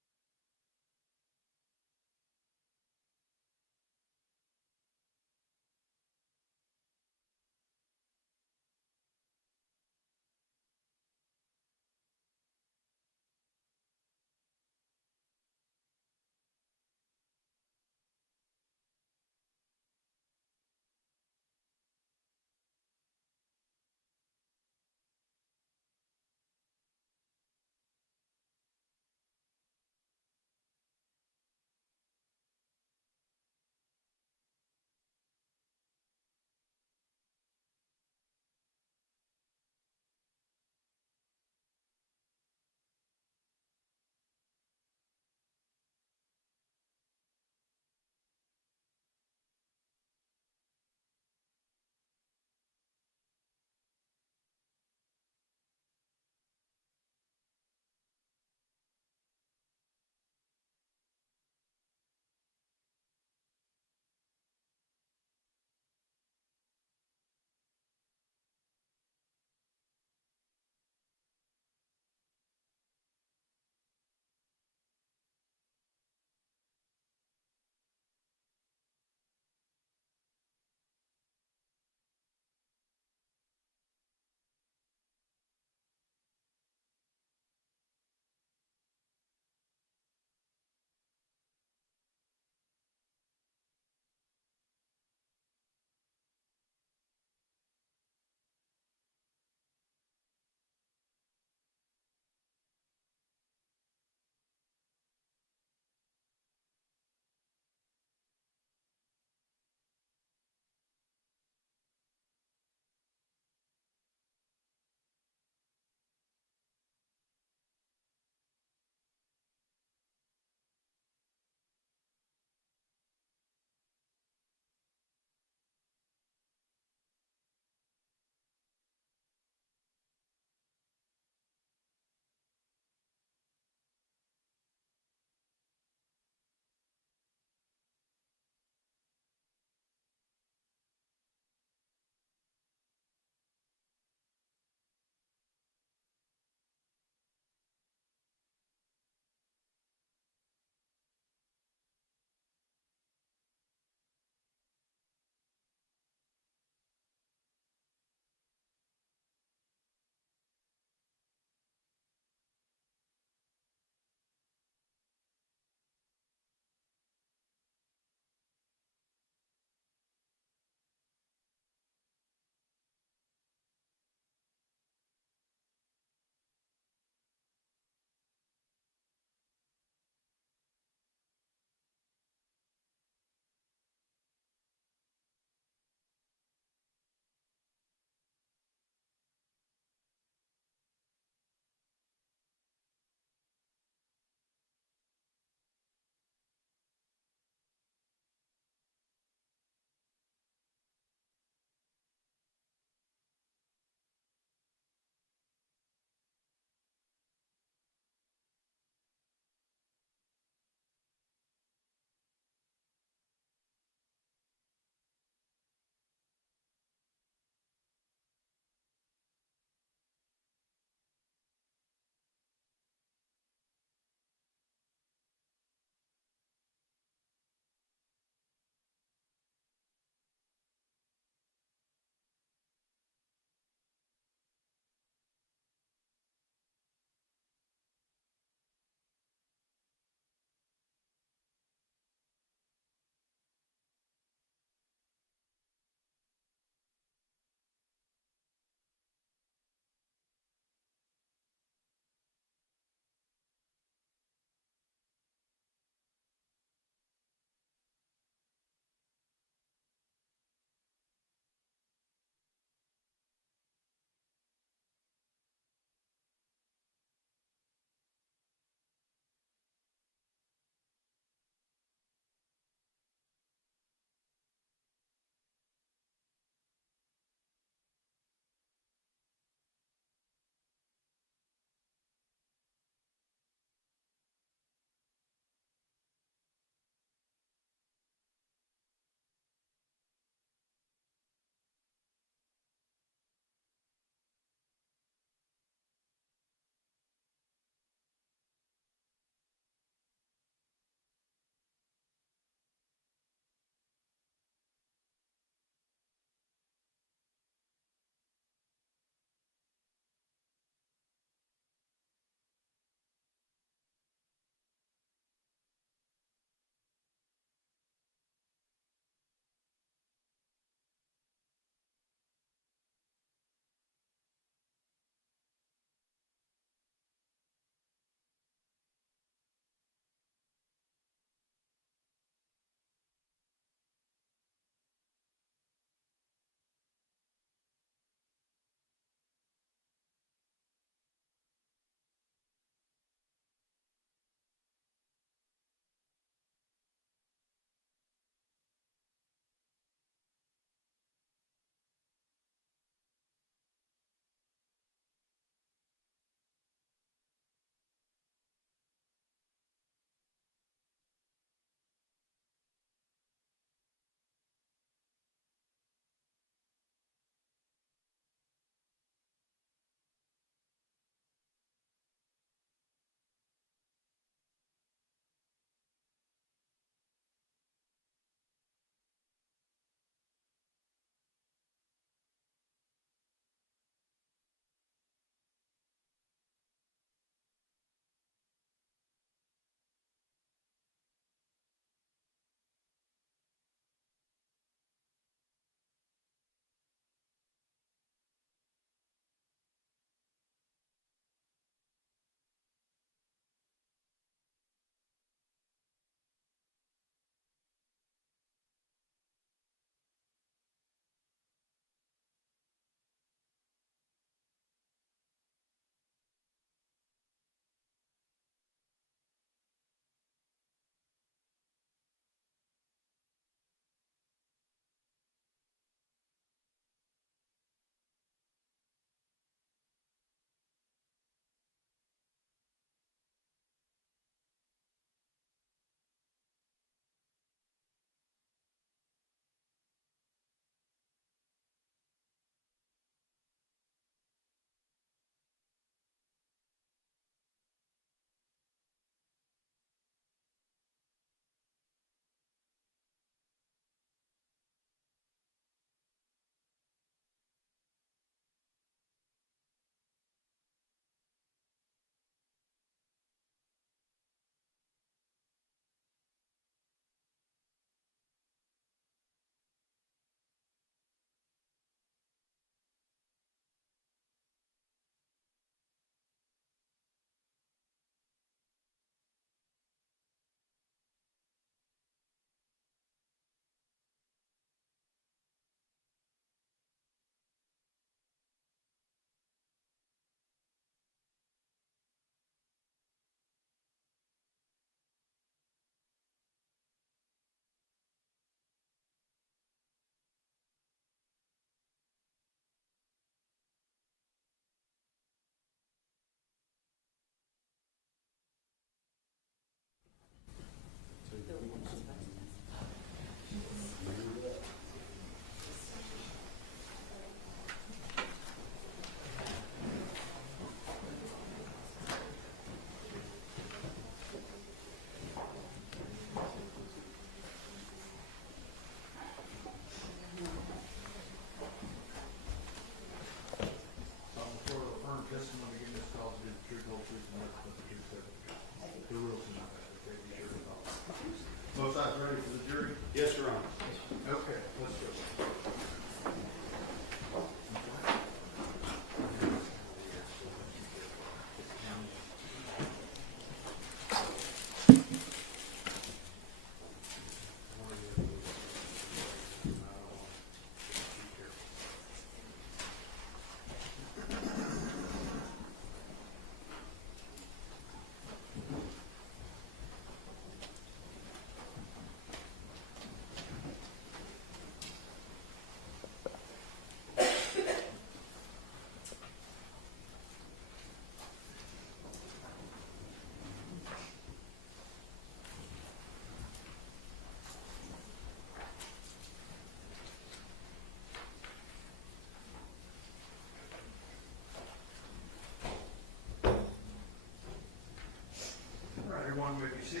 Good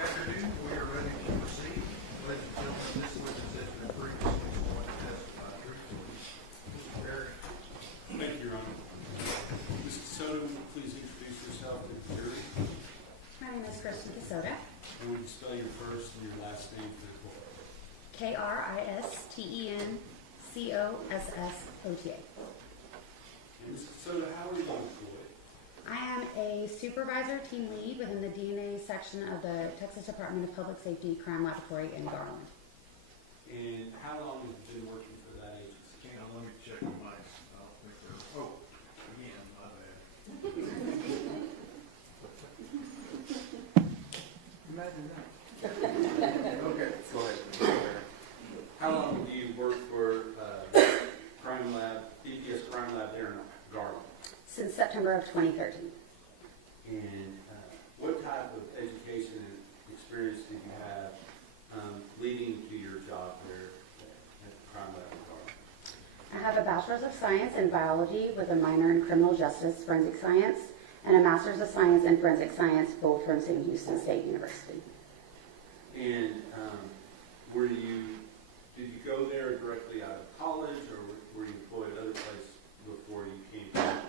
afternoon, we are ready to proceed. Ladies and gentlemen, this witness has been previously sworn to testify truthfully. Mr. Barry. Thank you, Your Honor. Ms. Soto, please introduce yourself to the jury. My name is Kristen Casoda, And would you spell your first and your last name for the court? Kristencossota. And Ms. Soto, how are you employed? I am a supervisor team lead within the DNA section of the Texas Department of Public Safety Crime Laboratory in Garland. And how long have you been working for that agency? Hang on, let me check the mics. I don't think they're, oh, again, my bad. Imagine that. Okay, go ahead. How long do you work for crime lab, DPS crime lab there in Garland? Since September of 2013. And what type of education and experience did you have leading to your job there at the crime lab in Garland? I have a Bachelor's of Science in Biology with a minor in Criminal Justice Forensic Science and a Master's of Science in Forensic Science, both from St. Houston State University. And did you go there directly out of college, or were you employed at other places before you came to Houston?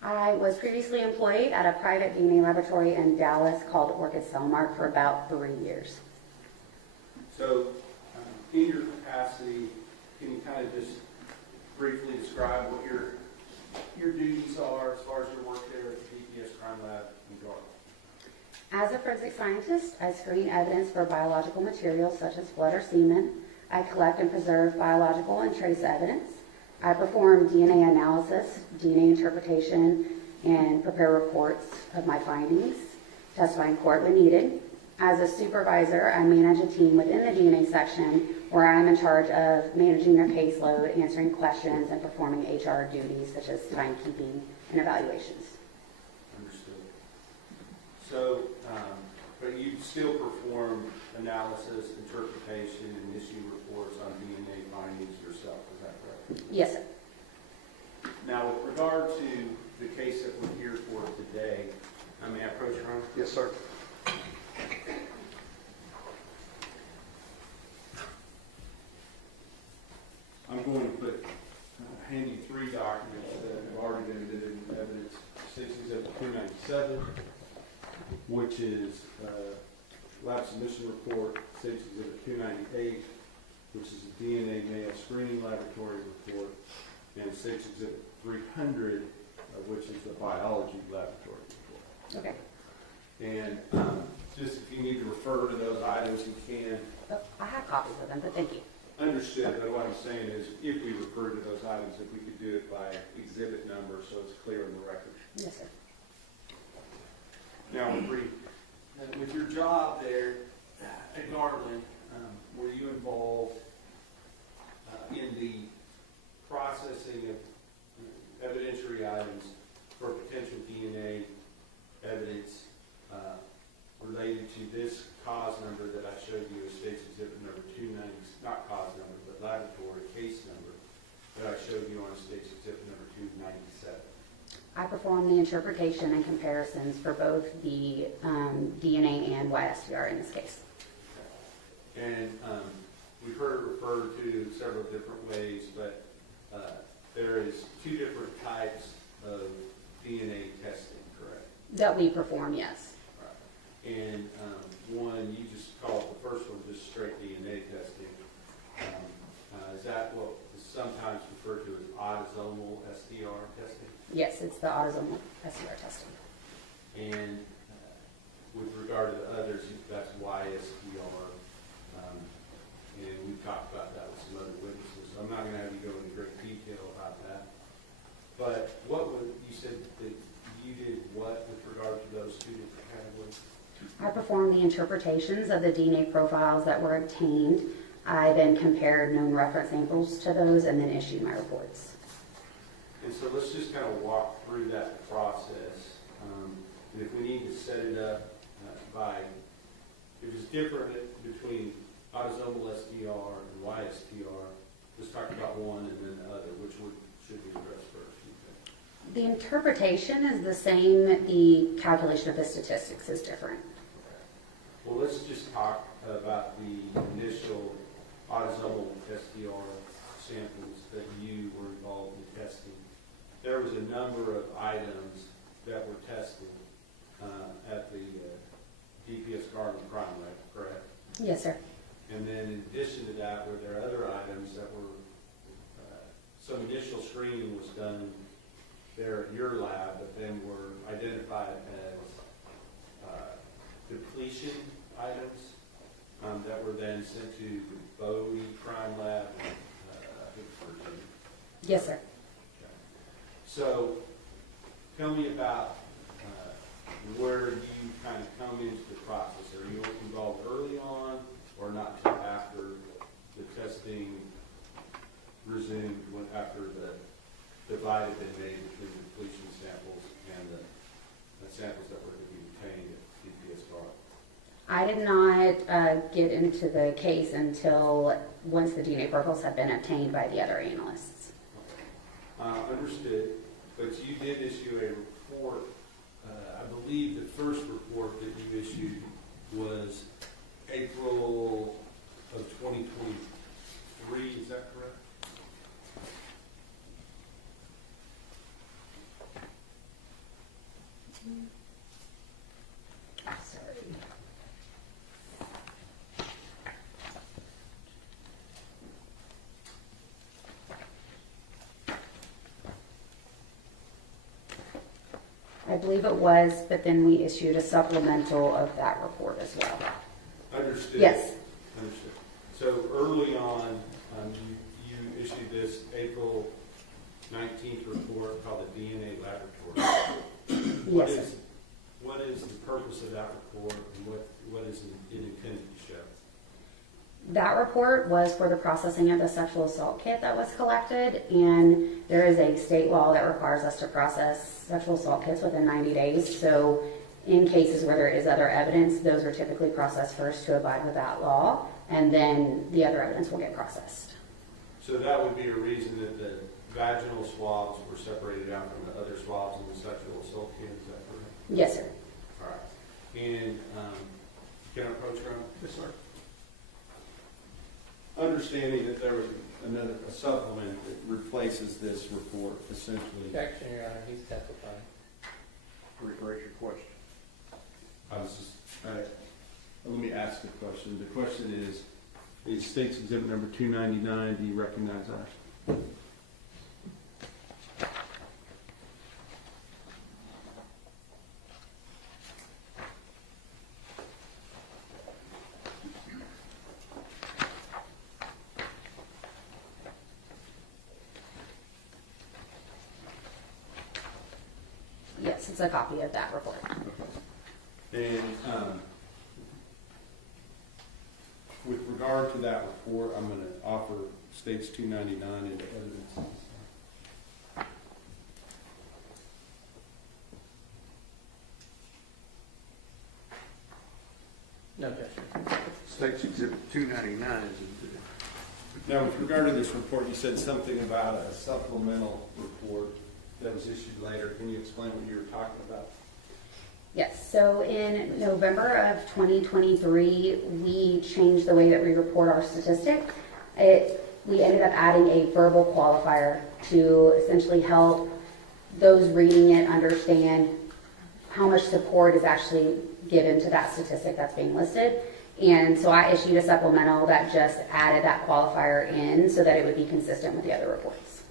I was previously employed at a private DNA laboratory in Dallas called Orchid Cellmark for about 3 years. So, in your capacity, can you kind of just briefly describe what your duties are as far as your work there at the DPS Crime Lab in Garland? As a forensic scientist, I screen evidence for biological materials such as blood or semen. I collect and preserve biological and trace evidence. I perform DNA analysis, DNA interpretation, and prepare reports of my findings, testify in court when needed. As a supervisor, I manage a team within the DNA section where I am in charge of managing their caseload, answering questions, and performing HR duties such as timekeeping and evaluations. Understood. So, but you still perform analysis, interpretation, and issue reports on DNA findings yourself, is that correct? Yes, sir. Now, with regard to the case that we're here for today, may I approach your Honor? Yes, sir. I'm going to hand you 3 documents that have already been admitted in evidence. State Exhibit 297, which is lab submission report. State Exhibit 298, which is a DNA male screening laboratory report. And State Exhibit 300, which is the biology laboratory report. Okay. And just if you need to refer to those items, you can. Oh, I have copies of them, but thank you. Understood, but what I'm saying is, if we refer to those items, if we could do it by exhibit number, so it's clear in the record. Yes, sir. Now, with your job there at Garland, were you involved in the processing of evidentiary items for potential DNA evidence related to this cause number that I showed you as State's Exhibit number 290, not cause number, but laboratory case number that I showed you on State's Exhibit number 297? I perform the interpretation and comparisons for both the DNA and YSTR in this case. And we've heard it referred to several different ways, but there is 2 different types of DNA testing, correct? That we perform, yes. Right. And one, you just call it, the first one, just straight DNA testing. Is that what is sometimes referred to as autosomal STR testing? Yes, it's the autosomal STR testing. And with regard to the others, that's YSTR. And we've talked about that with some other witnesses. So I'm not going to have you go into great detail about that. But you said that you did what with regard to those 2 different categories? I perform the interpretations of the DNA profiles that were obtained. I then compared known reference samples to those and then issued my reports. And so let's just kind of walk through that process. And if we need to set it up if it's different between autosomal STR and YSTR, let's talk about one and then the other. Which one should we address first? The interpretation is the same. The calculation of the statistics is different. Well, let's just talk about the initial autosomal STR samples that you were involved in testing. There was a number of items that were tested at the DPS Garden Crime Lab, correct? Yes, sir. And then in addition to that, were there other items that were, some initial screening was done there at your lab, but then were identified as depletion items that were then sent to the Bodie Crime Lab? Yes, sir. Okay. So tell me about where you kind of come into the process. Are you involved early on or not till after the testing resumed, after the divide had been made between the depletion samples and the samples that were to be obtained at DPS Garden? I did not get into the case until once the DNA profiles had been obtained by the other analysts. Understood, but you did issue a report. I believe the first report that you issued was April of 2023, is that correct? Sorry. I believe it was, but then we issued a supplemental of that report as well. Understood. Yes. Understood. So early on, you issued this April 19th report called the DNA Laboratory. Yes, sir. What is the purpose of that report, and what is it intended to show? That report was for the processing of the sexual assault kit that was collected, and there is a state law that requires us to process sexual assault kits within 90 days. So in cases where there is other evidence, those are typically processed first to abide with that law, and then the other evidence will get processed. So that would be a reason that the vaginal swabs were separated out from the other swabs in the sexual assault kit, is that correct? Yes, sir. All right. And can I approach her? Yes, sir. Understanding that there was a supplement that replaces this report, essentially. Objection, Your Honor, he's testifying. Rephrase your question. I was just, let me ask the question. The question is State's Exhibit number 299, do you recognize that? Yes, it's a copy of that report. And with regard to that report, I'm going to offer States 299 into evidence. No objection. State's Exhibit 299 is Now, with regard to this report, you said something about a supplemental report that was issued later. Can you explain what you were talking about? Yes, so in November of 2023, we changed the way that we report our statistic. We ended up adding a verbal qualifier to essentially help those reading it understand how much support is actually given to that statistic that's being listed. And so I issued a supplemental that just added that qualifier in so that it would be consistent with the other reports.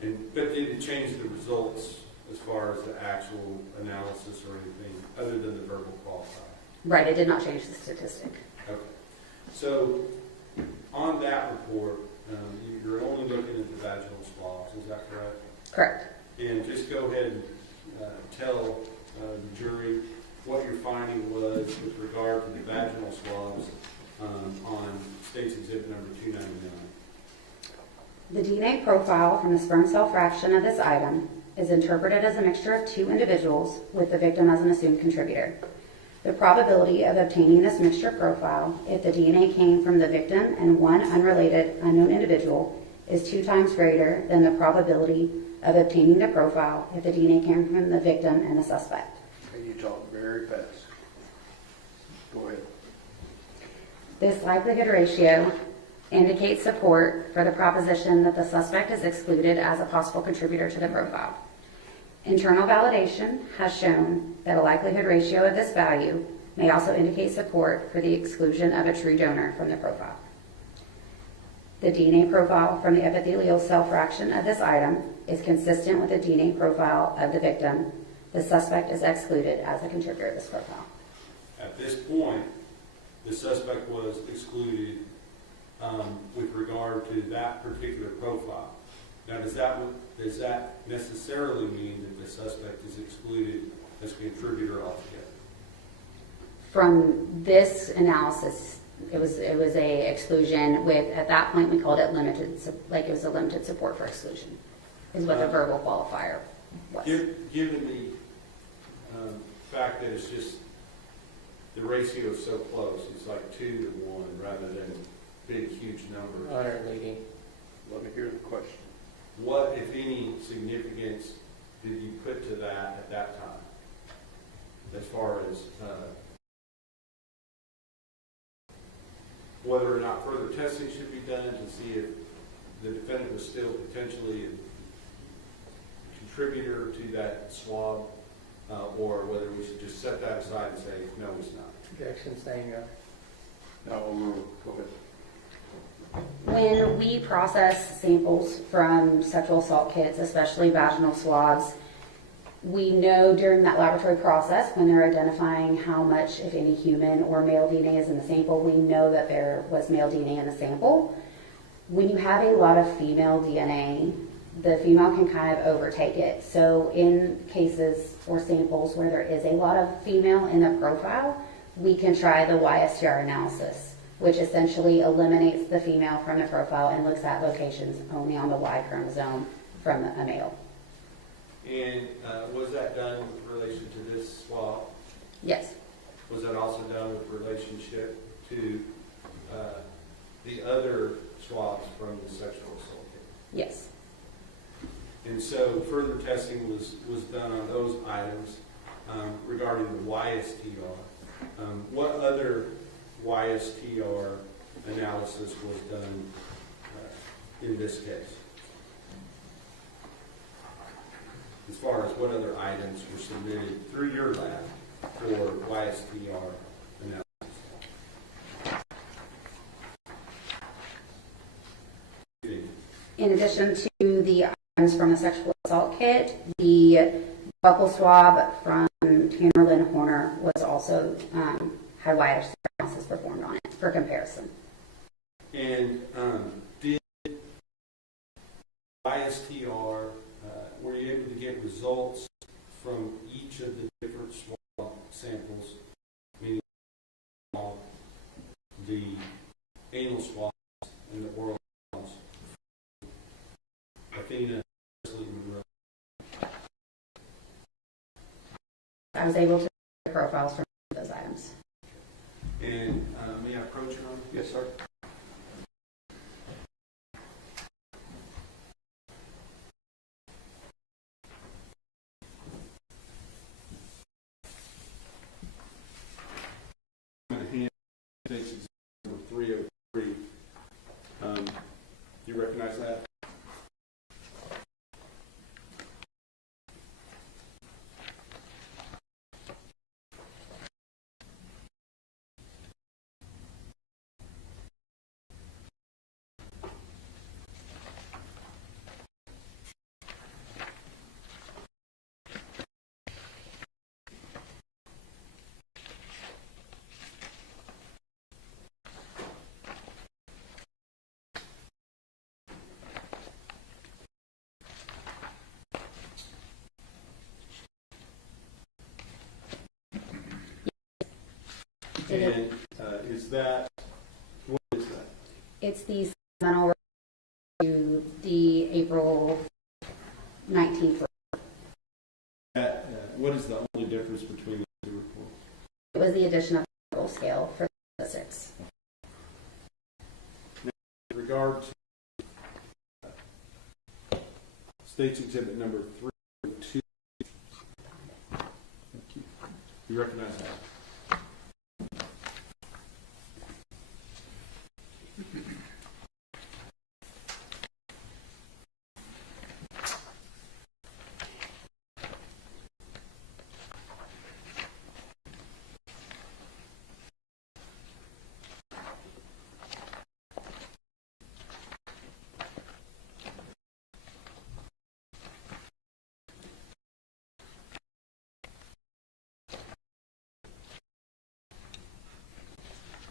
But did it change the results as far as the actual analysis or anything other than the verbal qualifier? Right, it did not change the statistic. Okay. So on that report, you're only looking at the vaginal swabs, is that correct? Correct. And just go ahead and tell the jury what your finding was with regard to the vaginal swabs on State's Exhibit number 299. The DNA profile from the sperm cell fraction of this item is interpreted as a mixture of two individuals with the victim as an assumed contributor. The probability of obtaining this mixture profile if the DNA came from the victim and one unrelated unknown individual is 2 times greater than the probability of obtaining the profile if the DNA came from the victim and the suspect. And you talk very fast. Go ahead. This likelihood ratio indicates support for the proposition that the suspect is excluded as a possible contributor to the profile. Internal validation has shown that a likelihood ratio of this value may also indicate support for the exclusion of a true donor from the profile. The DNA profile from the epithelial cell fraction of this item is consistent with the DNA profile of the victim. The suspect is excluded as a contributor to this profile. At this point, the suspect was excluded with regard to that particular profile. Now, does that necessarily mean that the suspect is excluded as a contributor altogether? From this analysis, it was a exclusion with, at that point we called it limited, like it was a limited support for exclusion, is what the verbal qualifier was. Given the fact that it's just the ratio is so close, it's like 2 to 1 rather than big huge numbers. Honor leading. Let me hear the question. What, if any, significance did you put to that at that time, as far as whether or not further testing should be done to see if the defendant was still potentially a contributor to that swab, or whether we should just set that aside and say, no, he's not? Objection, staying up. No, go ahead. When we process samples from sexual assault kits, especially vaginal swabs, we know during that laboratory process, when they're identifying how much, if any, human or male DNA is in the sample, we know that there was male DNA in the sample. When you have a lot of female DNA, the female can kind of overtake it. So in cases or samples where there is a lot of female in the profile, we can try the YSTR analysis, which essentially eliminates the female from the profile and looks at locations only on the Y chromosome from a male. And was that done with relation to this swab? Yes. Was that also done with relationship to the other swabs from the sexual assault kit? Yes. And so further testing was done on those items regarding the YSTR. What other YSTR analysis was done in this case? As far as what other items were submitted through your lab for YSTR analysis? In addition to the items from the sexual assault kit, the buccal swab from Tanner Lynn Horner was also had YSTR analysis performed on it for comparison. And did YSTR, were you able to get results from each of the different swab samples, meaning the anal swabs and the oral swabs? Athena, I was able to get profiles from those items. and may I approach you on? Yes, sir. I'm going to hand state's example number 303. Do you recognize that? And is that, what is that? It's the supplemental report to the April 19th report. What is the only difference between the two reports? It was the addition of the level scale for statistics. Now, in regard to state's exhibit number 302, you recognize that?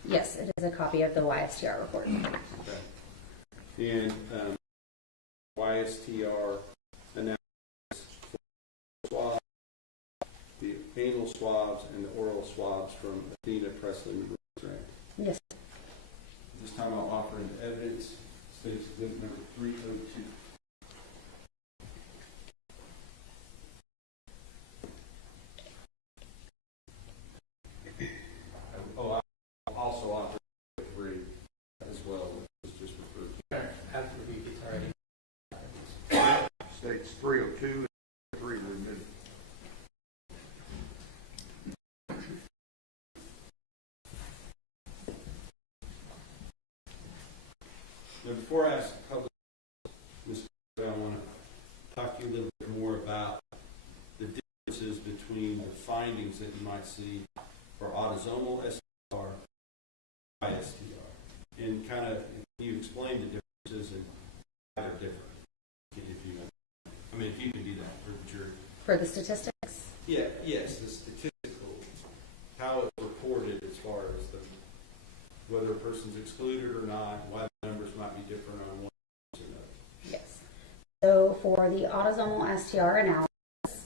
Yes, it is a copy of the YSTR report. Okay. And YSTR analysis for swabs, the anal swabs and the oral swabs from Athena Strand. Yes. This time I'll offer an evidence, states exhibit number 302. Oh, I'll also offer 3 as well, which was just referred to. After review gets already. States 302 and 3 were admitted. Now, before I ask the public, Mr. I want to talk to you a little bit more about the differences between the findings that you might see for autosomal STR and ISTR. And kind of, you explain the differences and how they're different. If you can do that for the jury. For the statistics? Yeah, yes, the statistical, how it's reported as far as whether a person's excluded or not, why the numbers might be different on one or another. Yes. So for the autosomal STR analysis,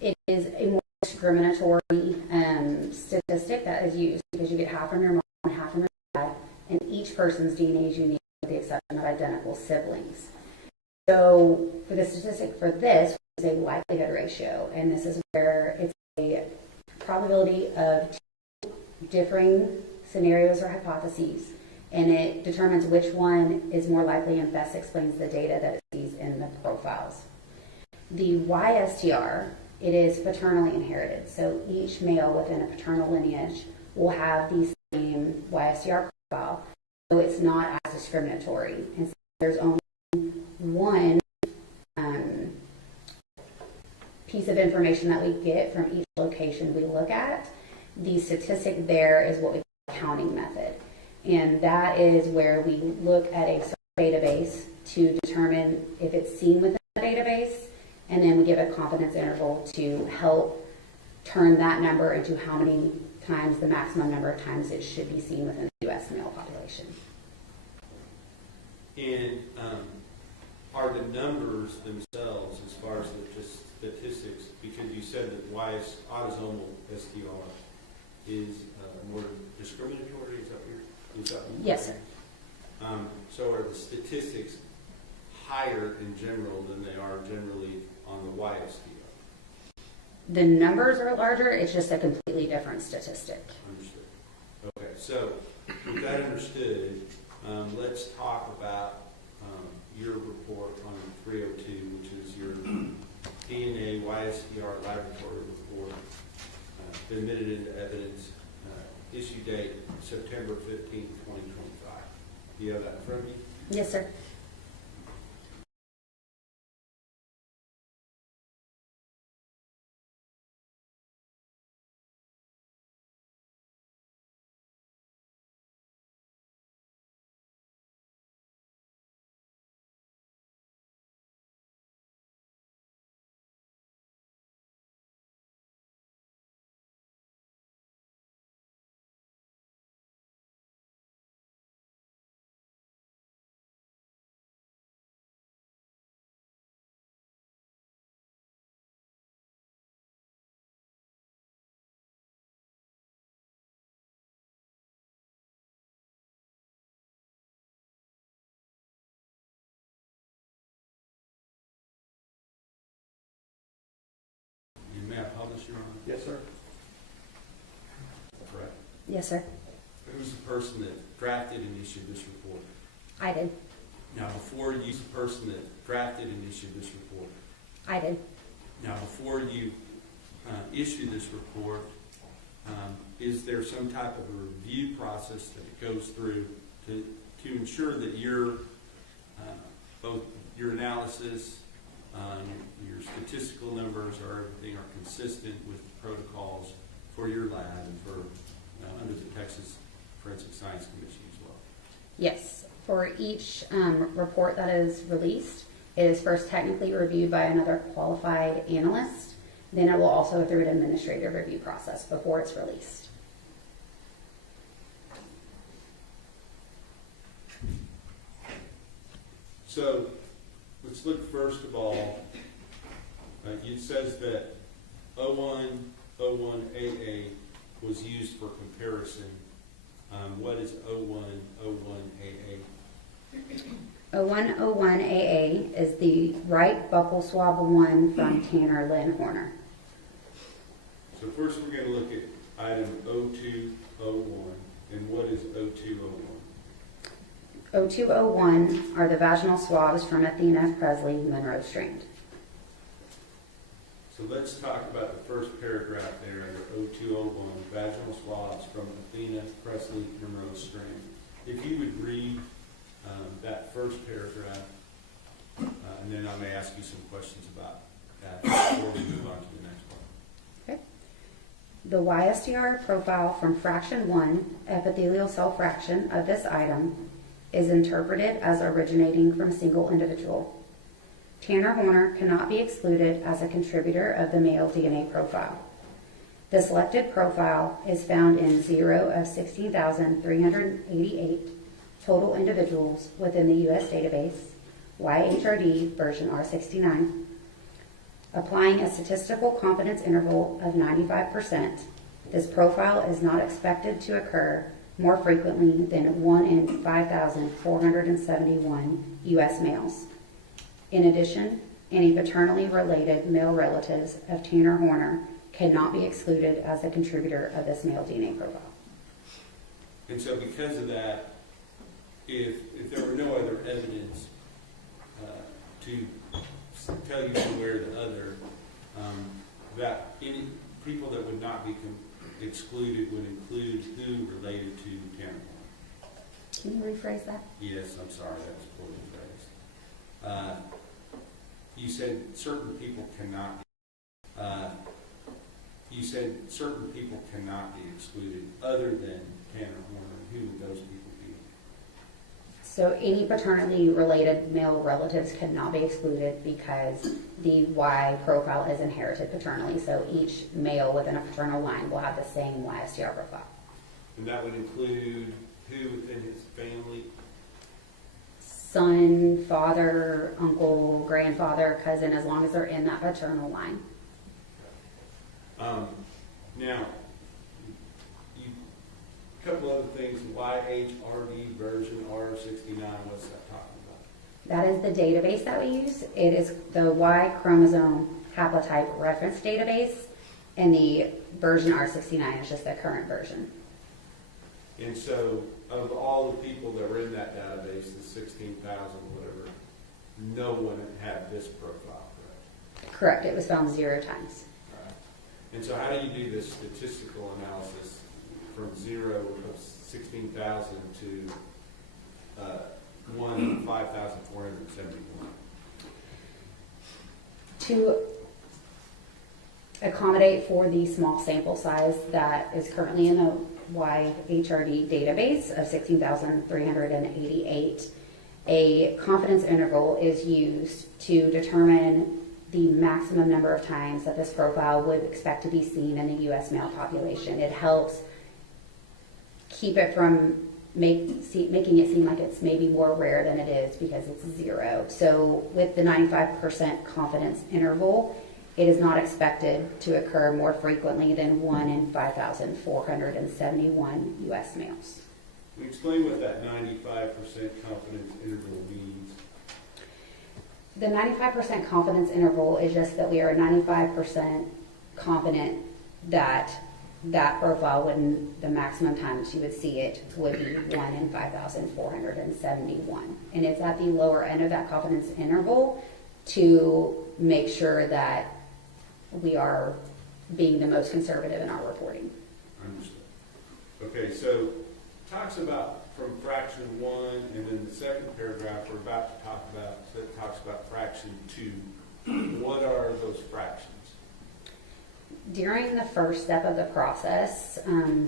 it is a more discriminatory statistic that is used because you get half from your mom and half from your dad, and each person's DNA is unique with the exception of identical siblings. So for the statistic for this is a likelihood ratio, and this is where it's a probability of two differing scenarios or hypotheses, and it determines which one is more likely and best explains the data that it sees in the profiles. The YSTR, it is paternally inherited, so each male within a paternal lineage will have the same YSTR profile, so it's not as discriminatory. And so there's only one piece of information that we get from each location we look at. The statistic there is what we call the counting method, and that is where we look at a database to determine if it's seen within the database, and then we give a confidence interval to help turn that number into how many times, the maximum number of times it should be seen within the U.S. male population. And are the numbers themselves, as far as the statistics, because you said that autosomal STR is more discriminatory, is that what you're Yes, sir. So are the statistics higher in general than they are generally on the YSTR? The numbers are larger, it's just a completely different statistic. Understood. Okay, so with that understood, let's talk about your report on 302, which is your DNA YSTR laboratory report, admitted into evidence, issue date September 15th, 2025. Do you have that in front of you? Yes, sir. And may I publish, Your Honor? Yes, sir. Correct. Yes, sir. Who's the person that drafted and issued this report? I did. Now, before you, the person that drafted and issued this report. I did. Now, before you issue this report, is there some type of a review process that it goes through to ensure that your both your analysis, your statistical numbers, or everything are consistent with the protocols for your lab and for under the Texas Forensic Science Commission as well? Yes. For each report that is released, it is first technically reviewed by another qualified analyst. Then it will also go through an administrative review process before it's released. So let's look first of all, it says that 0101AA was used for comparison. What is 0101AA? 0101AA is the right buccal swab 1 from Tanner Lynn Horner. So first we're going to look at item 0201. And what is 0201? 0201 are the vaginal swabs from Athena Strand. So let's talk about the first paragraph there under 0201, vaginal swabs from Athena Strand. If you would read that first paragraph, and then I may ask you some questions about that before we move on to the next one. Okay. The YSTR profile from fraction 1, epithelial cell fraction, of this item is interpreted as originating from a single individual. Tanner Horner cannot be excluded as a contributor of the male DNA profile. The selected profile is found in 0 of 16,388 total individuals within the U.S. database, YHRD version R69. Applying a statistical confidence interval of 95%, this profile is not expected to occur more frequently than 1 in 5,471 U.S. males. In addition, any paternally related male relatives of Tanner Horner cannot be excluded as a contributor of this male DNA profile. And so because of that, if there were no other evidence to tell you one way or the other, that any people that would not be excluded would include who related to Tanner Horner. Can you rephrase that? Yes, I'm sorry, that was poorly phrased. You said certain people cannot be excluded other than Tanner Horner. Who would those people be? So any paternally related male relatives cannot be excluded because the Y profile is inherited paternally. So each male within a paternal line will have the same YSTR profile. And that would include who within his family? Son, father, uncle, grandfather, cousin, as long as they're in that paternal line. Now, a couple other things. YHRD version R69. What's that talking about? That is the database that we use. It is the Y chromosome haplotype reference database, and the version R69 is just the current version. And so, of all the people that were in that database, the 16,000, whatever, no one had this profile, correct? Correct. It was found 0 times. Right. And so how do you do this statistical analysis from 0 of 16,000 to 1 of 5,471? To accommodate for the small sample size that is currently in the YHRD database of 16,388, a confidence interval is used to determine the maximum number of times that this profile would expect to be seen in the U.S. male population. It helps keep it from making it seem like it's maybe more rare than it is because it's 0. So with the 95% confidence interval, it is not expected to occur more frequently than 1 in 5,471 U.S. males. Can you explain what that 95% confidence interval means? The 95% confidence interval is just that we are 95% confident that that profile wouldn't, the maximum times you would see it would be 1 in 5,471. And it's at the lower end of that confidence interval to make sure that we are being the most conservative in our reporting. Understood. Okay, so talks about from fraction 1, and then the second paragraph we're about to talk about, so it talks about fraction 2. What are those fractions? During the first step of the process, I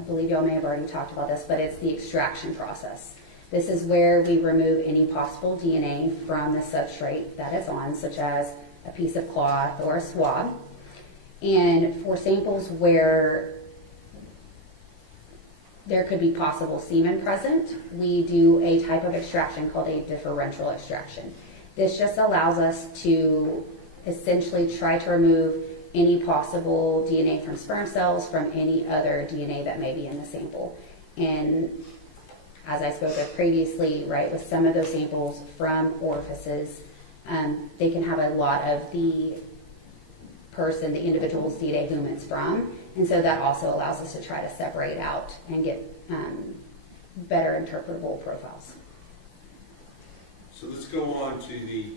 believe y'all may have already talked about this, but it's the extraction process. This is where we remove any possible DNA from the substrate that it's on, such as a piece of cloth or a swab. And for samples where there could be possible semen present, we do a type of extraction called a differential extraction. This just allows us to essentially try to remove any possible DNA from sperm cells from any other DNA that may be in the sample. And as I spoke of previously, right, with some of those samples from orifices, they can have a lot of the individual's DNA whom it's from. And so that also allows us to try to separate out and get better interpretable profiles. So let's go on to the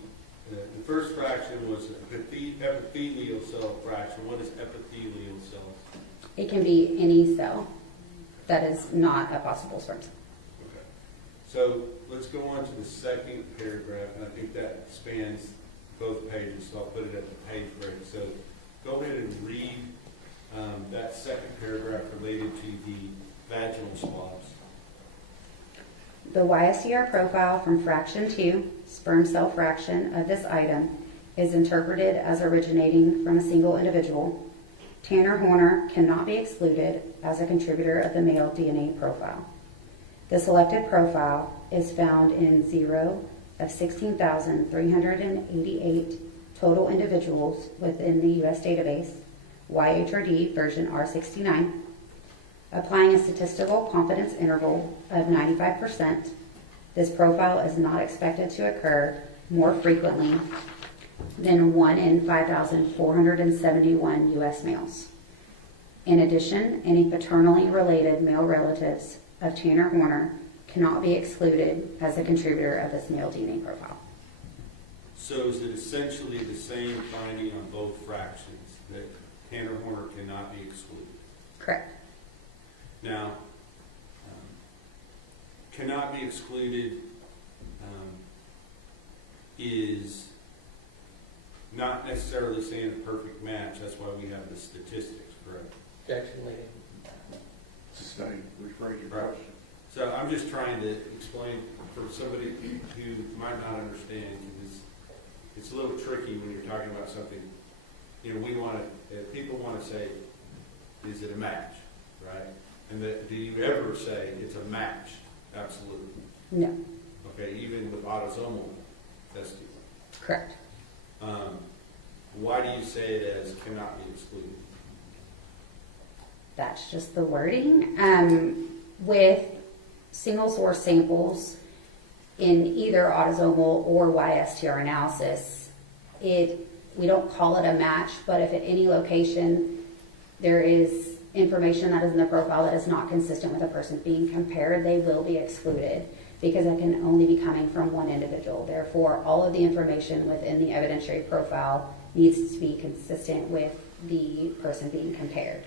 first fraction was epithelial cell fraction. What is epithelial cells? It can be any cell that is not a possible sperm cell. Okay. So let's go on to the second paragraph, and I think that spans both pages, so I'll put it at the page break. So go ahead and read that second paragraph related to the vaginal swabs. The YSTR profile from fraction 2, sperm cell fraction of this item, is interpreted as originating from a single individual. Tanner Horner cannot be excluded as a contributor of the male DNA profile. The selected profile is found in 0 of 16,388 total individuals within the U.S. database, YHRD version R69. Applying a statistical confidence interval of 95%, this profile is not expected to occur more frequently than 1 in 5,471 U.S. males. In addition, any paternally related male relatives of Tanner Horner cannot be excluded as a contributor of this male DNA profile. So is it essentially the same finding on both fractions, that Tanner Horner cannot be excluded? Correct. Now, cannot be excluded is not necessarily saying a perfect match. That's why we have the statistics, correct? Objection, leading. Sustained, rephrase your Right. question. So I'm just trying to explain for somebody who might not understand, because it's a little tricky when you're talking about something. You know, people want to say, is it a match, right? And do you ever say it's a match? Absolutely. No. Okay, even with autosomal testing. Correct. Why do you say it as cannot be excluded? That's just the wording. With single source samples in either autosomal or YSTR analysis, we don't call it a match, but if at any location there is information that is in the profile that is not consistent with a person being compared, they will be excluded because it can only be coming from one individual. Therefore, all of the information within the evidentiary profile needs to be consistent with the person being compared.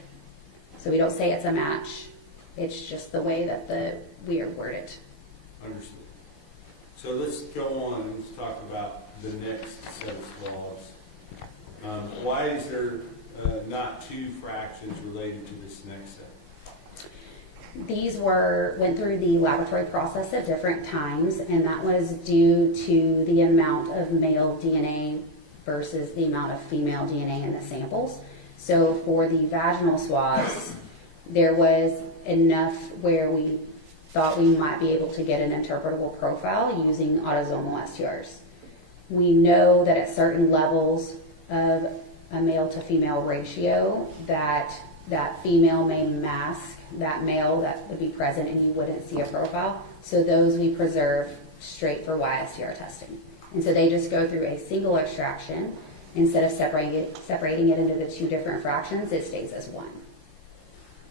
So we don't say it's a match. It's just the way that we are worded. Understood. So let's go on and let's talk about the next set of swabs. Why is there not two fractions related to this next set? These went through the laboratory process at different times, and that was due to the amount of male DNA versus the amount of female DNA in the samples. So for the vaginal swabs, there was enough where we thought we might be able to get an interpretable profile using autosomal STRs. We know that at certain levels of a male to female ratio that female may mask that male that would be present and you wouldn't see a profile. So those we preserve straight for YSTR testing. And so they just go through a single extraction. Instead of separating it into the two different fractions, it stays as one.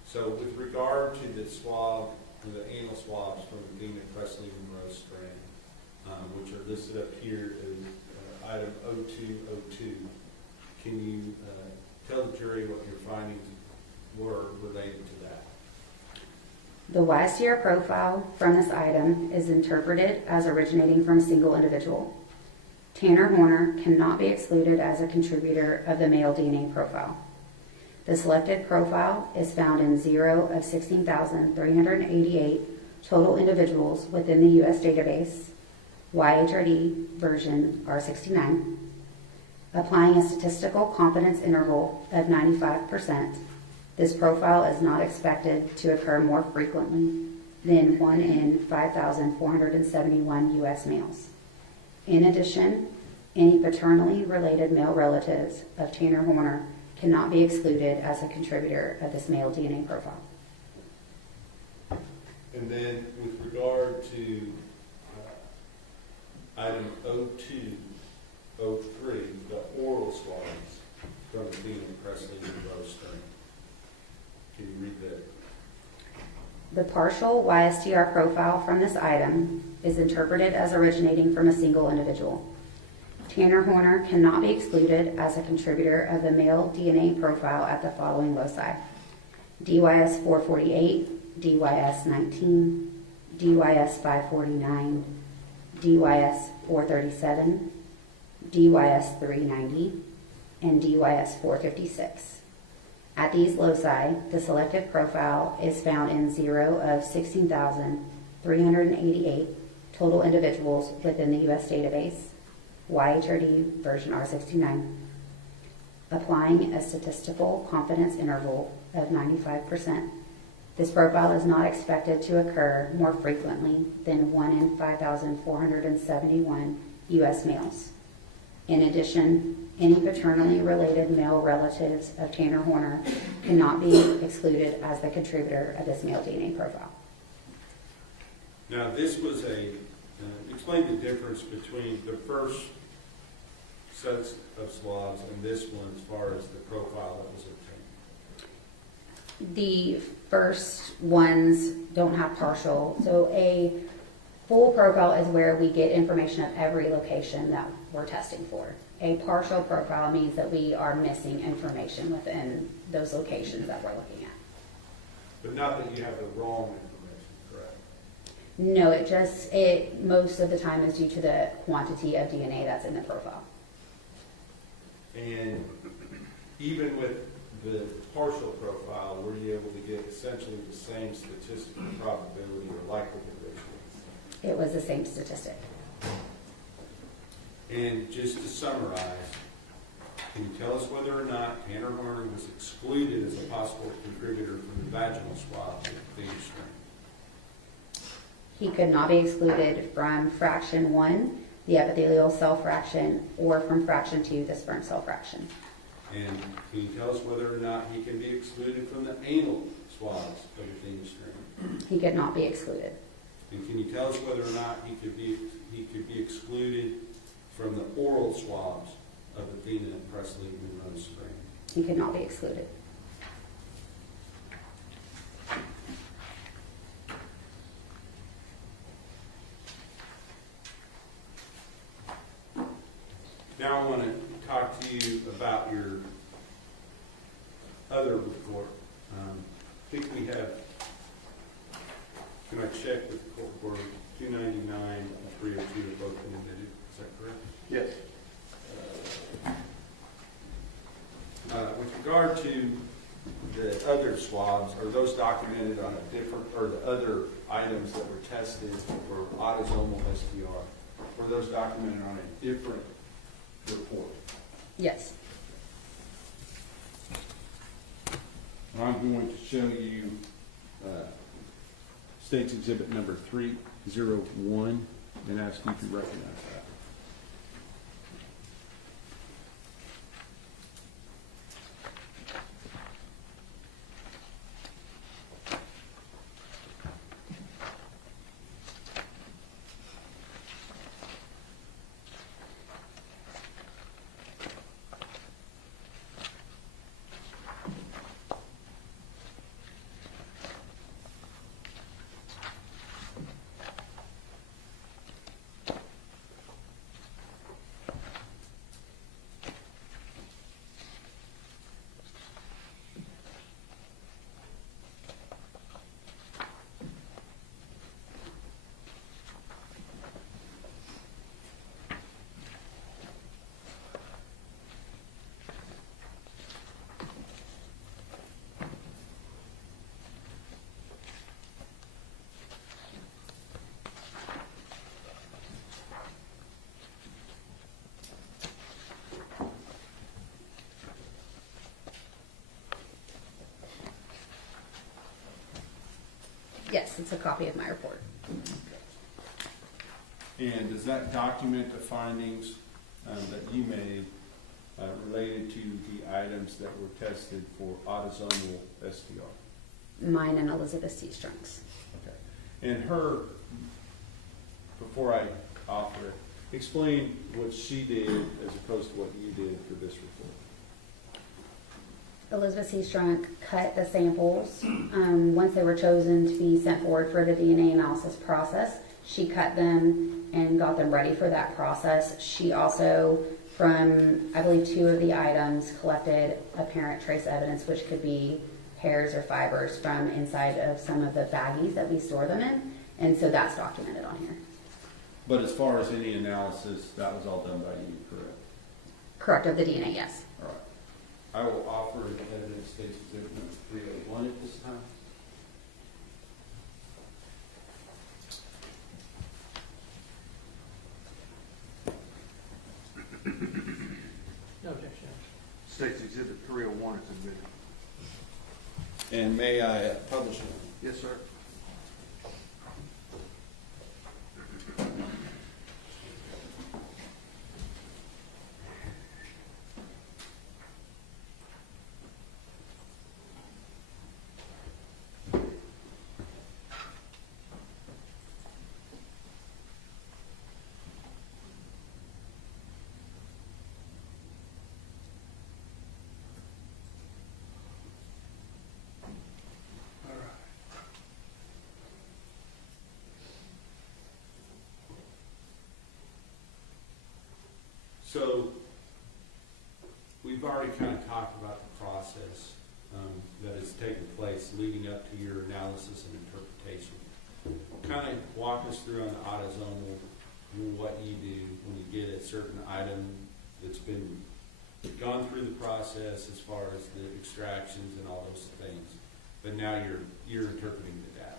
So with regard to the swab, the anal swabs from Athena Presley Monroe Strand, which are listed up here as item 0202, can you tell the jury what your findings were related to that? The YSTR profile from this item is interpreted as originating from a single individual. Tanner Horner cannot be excluded as a contributor of the male DNA profile. The selected profile is found in 0 of 16,388 total individuals within the U.S. database, YHRD version R69. Applying a statistical confidence interval of 95%, This profile is not expected to occur more frequently than 1 in 5,471 U.S. males. In addition, any paternally related male relatives of Tanner Horner cannot be excluded as a contributor of this male DNA profile. And then with regard to item 02, 03, the oral swabs from Athena, Presley, and Rose String. Can you read that? The partial YSTR profile from this item is interpreted as originating from a single individual. Tanner Horner cannot be excluded as a contributor of the male DNA profile at the following loci: DYS 448, DYS 19, DYS 549, DYS 437, DYS 390, and DYS 456. At these loci, the selected profile is found in 0 of 16,388 total individuals within the U.S. database, YHRD version R69, applying a statistical confidence interval of 95%. This profile is not expected to occur more frequently than 1 in 5,471 U.S. males. In addition, any paternally related male relatives of Tanner Horner cannot be excluded as the contributor of this male DNA profile. Now, this was explain the difference between the first sets of swabs and this one as far as the profile that was obtained. The first ones don't have partial, so a full profile is where we get information of every location that we're testing for. A partial profile means that we are missing information within those locations that we're looking at. But not that you have the wrong information, correct? No, it most of the time is due to the quantity of DNA that's in the profile. And even with the partial profile, were you able to get essentially the same statistical probability or likelihood ratio? It was the same statistic. And just to summarize, can you tell us whether or not Tanner Horner was excluded as a possible contributor from the vaginal swab of Athena Strand? He could not be excluded from fraction 1, the epithelial cell fraction, or from fraction 2, the sperm cell fraction. And can you tell us whether or not he can be excluded from the anal swabs of Athena Strand? He could not be excluded. And can you tell us whether or not he could be excluded from the oral swabs of Athena, Presley, and Rose String? He could not be excluded. Now I want to talk to you about your other report. I think we have, can I check with the court for 299 and 302 have both been admitted? Is that correct? Yes. With regard to the other swabs, are those documented on a different, or the other items that were tested for autosomal STR, were those documented on a different report? Yes. I'm going to show you State's Exhibit number 301 and ask you to recognize that. It's a copy of my report. And does that document the findings that you made related to the items that were tested for autosomal STR? Mine and Elizabeth C. Strand's. Okay. And her, before I offer it, explain what she did as opposed to what you did for this report. Elizabeth C. Strunk cut the samples. Once they were chosen to be sent forward for the DNA analysis process, she cut them and got them ready for that process. She also, from I believe 2 of the items, collected apparent trace evidence, which could be hairs or fibers from inside of some of the baggies that we store them in. And so that's documented on here. But as far as any analysis, that was all done by you, correct? Correct, of the DNA, yes. All right. I will offer the evidence states exhibit number 301 at this time. No objection. State's Exhibit 301 is admitted. And may I publish it? Yes, sir. So we've already kind of talked about the process that has taken place leading up to your analysis and interpretation. Kind of walk us through on the autosomal what you do when you get a certain item that's been gone through the process as far as the extractions and all those things, but now you're interpreting the data.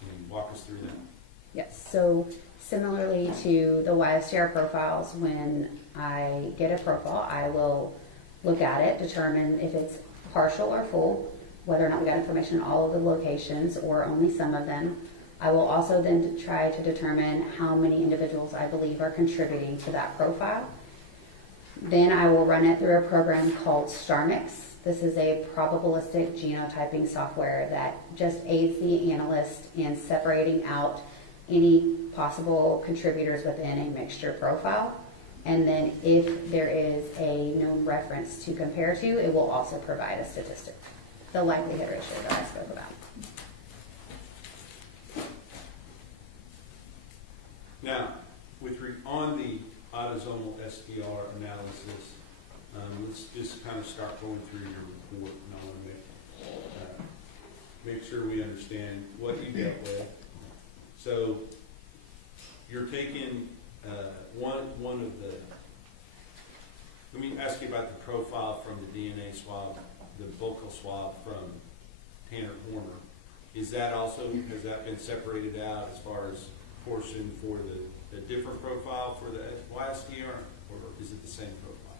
Can you walk us through that? Yes, so similarly to the YSTR profiles, when I get a profile, I will look at it, determine if it's partial or full, whether or not we got information on all of the locations or only some of them. I will also then try to determine how many individuals I believe are contributing to that profile. Then I will run it through a program called StarMix. This is a probabilistic genotyping software that just aids the analyst in separating out any possible contributors within a mixture profile. And then if there is a known reference to compare to, it will also provide a statistic, the likelihood ratio that I spoke about. Now, on the autosomal STR analysis, let's just kind of start going through your report, and I want to make sure we understand what you dealt with. So you're taking one of the. Let me ask you about the profile from the DNA swab, the buccal swab from Tanner Horner. Is that also, has that been separated out as far as portion for the different profile for the YSTR, or is it the same profile?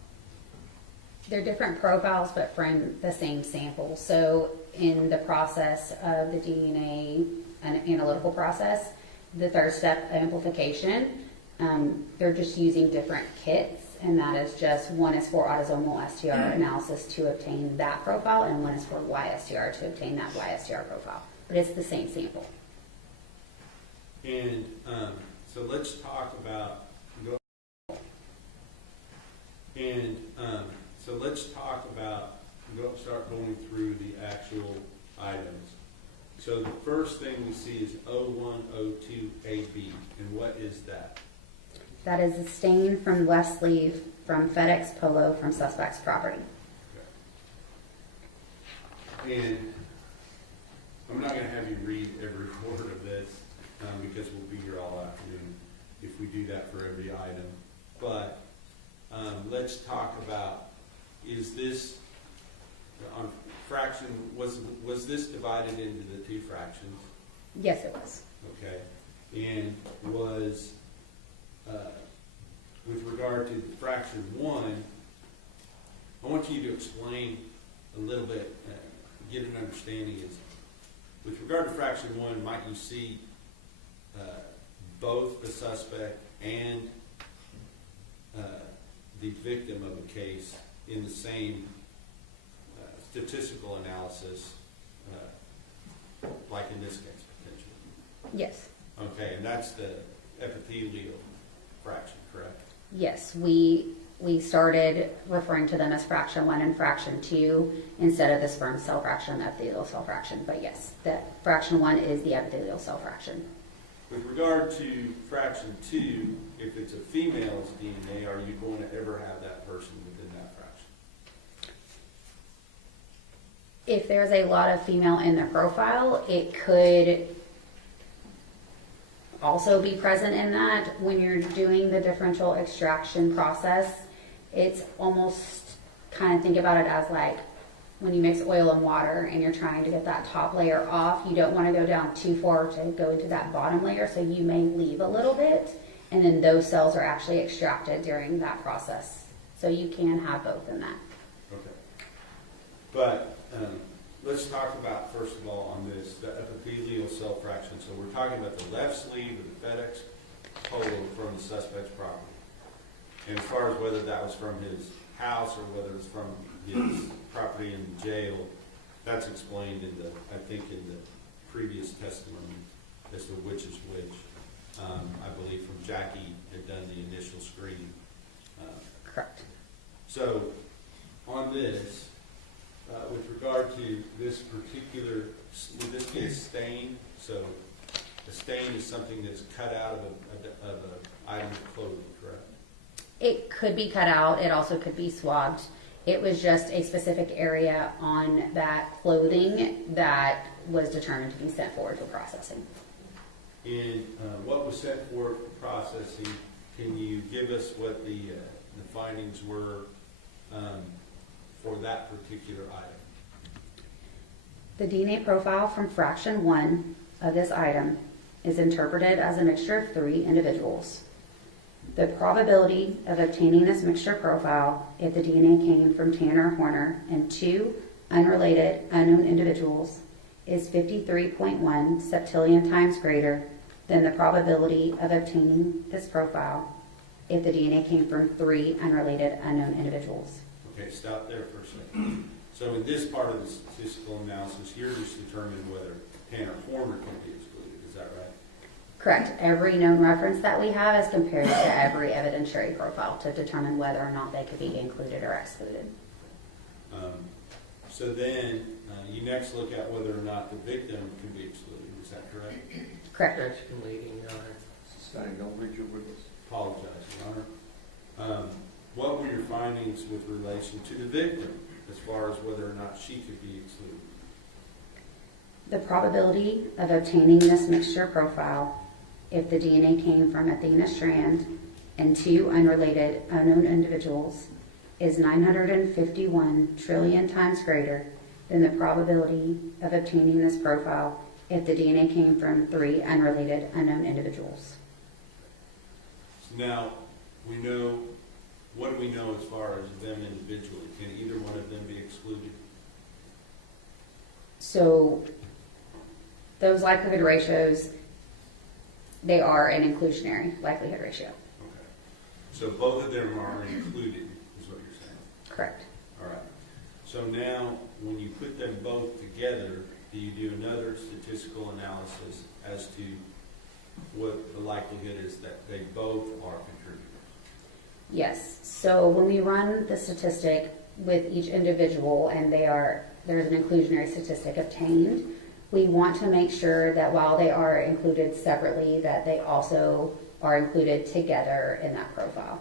They're different profiles, but from the same sample. So in the process of the DNA analytical process, the third step, amplification, they're just using different kits, and that is just one is for autosomal STR analysis to obtain that profile, and one is for YSTR to obtain that YSTR profile. But it's the same sample. And so let's talk about start going through the actual items. So the first thing we see is 0102AB, and what is that? That is a stain from left sleeve from FedEx Polo from suspect's property. Okay. And I'm not going to have you read every word of this because we'll be here all afternoon if we do that for every item. But let's talk about, is this on fraction, was this divided into the two fractions? Yes, it was. Okay. And was, with regard to fraction 1, I want you to explain a little bit, get an understanding is, with regard to fraction 1, might you see both the suspect and the victim of a case in the same statistical analysis, like in this case, potentially? Yes. Okay, and that's the epithelial fraction, correct? Yes, we started referring to them as fraction 1 and fraction 2 instead of the sperm cell fraction and epithelial cell fraction. But yes, the fraction 1 is the epithelial cell fraction. With regard to fraction 2, if it's a female's DNA, are you going to ever have that person within that fraction? If there's a lot of female in the profile, it could also be present in that. When you're doing the differential extraction process, it's almost, kind of think about it as like when you mix oil and water and you're trying to get that top layer off, you don't want to go down too far to go into that bottom layer, so you may leave a little bit, and then those cells are actually extracted during that process. So you can have both in that. Okay. But let's talk about, first of all, on this, the epithelial cell fraction. So we're talking about the left sleeve of the FedEx polo from the suspect's property. And as far as whether that was from his house or whether it's from his property in jail, that's explained in the, I think, in the previous testimony as to which is which. I believe from Jackie had done the initial screening. Correct. So on this, with regard to this particular, would this be a stain? So a stain is something that's cut out of an item of clothing, correct? It could be cut out. It also could be swabbed. It was just a specific area on that clothing that was determined to be sent forward for processing. And what was sent forward for processing, can you give us what the findings were for that particular item? The DNA profile from fraction 1 of this item is interpreted as a mixture of 3 individuals. The probability of obtaining this mixture profile if the DNA came from Tanner Horner and 2 unrelated unknown individuals is 53.1 septillion times greater than the probability of obtaining this profile if the DNA came from 3 unrelated unknown individuals. Okay, stop there for a second. So in this part of the statistical analysis, you're just determining whether Tanner Horner can be excluded, is that right? Correct. Every known reference that we have is compared to every evidentiary profile to determine whether or not they could be included or excluded. So then you next look at whether or not the victim can be excluded, is that correct? Correct. Objection leading, Your Honor. Sustained, don't read your witness. Apologize, Your Honor. What were your findings with relation to the victim as far as whether or not she could be excluded? The probability of obtaining this mixture profile if the DNA came from Athena Strand and 2 unrelated unknown individuals is 951 trillion times greater than the probability of obtaining this profile if the DNA came from 3 unrelated unknown individuals. So now we know, what do we know as far as them individually? Can either one of them be excluded? So those likelihood ratios, they are an inclusionary likelihood ratio. Okay. So both of them are included, is what you're saying? Correct. All right. So now, when you put them both together, do you do another statistical analysis as to what the likelihood is that they both are contributors? Yes. So when we run the statistic with each individual and there's an inclusionary statistic obtained, we want to make sure that while they are included separately, that they also are included together in that profile.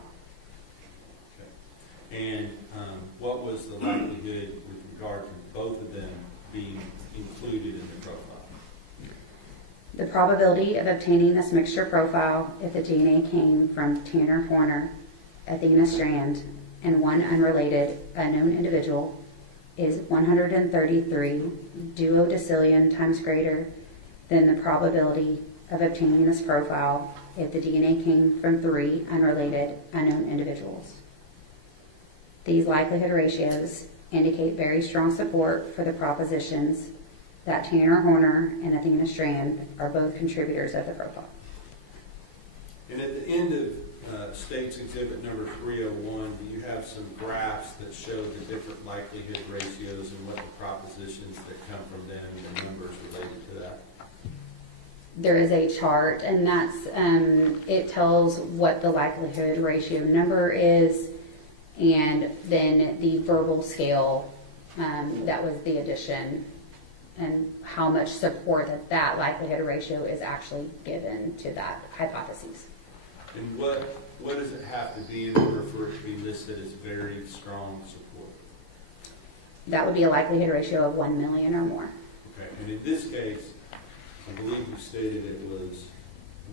Okay. And what was the likelihood with regard to both of them being included in the profile? The probability of obtaining this mixture profile if the DNA came from Tanner Horner, Athena Strand, and 1 unrelated unknown individual is 133 duodecillion times greater than the probability of obtaining this profile if the DNA came from 3 unrelated unknown individuals. These likelihood ratios indicate very strong support for the propositions that Tanner Horner and Athena Strand are both contributors of the profile. And at the end of State's Exhibit number 301, do you have some graphs that show the different likelihood ratios and what the propositions that come from them and the numbers related to that? There is a chart, and that's it tells what the likelihood ratio number is, and then the verbal scale, that was the addition, and how much support that likelihood ratio is actually given to that hypothesis. And what does it have to be in order for it to be listed as very strong support? That would be a likelihood ratio of 1 million or more. Okay, and in this case, I believe you stated it was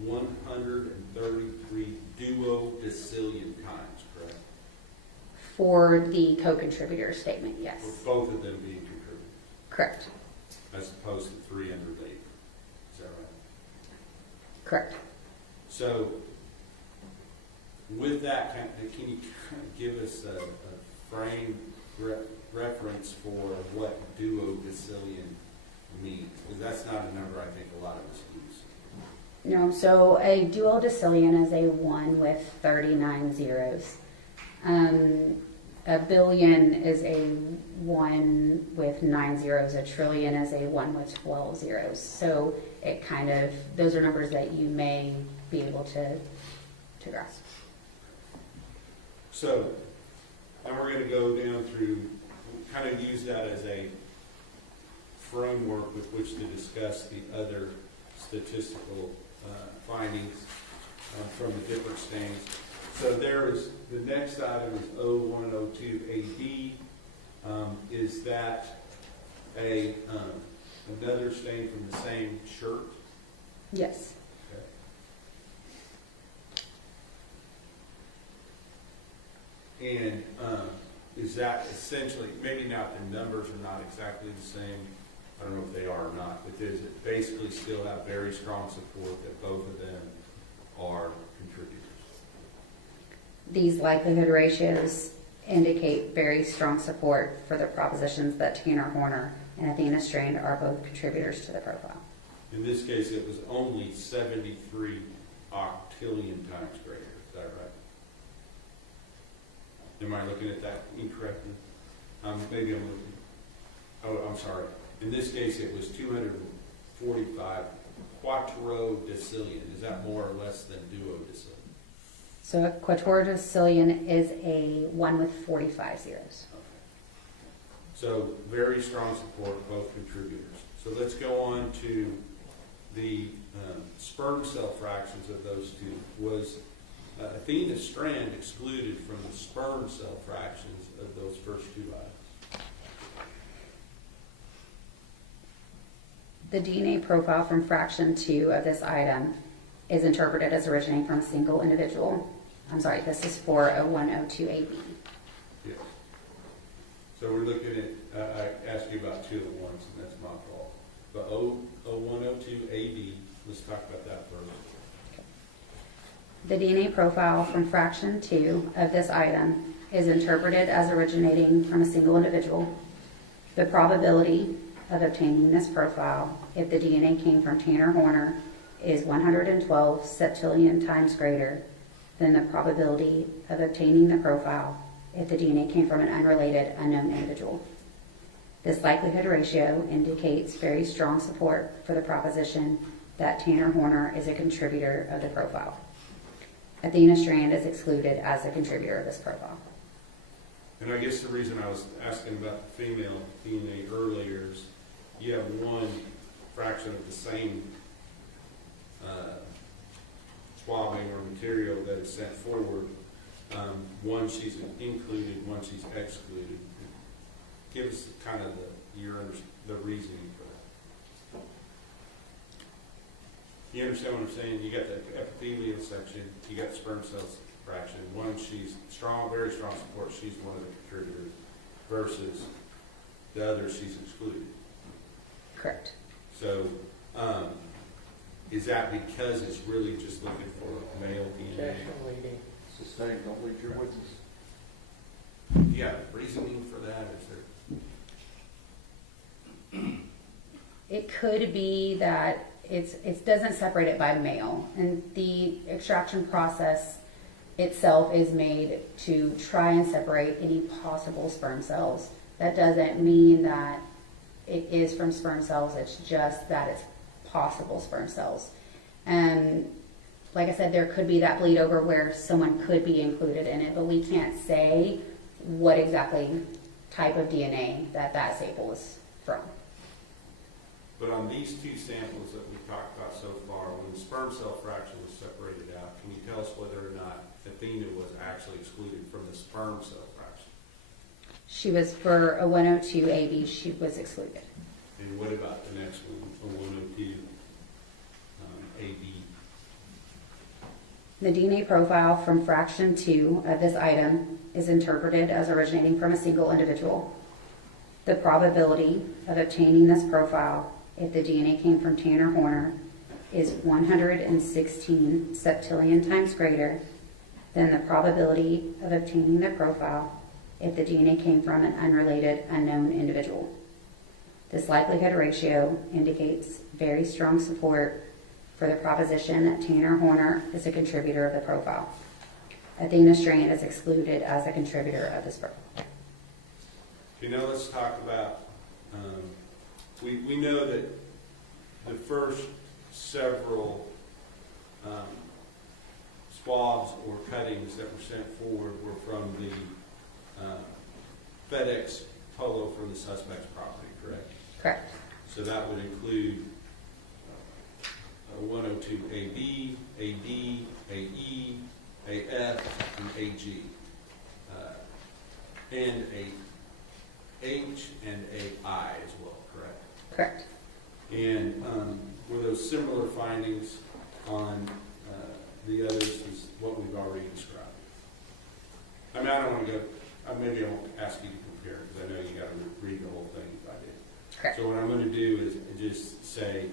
133 duodecillion times, correct? For the co-contributor statement, yes. With both of them being contributors, Correct. as opposed to 3 under labor. Is that right? Correct. So, with that, can you kind of give us a frame reference for what duodecillion means? Because that's not a number I think a lot of us use. No, so a duodecillion is a 1 with 39 zeros. A billion is a 1 with 9 zeros. A trillion is a 1 with 12 zeros. So it kind of, those are numbers that you may be able to grasp. So, and we're going to go down through, kind of use that as a framework with which to discuss the other statistical findings from the different stains. So there is, the next item is 0102AB. Is that another stain from the same shirt? Yes. And is that essentially, maybe not the numbers are not exactly the same, I don't know if they are or not, but does it basically still have very strong support that both of them are contributors? These likelihood ratios indicate very strong support for the propositions that Tanner Horner and Athena Strand are both contributors to the profile. In this case, it was only 73 octillion times greater, is that right? Am I looking at that incorrectly? Maybe I'm looking. Oh, I'm sorry. In this case, it was 245 quattrodecillion. Is that more or less than duodecillion? So a quattrodecillion is a 1 with 45 zeros. Okay. So very strong support, both contributors. So let's go on to the sperm cell fractions of those two. Was Athena Strand excluded from the sperm cell fractions of those first two items? The DNA profile from fraction 2 of this item is interpreted as originating from a single individual. I'm sorry, this is for 0102AB. Yes. So we're looking at, I asked you about two at once, and that's my fault. But 0102AB, let's talk about that first. The DNA profile from fraction 2 of this item is interpreted as originating from a single individual. The probability of obtaining this profile, if the DNA came from Tanner Horner, is 112 septillion times greater than the probability of obtaining the profile if the DNA came from an unrelated, unknown individual. This likelihood ratio indicates very strong support for the proposition that Tanner Horner is a contributor of the profile. Athena Strand is excluded as a contributor of this profile. And I guess the reason I was asking about the female DNA earlier is you have one fraction of the same swabbing or material that is sent forward. One she's included, one she's excluded. Give us kind of the reasoning for that. You understand what I'm saying? You got the epithelial section, you got the sperm cells fraction. One she's strong, very strong support, she's one of the contributors, versus the other she's excluded. Correct. So, is that because it's really just looking for male DNA? Sustained, don't leave your witness. Yeah, reasoning for that, is there? It could be that it doesn't separate it by male, and the extraction process itself is made to try and separate any possible sperm cells. That doesn't mean that it is from sperm cells, it's just that it's possible sperm cells. And like I said, there could be that bleed over where someone could be included in it, but we can't say what exactly type of DNA that sample is from. But on these two samples that we've talked about so far, when the sperm cell fraction was separated out, can you tell us whether or not Athena was actually excluded from the sperm cell fraction? She was, for a 102 AB, she was excluded. And what about the next one, a 102 AB? The DNA profile from fraction 2 of this item is interpreted as originating from a single individual. The probability of obtaining this profile if the DNA came from Tanner Horner is 116 septillion times greater than the probability of obtaining the profile if the DNA came from an unrelated unknown individual. This likelihood ratio indicates very strong support for the proposition that Tanner Horner is a contributor of the profile. Athena Strand is excluded as a contributor of this profile. Okay, now let's talk about, we know that the first several swabs or cuttings that were sent forward were from the FedEx polo from the suspect's property, correct? Correct. So that would include a 102 AB, AD, AE, AF, and AG, and a H and AI as well, correct? Correct. And were those similar findings on the others is what we've already described? I mean, I don't want to go, maybe I won't ask you to compare because I know you got to read the whole thing if I did. Correct. So what I'm going to do is just say,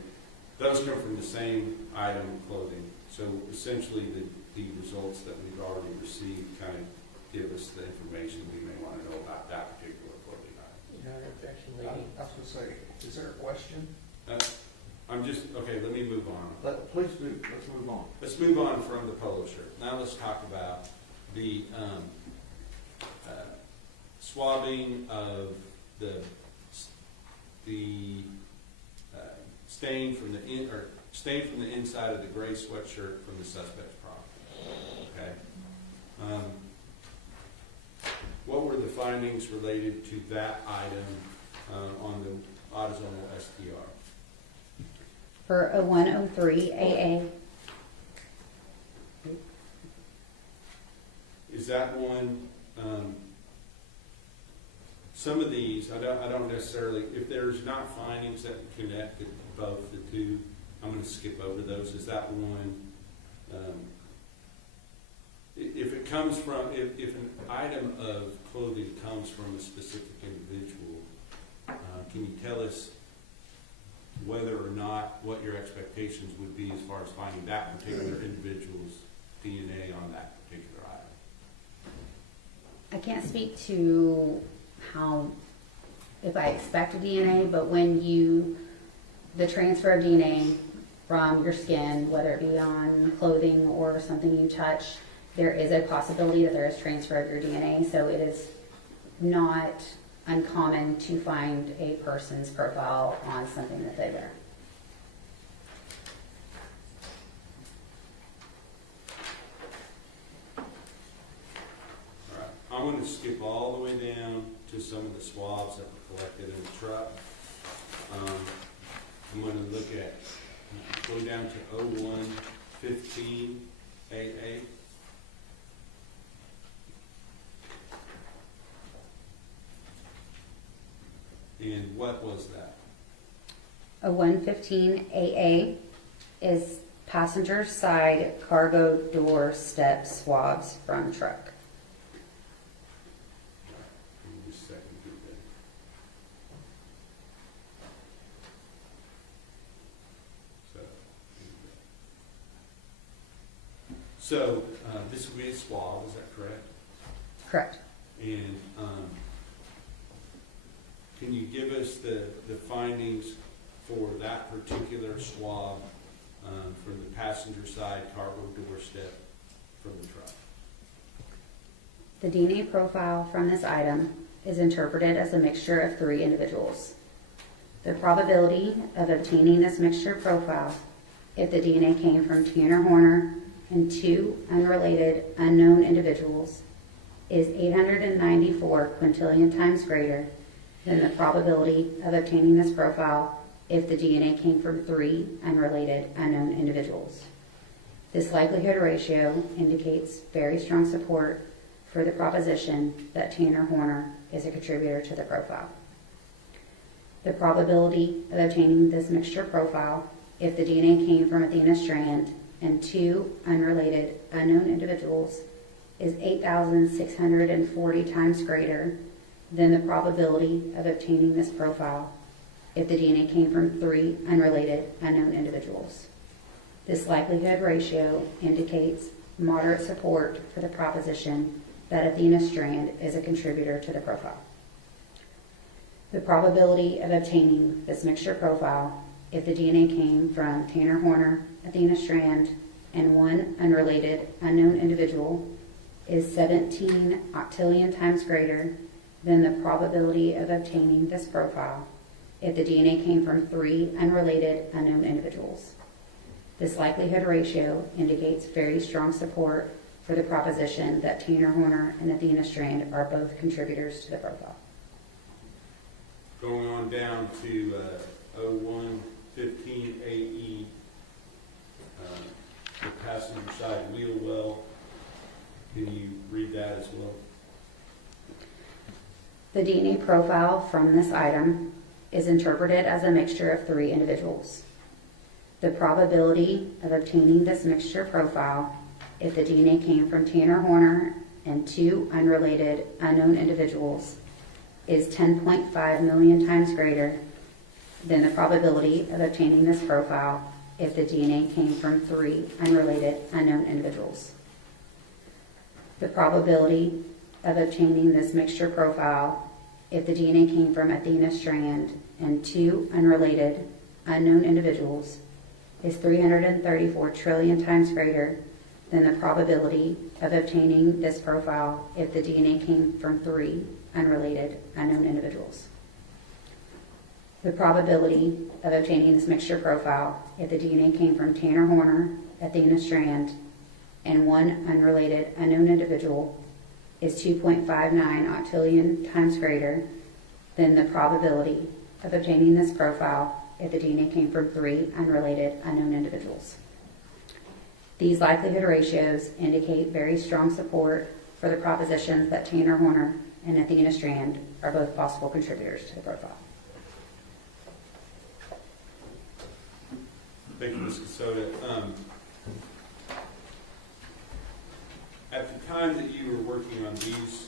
those come from the same item of clothing. So essentially the results that we've already received kind of give us the information we may want to know about that particular clothing item. No objection, I lady. was going to say, is there a question? Okay, let me move on. Please do, let's move on. Let's move on from the polo shirt. Now let's talk about the swabbing of the stain from the inside of the gray sweatshirt from the suspect's property. Okay. What were the findings related to that item on the autosomal STR? For a 103 AA, Is that one? Some of these, I don't necessarily. If there's not findings that connect both the two, I'm going to skip over those. Is that one? If it comes from, if an item of clothing comes from a specific individual, can you tell us whether or not what your expectations would be as far as finding that particular individual's DNA on that particular item? I can't speak to if I expect DNA, but when the transfer of DNA from your skin, whether it be on clothing or something you touch, there is a possibility that there is transfer of your DNA, so it is not uncommon to find a person's profile on something that they wear. All right. I'm going to skip all the way down to some of the swabs that were collected in the truck. I'm going to look at, go down to 0115 AA. And what was that? A 115 AA is passenger side cargo door step swabs from truck. Give me just a second to get that. So this would be a swab, is that correct? Correct. And can you give us the findings for that particular swab from the passenger side cargo doorstep from the truck. The DNA profile from this item is interpreted as a mixture of 3 individuals. The probability of obtaining this mixture profile if the DNA came from Tanner Horner and 2 unrelated unknown individuals is 894 quintillion times greater than the probability of obtaining this profile if the DNA came from 3 unrelated unknown individuals. This likelihood ratio indicates very strong support for the proposition that Tanner Horner is a contributor to the profile. The probability of obtaining this mixture profile if the DNA came from Athena Strand and 2 unrelated unknown individuals is 8,640 times greater than the probability of obtaining this profile if the DNA came from 3 unrelated unknown individuals. This likelihood ratio indicates moderate support for the proposition that Athena Strand is a contributor to the profile. The probability of obtaining this mixture profile if the DNA came from Tanner Horner, Athena Strand, and 1 unrelated unknown individual is 17 octillion times greater than the probability of obtaining this profile if the DNA came from 3 unrelated unknown individuals. This likelihood ratio indicates very strong support for the proposition that Tanner Horner and Athena Strand are both contributors to the profile. Going on down to 0115AE, the passenger side wheel well. Can you read that as well? The DNA profile from this item is interpreted as a mixture of 3 individuals. The probability of obtaining this mixture profile if the DNA came from Tanner Horner and 2 unrelated unknown individuals is 10.5 million times greater than the probability of obtaining this profile if the DNA came from 3 unrelated unknown individuals. The probability of obtaining this mixture profile if the DNA came from Athena Strand and 2 unrelated unknown individuals is 334 trillion times greater than the probability of obtaining this profile if the DNA came from 3 unrelated unknown individuals. The probability of obtaining this mixture profile if the DNA came from Tanner Horner, Athena Strand, and 1 unrelated unknown individual is 2.59 octillion times greater than the probability of obtaining this profile if the DNA came from 3 unrelated unknown individuals. These likelihood ratios indicate very strong support for the propositions that Tanner Horner and Athena Strand are both possible contributors to the profile. Thank you, Ms. Casoda. At the time that you were working on these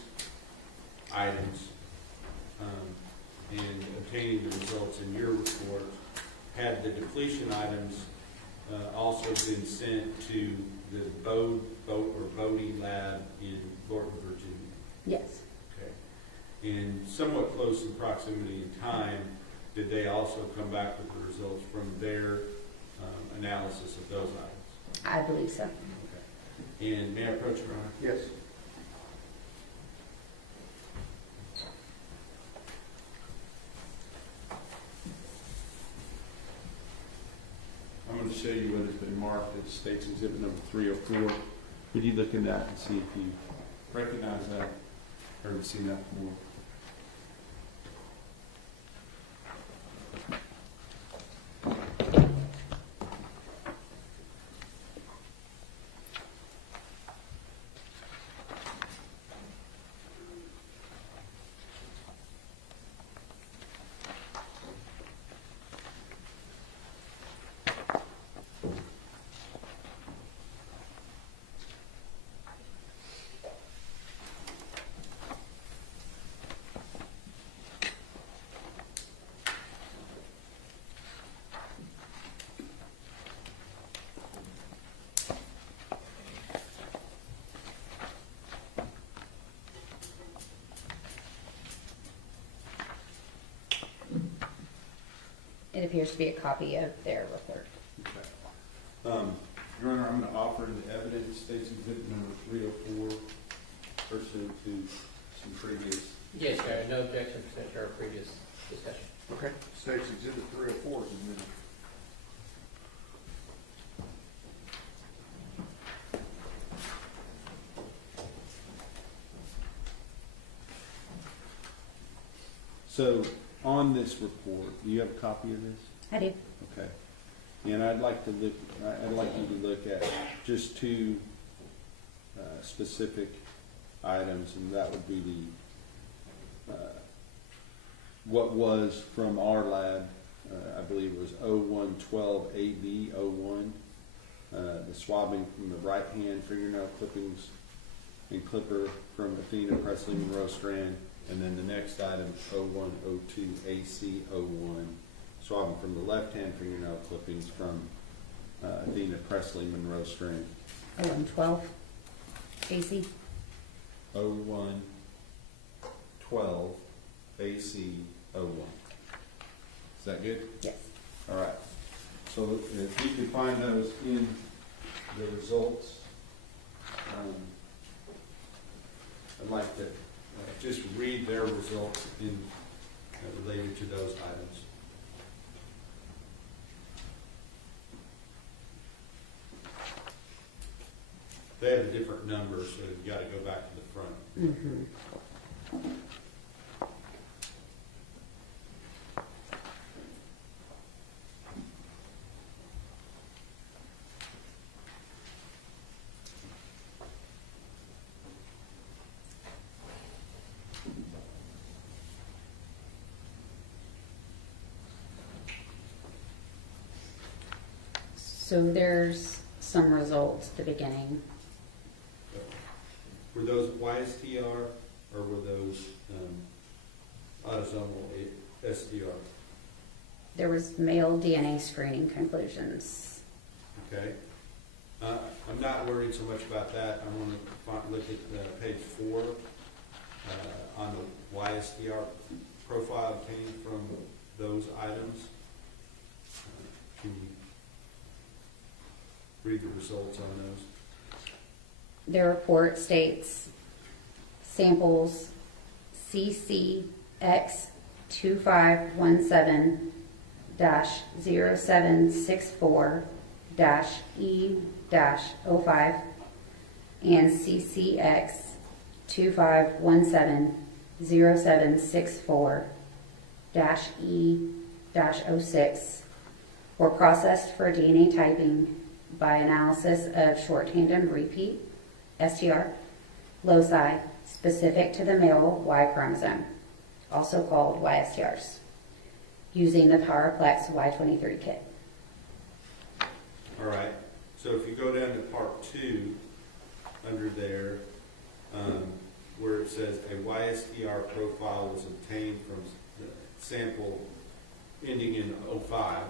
items and obtaining the results in your report, had the depletion items also been sent to the boating lab in Lorton, Virginia? Yes. Okay. In somewhat close in proximity in time, did they also come back with the results from their analysis of those items? I believe so. Okay. And may I approach your Honor? Yes. I'm going to show you what has been marked as State's Exhibit number 304. Could you look at that and see if you recognize that or have seen that before? It appears to be a copy of their report. Okay. Your Honor, I'm going to offer the evidence, State's Exhibit number 304, pursuant to some previous. Yes, Your Honor, no objection pursuant to our previous discussion. Okay. State's Exhibit 304 is admitted. So, on this report, do you have a copy of this? I do. Okay. And I'd like you to look at just two specific items, and that would be the what was from our lab, I believe it was 0112 AB 01, the swabbing from the right hand fingernail clippings and clipper from Athena Presley Monroe Strand, and then the next item 0102 AC 01, swabbing from the left hand fingernail clippings from Athena Presley Monroe Strand. 0112 AC. 0112 AC 01. Is that good? Yes. All right. So if you can find those in the results, I'd like to just read their results in related to those items. They have a different number, so you've got to go back to the front. Mm-hmm. So there's some results at the beginning. Were those YSTR or were those autosomal STR? There was male DNA screening conclusions. Okay. I'm not worried so much about that. I want to look at page 4 on the YSTR profile obtained from those items. Can you read the results on those? Their report states samples CCX2517-0764-E-05 and CCX2517-0764-E-06 were processed for DNA typing by analysis of short tandem repeat STR loci specific to the male Y chromosome, also called YSTRs, using the PowerPlex Y23 kit. All right. So if you go down to part 2, under there, where it says a YSTR profile was obtained from the sample ending in 05,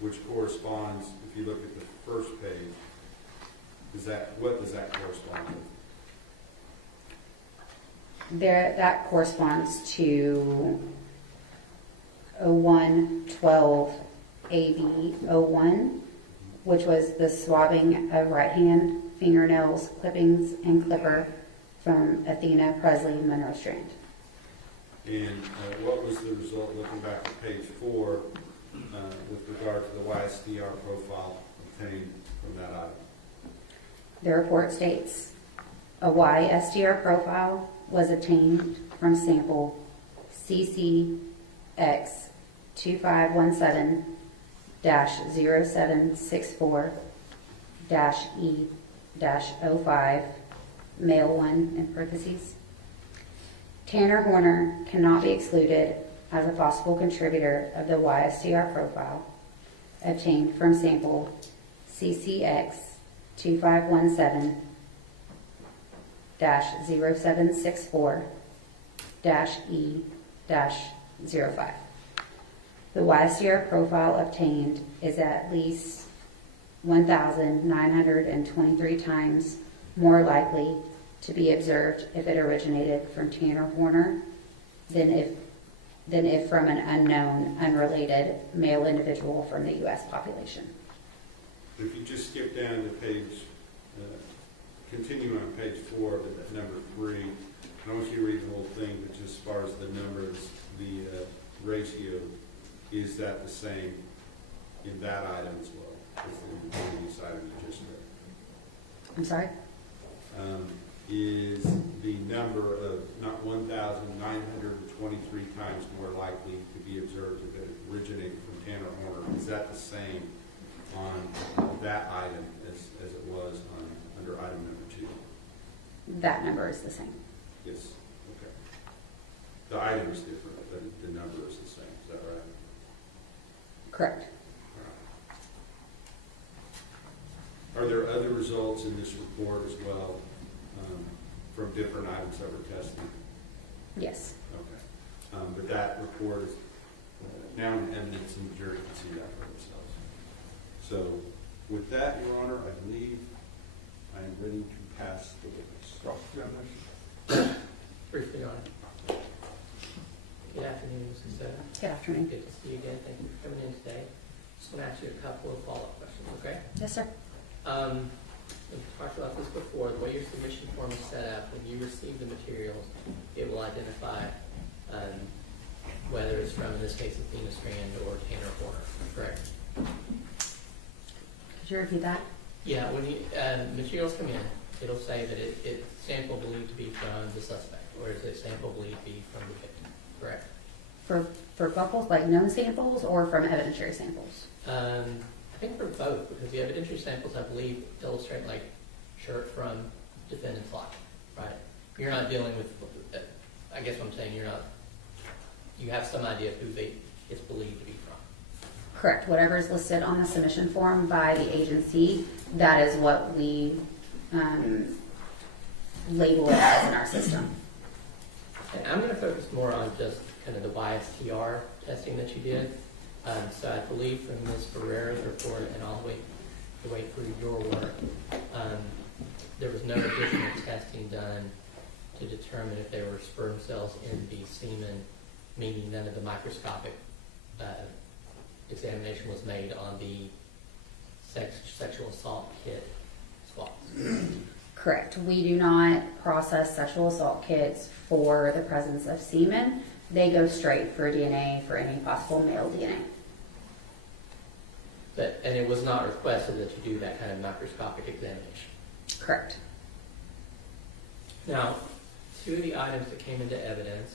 which corresponds, if you look at the first page, what does that correspond with? That corresponds to 0112 AB01, which was the swabbing of right hand fingernails, clippings, and clipper from Athena Presley Monroe Strand. And what was the result, looking back at page 4, with regard to the YSTR profile obtained from that item? The report states a YSTR profile was obtained from sample CCX2517-0764-E-05, male 1 in parentheses. Tanner Horner cannot be excluded as a possible contributor of the YSTR profile obtained from sample CCX2517-0764-E-05. The YSTR profile obtained is at least 1,923 times more likely to be observed if it originated from Tanner Horner than if than if from an unknown, unrelated male individual from the U.S. population. If you just skip down to page, continue on page 4, but number 3, I don't want you to read the whole thing, but just as far as the numbers, the ratio, is that the same in that item as well as the previous item you just read? I'm sorry? Is the number of not 1,923 times more likely to be observed if it originated from Tanner Horner, is that the same on that item as it was under item number 2? That number is the same. Yes, okay. The item is different, but the number is the same, is that right? Correct. All right. Are there other results in this report as well from different items that were tested? Yes. Okay. But that report is now in evidence and the jury can see that for themselves. So with that, Your Honor, I believe I am ready to pass the witness. Briefly, Your Honor. Good afternoon, Mrs. Soto. Good afternoon. Good to see you again. Thank you for coming in today. Just want to ask you a couple of follow-up questions, okay? Yes, sir. We've talked about this before. The way your submission form is set up, when you receive the materials, it will identify whether it's from, in this case, Athena Strand or Tanner Horner, correct? Could you repeat that? Yeah, when you, materials come in, it'll say that it's sample believed to be from the suspect, or is it sample believed to be from the victim, correct? For both, like known samples or from evidentiary samples? I think for both, because the evidentiary samples, I believe, illustrate like shirt from defendant's life, right? You're not dealing with, I guess what I'm saying, you have some idea of who it's believed to be from. Correct. Whatever is listed on the submission form by the agency, that is what we label it as in our system. And I'm going to focus more on just kind of the YSTR testing that you did. So I believe from Ms. Ferrera's report and all the way through your work, there was no additional testing done to determine if there were sperm cells in the semen, meaning none of the microscopic examination was made on the sexual assault kit swabs. Correct. We do not process sexual assault kits for the presence of semen. They go straight for DNA for any possible male DNA. And it was not requested that you do that kind of microscopic examination. Correct. Now, 2 of the items that came into evidence,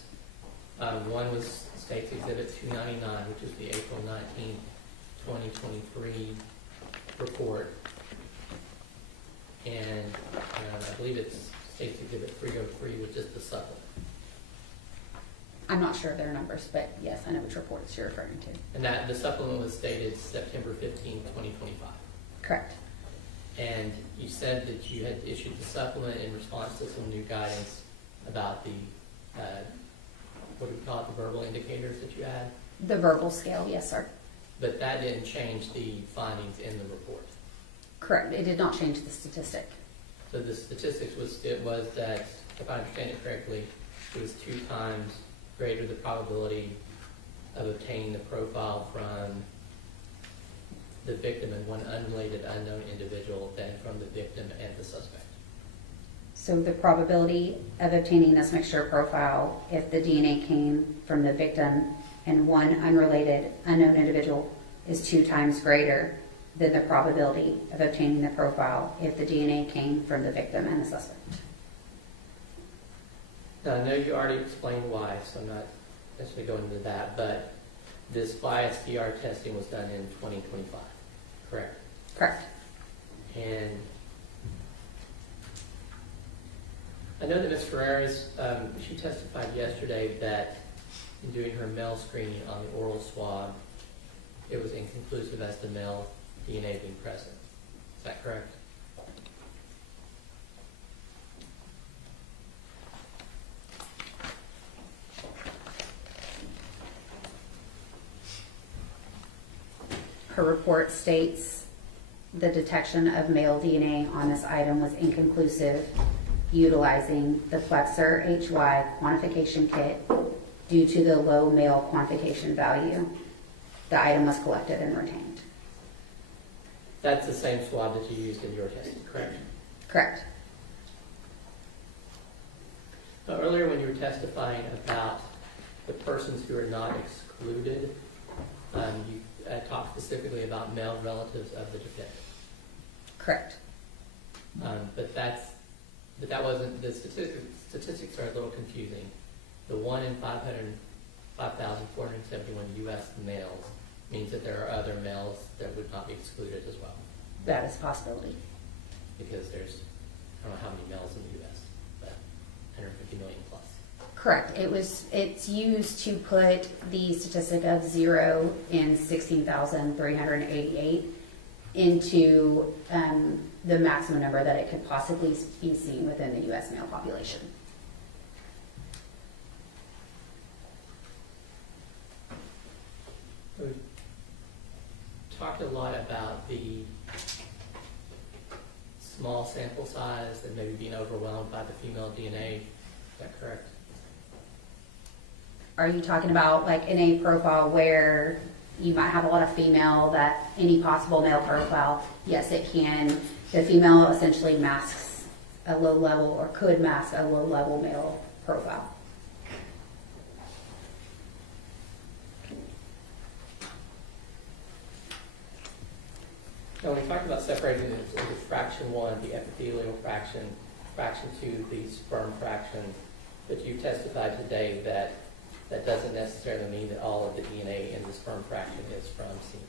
one was State's Exhibit 299, which is the April 19, 2023 report, and I believe it's State's Exhibit 303, which is the supplement. I'm not sure of their numbers, but yes, I know which reports you're referring to. And that the supplement was dated September 15, 2025. Correct. And you said that you had issued the supplement in response to some new guidance about the, what do we call it, the verbal indicators that you had? The verbal scale, yes, sir. But that didn't change the findings in the report. Correct. It did not change the statistic. So the statistics was that, if I understand it correctly, it was 2 times greater the probability of obtaining the profile from the victim and one unrelated unknown individual than from the victim and the suspect. So the probability of obtaining this mixture profile if the DNA came from the victim and one unrelated unknown individual is 2 times greater than the probability of obtaining the profile if the DNA came from the victim and the suspect. Now, I know you already explained why, so I'm not necessarily going into that, but this YSTR testing was done in 2025, correct? Correct. And I know that Ms. Ferrera's, she testified yesterday that in doing her male screening on the oral swab, it was inconclusive as to male DNA being present. Is that correct? Her report states the detection of male DNA on this item was inconclusive, utilizing the Plexer HY quantification kit Due to the low male quantification value, the item was collected and retained. That's the same swab that you used in your testing, correct? Correct. Now, earlier when you were testifying about the persons who are not excluded, you talked specifically about male relatives of the defendant. Correct. But that wasn't, the statistics are a little confusing. The 1 in 5,471 U.S. males means that there are other males that would not be excluded as well. That is a possibility. Because there's, I don't know how many males in the U.S., but 150 million plus. Correct. It's used to put the statistic of 0 in 16,388 into the maximum number that it could possibly be seen within the U.S. male population. We talked a lot about the small sample size and maybe being overwhelmed by the female DNA. Is that correct? Are you talking about like in a profile where you might have a lot of female that any possible male profile? Yes, it can. The female essentially masks a low level or could mask a low level male profile. Now, we talked about separating it into fraction 1, the epithelial fraction, fraction 2, the sperm fraction, but you testified today that that doesn't necessarily mean that all of the DNA in the sperm fraction is from semen.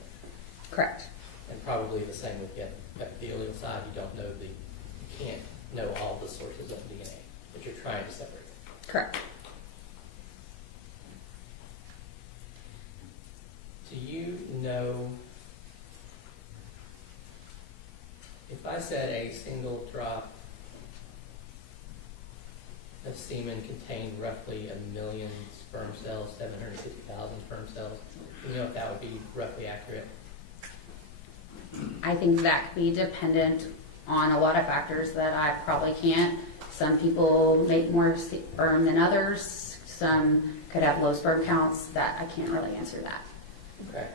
Correct. And probably the same with the epithelial side. You can't know all the sources of DNA, but you're trying to separate them. Correct. Do you know, if I said a single drop of semen contained roughly 1 million sperm cells, 750,000 sperm cells, do you know if that would be roughly accurate? I think that could be dependent on a lot of factors that I probably can't. Some people make more sperm than others. Some could have low sperm counts. That I can't really answer that. Okay.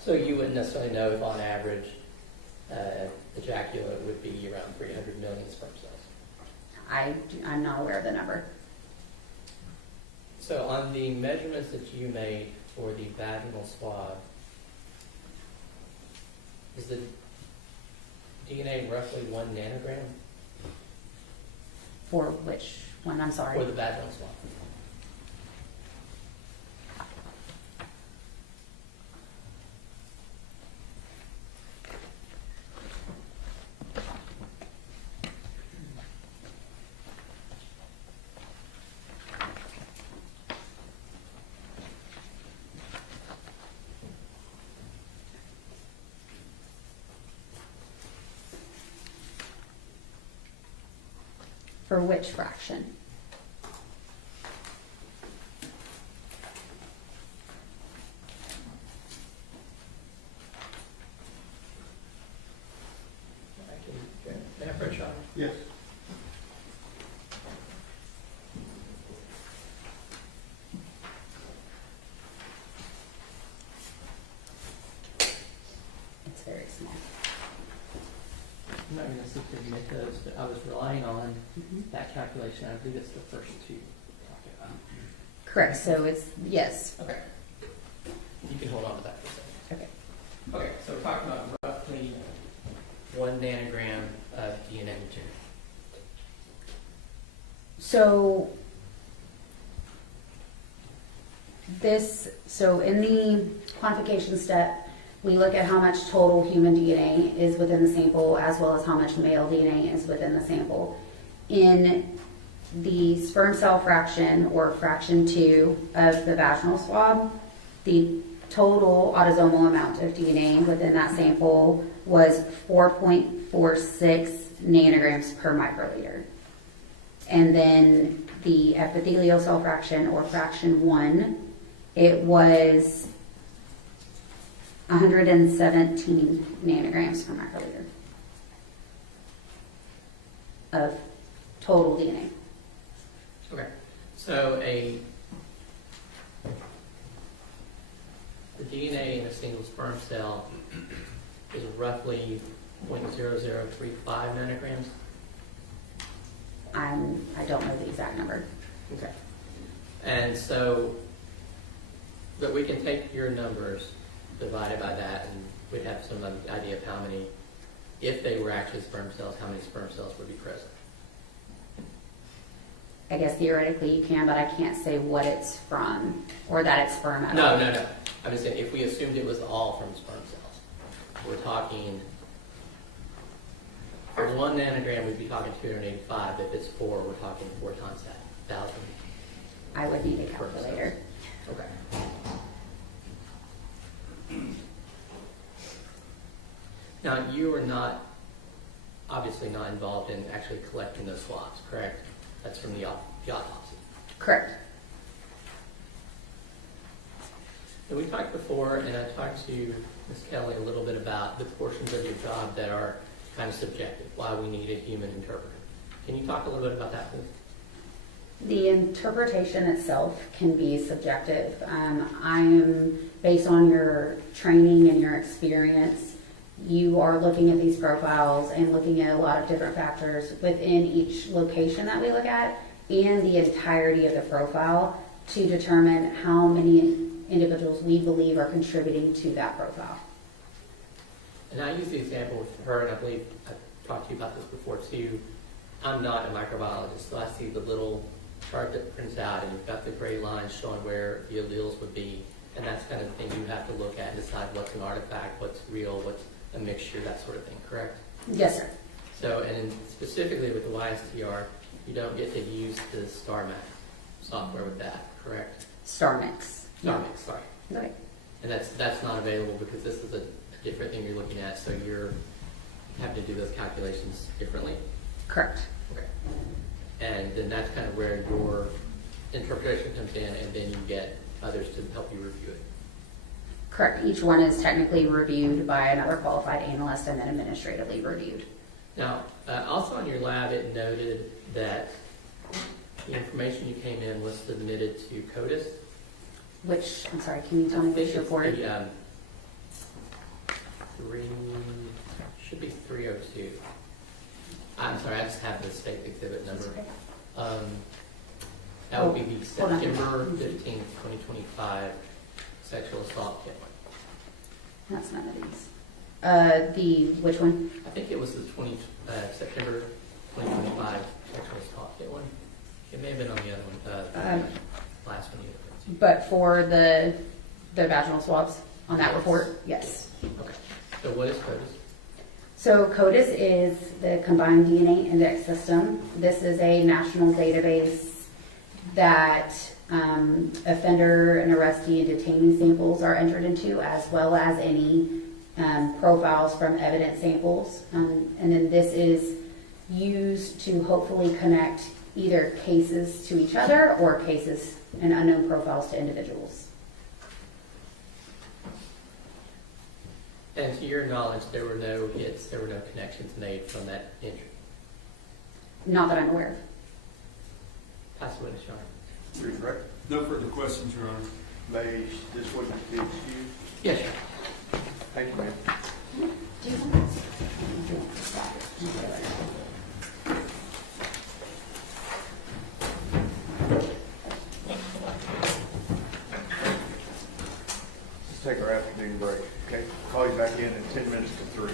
So you wouldn't necessarily know if on average ejaculate would be around 300 million sperm cells. I'm not aware of the number. So on the measurements that you made for the vaginal swab, is the DNA roughly 1 nanogram? For which one? I'm sorry. For the vaginal swab. For which fraction? May I approach on? Yes. It's very small. I'm not going to seek to admit those, but I was relying on that calculation. I believe it's the first two we're talking about. Correct. So it's yes. Okay. You can hold on to that for a second. Okay. Okay, so we're talking about roughly 1 nanogram of DNA material. So in the quantification step, we look at how much total human DNA is within the sample as well as how much male DNA is within the sample. In the sperm cell fraction, or fraction 2 of the vaginal swab, the total autosomal amount of DNA within that sample was 4.46 nanograms per microliter. And then the epithelial cell fraction, or fraction 1, it was 117 nanograms per microliter of total DNA. Okay. So the DNA in a single sperm cell is roughly 0.0035 nanograms. I don't know the exact number. Okay. And so, but we can take your numbers, divide it by that, and we'd have some idea of how many, if they were actually sperm cells, how many sperm cells would be present. I guess theoretically you can, but I can't say what it's from or that it's sperm at No. all. I'm just saying, if we assumed it was all from sperm cells, we're talking, for 1 nanogram, we'd be talking 285. If it's 4, we're talking 4 times that, 1,000. I would need a calculator. Okay. Now, you are not, obviously not involved in actually collecting those swabs, correct? That's from the autopsy. Correct. And we talked before, and I talked to Ms. Kelly a little bit about the portions of your job that are kind of subjective, why we need a human interpreter. Can you talk a little bit about that, please? The interpretation itself can be subjective. I am, based on your training and your experience, you are looking at these profiles and looking at a lot of different factors within each location that we look at and the entirety of the profile to determine how many individuals we believe are contributing to that profile. And I use the example with her, and I believe I've talked to you about this before too. I'm not a microbiologist, so I see the little chart that prints out, and you've got the gray lines showing where the alleles would be, and that's kind of the thing you have to look at and decide what's an artifact, what's real, what's a mixture, that sort of thing, correct? Yes, sir. So, and specifically with the YSTR, you don't get to use the StarMax software with that, correct? StarMix. StarMix, sorry. Right. And that's not available because this is a different thing you're looking at, so you're having to do those calculations differently? Correct. Okay. And then that's kind of where your interpretation comes in, and then you get others to help you review it. Correct. Each one is technically reviewed by another qualified analyst and then administratively reviewed. Now, also in your lab, it noted that the information you came in was submitted to CODIS. Which, I'm sorry, can you tell me which report? Should be 302. I'm sorry, I just have the state exhibit number. Okay. That would be the Hold on. September 15th, 2025 sexual assault kit one. That's none of these. Which one? I think it was the September 2025 sexual assault kit one. It may have been on the other one, last one you had. But for the vaginal swabs on that report? Yes. Okay. So what is CODIS? So CODIS is the Combined DNA Index System. This is a national database that offender and arrestee and detainee samples are entered into, as well as any profiles from evidence samples. And then this is used to hopefully connect either cases to each other or cases and unknown profiles to individuals. And to your knowledge, there were no hits, there were no connections made from that entry. Not that I'm aware of. Pass the witness, Your Honor. Please, correct. No further questions, Your Honor. May this witness be excused? Yes, Your Honor. Thank you, ma'am. Let's take our afternoon break, okay? Call you back in 10 minutes to 3.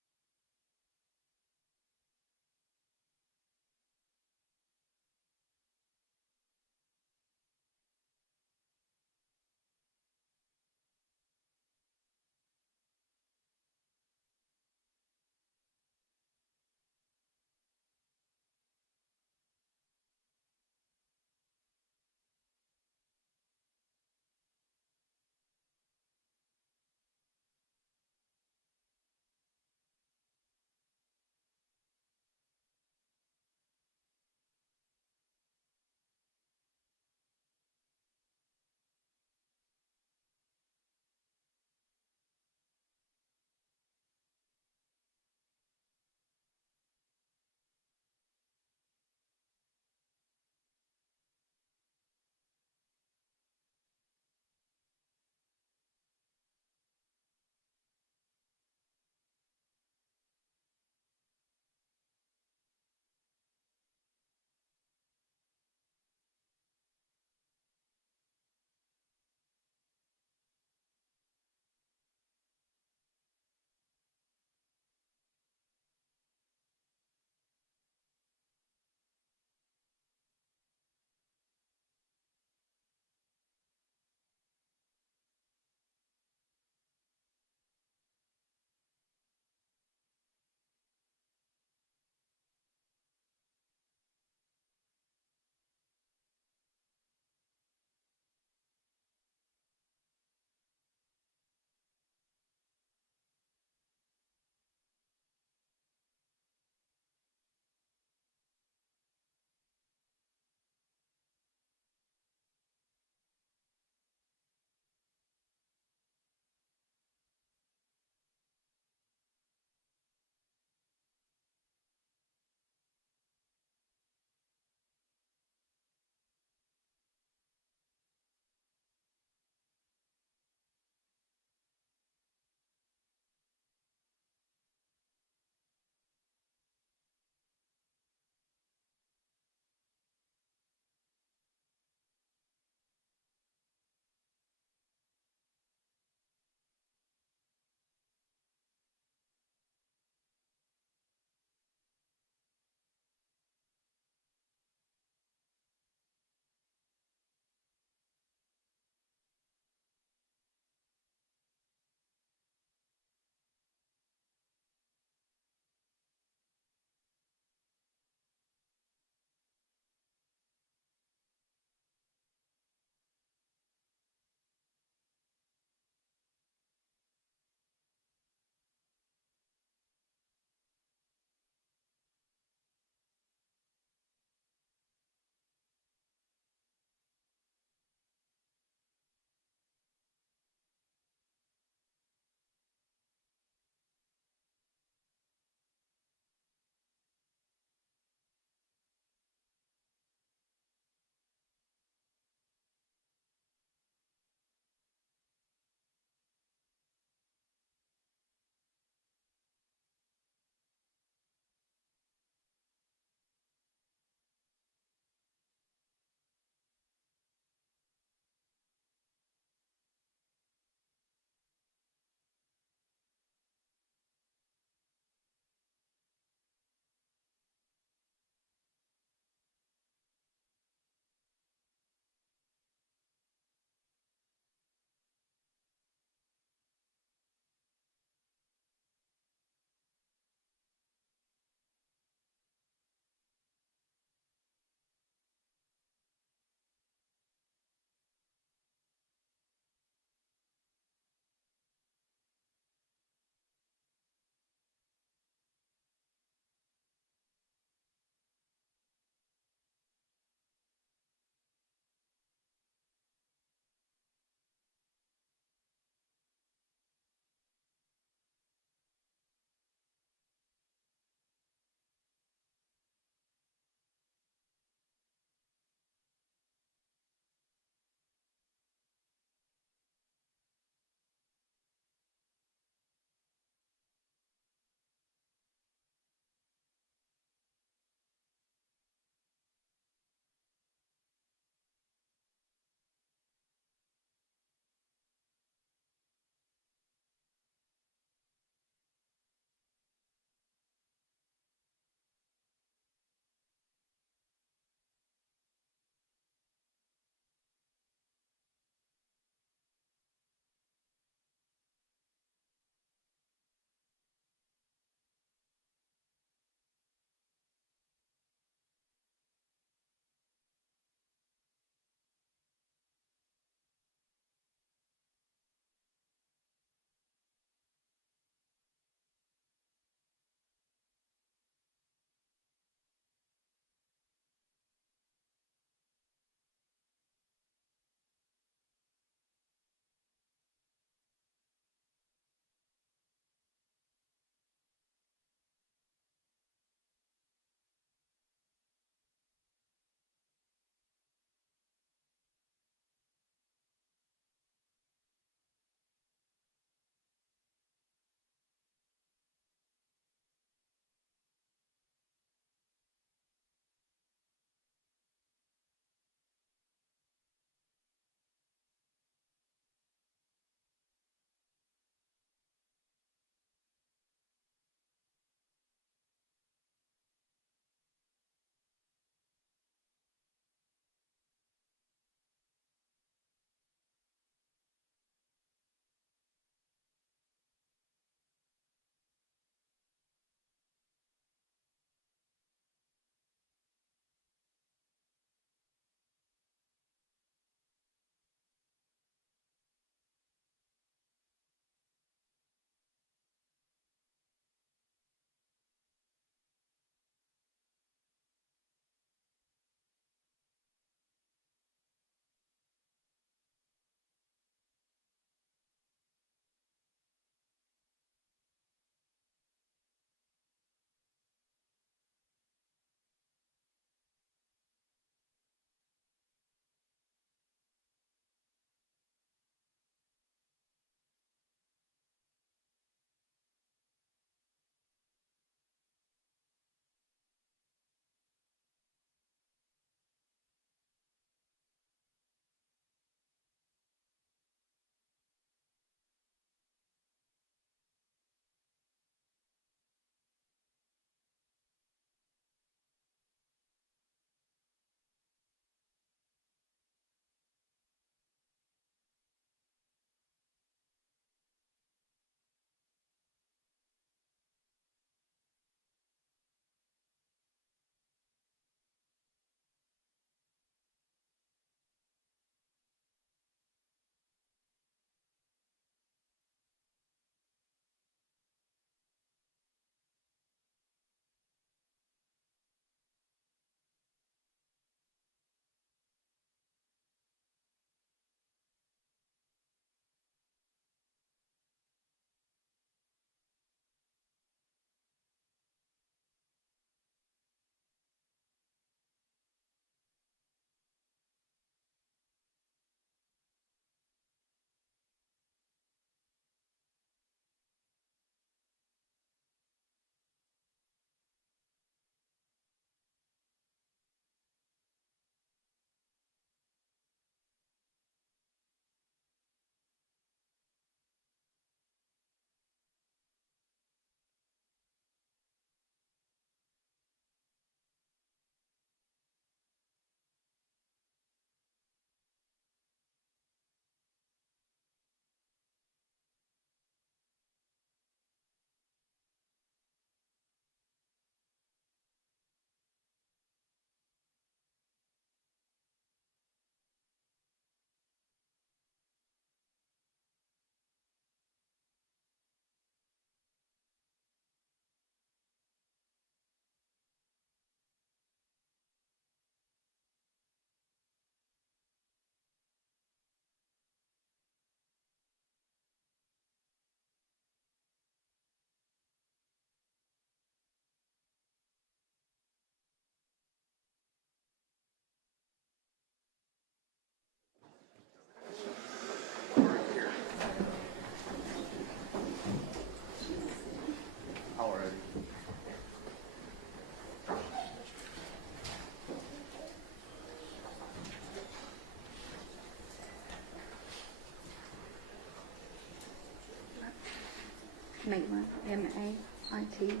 Maitland, M-A-I-T-L-Y-N.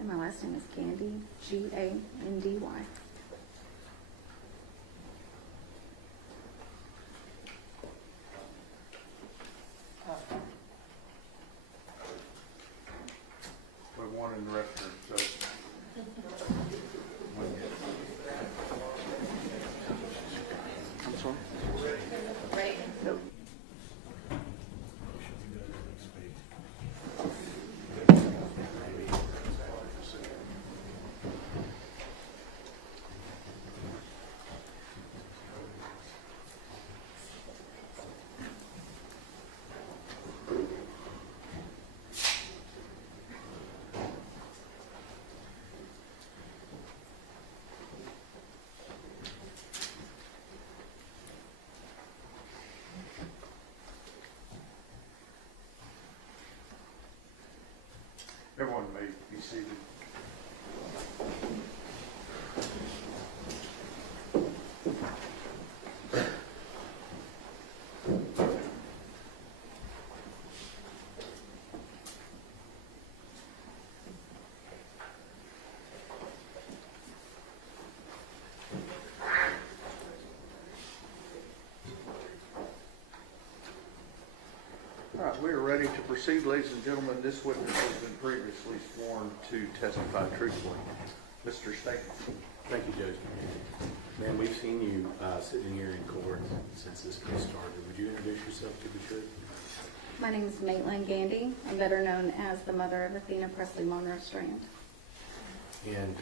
And my last name is Gandy, G-A-N-D-Y. We have one in the restroom, so. I'm sorry? Ready? Nope. Everyone may be seated. All right, we are ready to proceed, ladies and gentlemen. This witness has been previously sworn to testify truthfully. Mr. Staten. Thank you, Judge. Ma'am, we've seen you sitting here in court since this case started. Would you introduce yourself to the jury? My name is Maitland Gandy. I'm better known as the mother of Athena Strand. And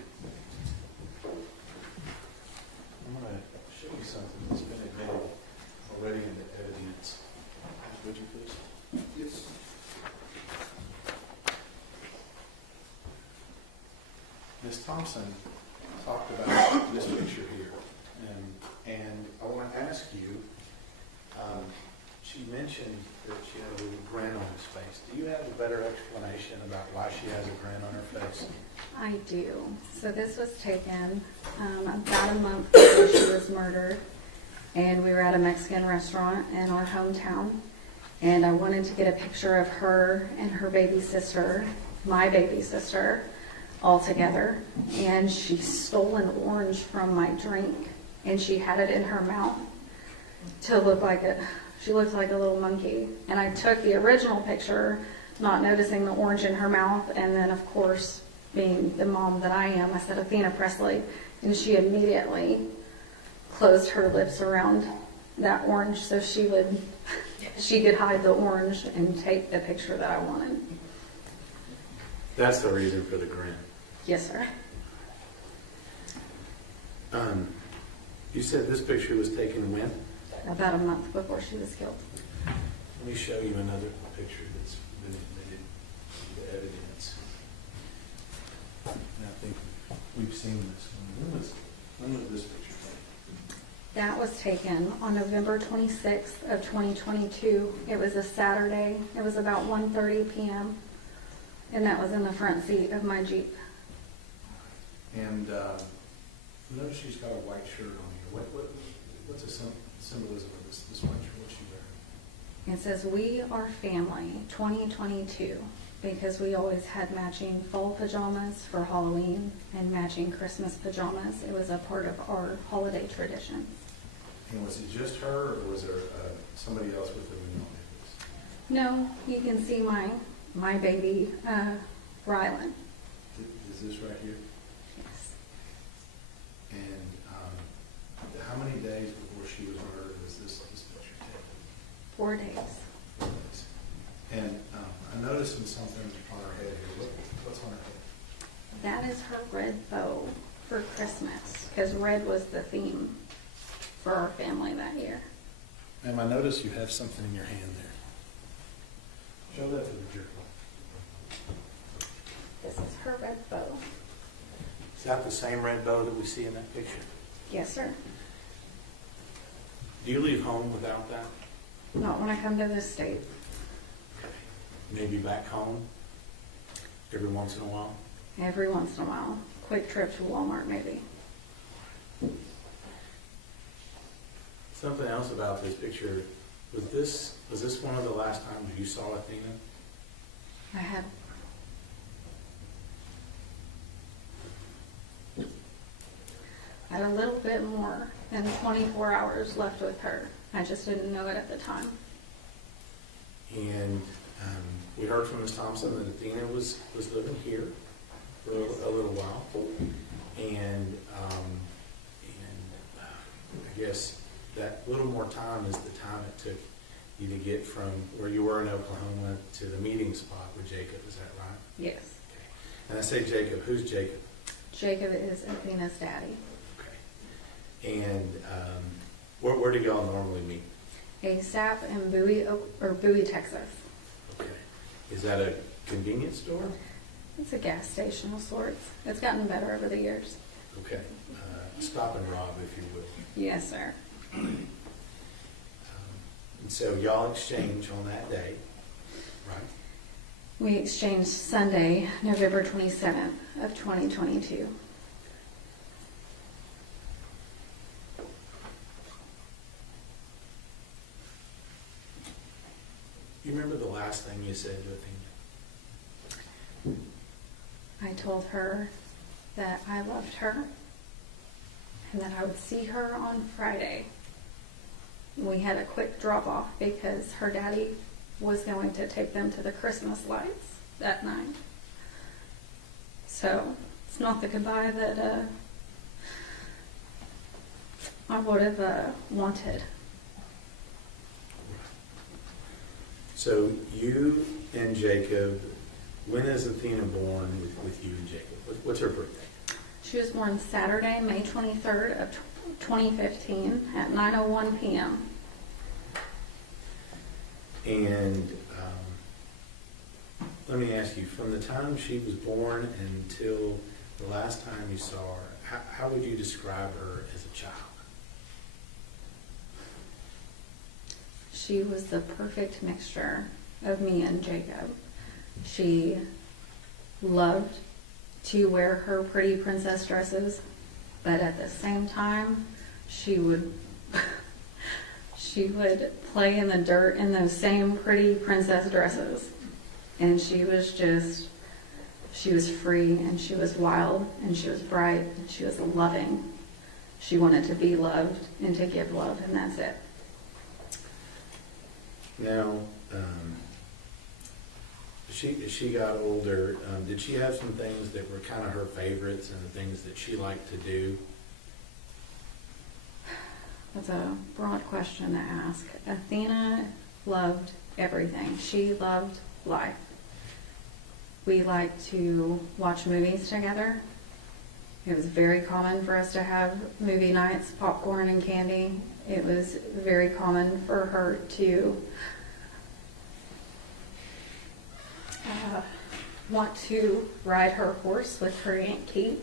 I'm going to show you something that's been admitted already in the evidence. Would you please? Yes. Ms. Thompson talked about this picture here, and I want to ask you, she mentioned that she had a little grin on his face. Do you have a better explanation about why she has a grin on her face? I do. So this was taken about a month before she was murdered, and we were at a Mexican restaurant in our hometown, and I wanted to get a picture of her and her baby sister, my baby sister, all together, and she stole an orange from my drink, and she had it in her mouth to look like it. She looked like a little monkey, and I took the original picture, not noticing the orange in her mouth, and then of course, being the mom that I am, I said Athena Presley, and she immediately closed her lips around that orange so she could hide the orange and take the picture that I wanted. That's the reason for the grin. Yes, sir. You said this picture was taken when? About a month before she was killed. Let me show you another picture that's been admitted to the evidence. And I think we've seen this one. When was this picture taken? That was taken on November 26th of 2022. It was a Saturday. It was about 1:30 p.m. And that was in the front seat of my Jeep. And notice she's got a white shirt on here. What's the symbolism of this white shirt? What's she wearing? It says, "We are family 2022," because we always had matching fall pajamas for Halloween and matching Christmas pajamas. It was a part of our holiday tradition. And was it just her, or was there somebody else with her when you all did this? No, you can see my baby, Rylan. Is this right here? Yes. And how many days before she was murdered was this picture taken? 4 days. 4 days. And I'm noticing something on her head here. What's on her head? That is her red bow for Christmas, because red was the theme for our family that year. Ma'am, I notice you have something in your hand there. Show that to the jury. This is her red bow. Is that the same red bow that we see in that picture? Yes, sir. Do you leave home without that? Not when I come to this state. Okay. Maybe back home every once in a while? Every once in a while. Quick trip to Walmart, maybe. Something else about this picture. Was this one of the last times you saw Athena? I had a little bit more than 24 hours left with her. I just didn't know it at the time. And we heard from Ms. Thompson that Athena was living here for a little while. And I guess that little more time is the time it took you to get from where you were in Oklahoma to the meeting spot with Jacob. Is that right? Yes. Okay. And I say Jacob. Who's Jacob? Jacob is Athena's daddy. Okay. And where do y'all normally meet? ASAP in Bowie, Texas. Okay. Is that a convenience store? It's a gas station of sorts. It's gotten better over the years. Okay. Stop and rob, if you will. Yes, sir. And so y'all exchange on that day, right? We exchanged Sunday, November 27th of 2022. You remember the last thing you said to Athena? I told her that I loved her and that I would see her on Friday. We had a quick drop off because her daddy was going to take them to the Christmas lights that night. So it's not the goodbye that I would have wanted. So you and Jacob, when is Athena born with you and Jacob? What's her birthday? She was born Saturday, May 23rd of 2015 at 9:01 p.m. And let me ask you, from the time she was born until the last time you saw her, how would you describe her as a child? She was the perfect mixture of me and Jacob. She loved to wear her pretty princess dresses, but at the same time, she would play in the dirt in those same pretty princess dresses. And she was free, and she was wild, and she was bright, and she was loving. She wanted to be loved and to give love, and that's it. Now, as she got older, did she have some things that were kind of her favorites and the things that she liked to do? That's a broad question to ask. Athena loved everything. She loved life. We liked to watch movies together. It was very common for us to have movie nights, popcorn and candy. It was very common for her to want to ride her horse with her Aunt Kate.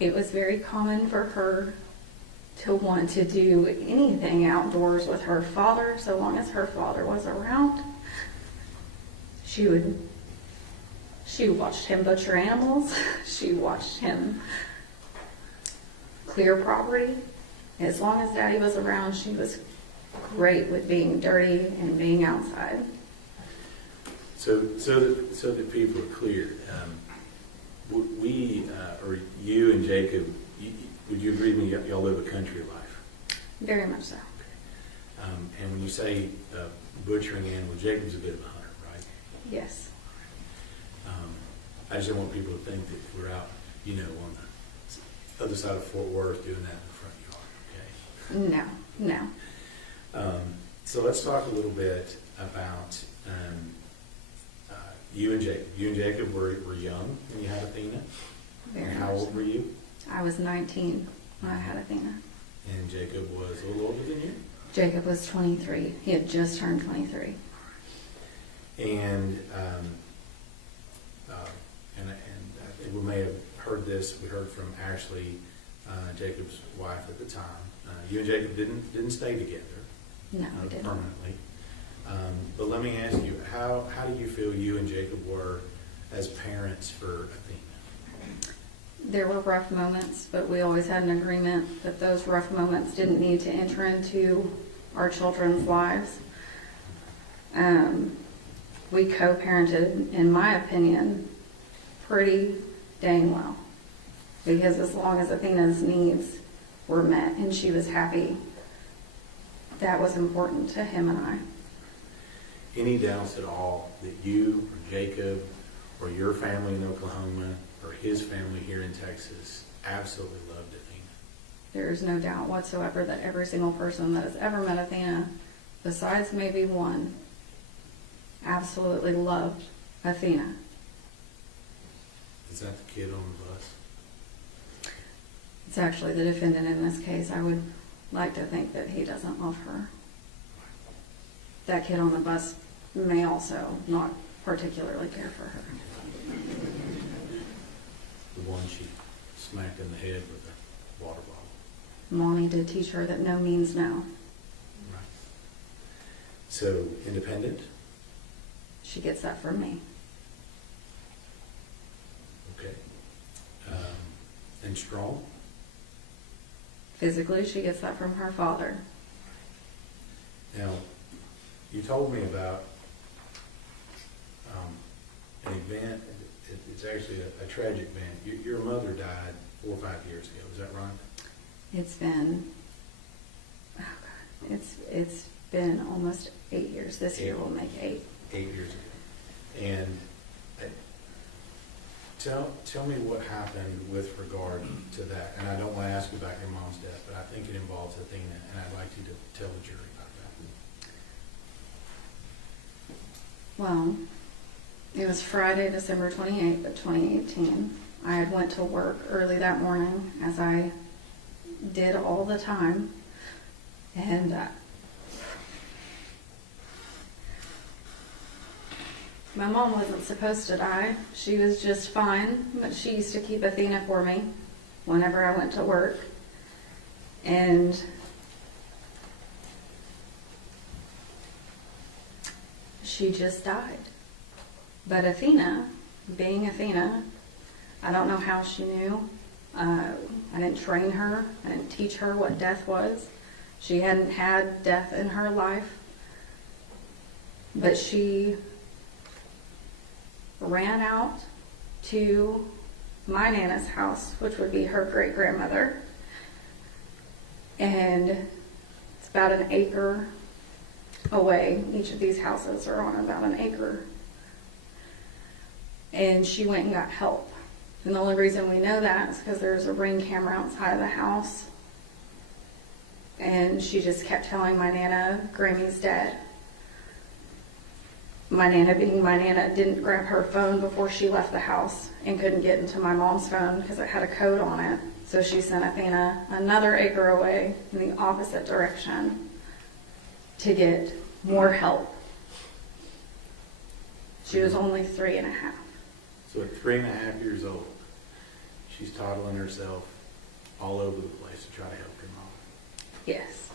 It was very common for her to want to do anything outdoors with her father, so long as her father was around. She watched him butcher animals. She watched him clear property. As long as Daddy was around, she was great with being dirty and being outside. So that people are clear, or you and Jacob, would you agree with me? Y'all live a country life? Very much so. Okay. And when you say butchering animals, Jacob's a bit of a hunter, right? Yes. I just don't want people to think that we're out, on the other side of Fort Worth doing that in the front yard, okay? No. So let's talk a little bit about you and Jacob. You and Jacob were young when you had Athena. Very How old were you? I was 19 when I had Athena. And Jacob was a little older than you? Jacob was 23. He had just turned 23. And we may have heard this. We heard from Ashley, Jacob's wife at the time. You and Jacob didn't stay together. No, we didn't. Permanently. But let me ask you, how do you feel you and Jacob were as parents for Athena? There were rough moments, but we always had an agreement that those rough moments didn't need to enter into our children's lives. we co-parented, in my opinion, pretty dang well. Because as long as Athena's needs were met and she was happy, that was important to him and I. Any doubts at all that you or Jacob or your family in Oklahoma or his family here in Texas absolutely loved Athena? There is no doubt whatsoever that every single person that has ever met Athena, besides maybe one, absolutely loved Athena. Is that the kid on the bus? It's actually the defendant in this case. I would like to think that he doesn't love her. That kid on the bus may also not particularly care for her. The one she smacked in the head with a water bottle. Mommy did teach her that no means no. Right. So, independent? She gets that from me. Okay. And strong? Physically, she gets that from her father. Now, you told me about an event. It's actually a tragic event. Your mother died 4 or 5 years ago. Is that right? It's been, oh God, it's been almost 8 years. This year will make 8. 8 years ago. And tell me what happened with regard to that. And I don't want to ask you about your mom's death, but I think it involves Athena, and I'd like you to tell the jury about that. Well, it was Friday, December 28th of 2018. I had went to work early that morning, as I did all the time, and my mom wasn't supposed to die. She was just fine, but she used to keep Athena for me whenever I went to work. And she just died. But Athena, being Athena, I don't know how she knew. I didn't train her. I didn't teach her what death was. She hadn't had death in her life. But she ran out to my Nana's house, which would be her great-grandmother. And it's about an acre away. Each of these houses are on about an acre. And she went and got help. And the only reason we know that is because there's a Ring camera outside of the house. And she just kept telling my Nana, Grammy's dead. My Nana, being my Nana, didn't grab her phone before she left the house and couldn't get into my mom's phone because it had a code on it. So she sent Athena another acre away in the opposite direction to get more help. She was only 3.5. So at 3.5 years old, she's toddling herself all over the place to try to help your mom. Yes.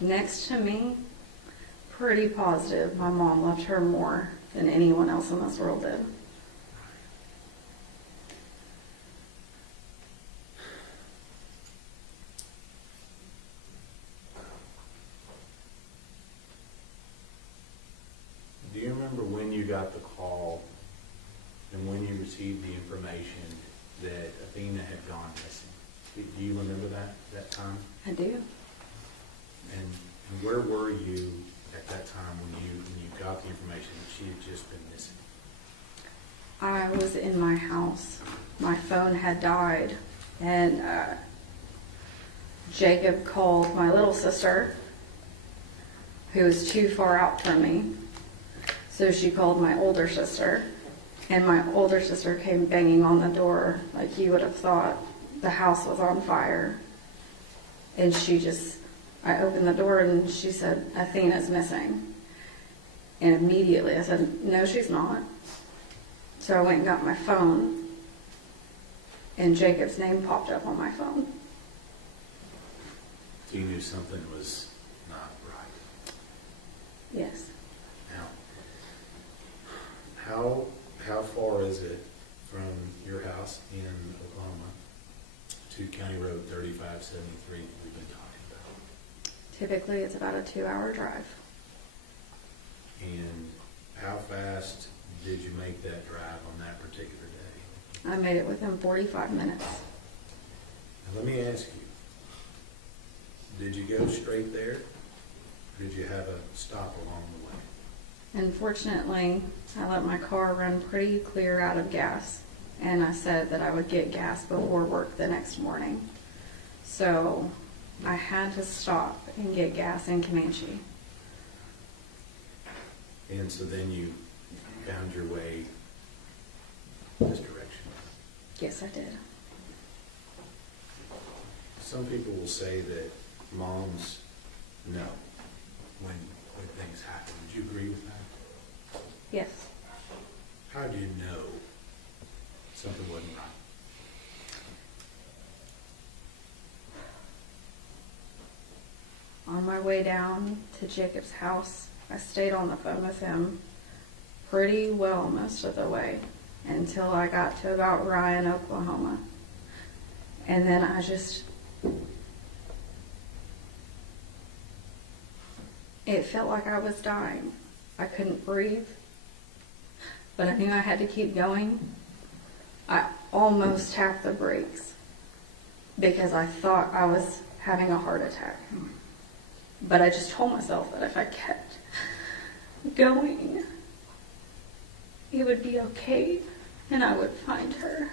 Next to me, pretty positive my mom loved her more than anyone else in this world did. Do you remember when you got the call and when you received the information that Athena had gone missing? Do you remember that time? I do. And where were you at that time when you got the information that she had just been missing? I was in my house. My phone had died, and Jacob called my little sister, who was too far out from me. So she called my older sister, and my older sister came banging on the door like you would have thought the house was on fire. And I opened the door and she said, Athena's missing. And immediately I said, no, she's not. So I went and got my phone, and Jacob's name popped up on my phone. So you knew something was not right. Yes. Now, how far is it from your house in Oklahoma to County Road 3573 that we've been talking about? Typically it's about a 2-hour drive. And how fast did you make that drive on that particular day? I made it within 45 minutes. Now, let me ask you, did you go straight there? Or did you have a stop along the way? Unfortunately, I let my car run pretty clear out of gas, and I said that I would get gas before work the next morning. So I had to stop and get gas in Comanche. And so then you found your way this direction. Yes, I did. Some people will say that moms know when things happen. Would you agree with that? Yes. How do you know something wasn't right? On my way down to Jacob's house, I stayed on the phone with him pretty well most of the way until I got to about Ryan, Oklahoma. And then it felt like I was dying. I couldn't breathe, but I knew I had to keep going. I almost tapped the brakes because I thought I was having a heart attack. But I just told myself that if I kept going, it would be okay and I would find her.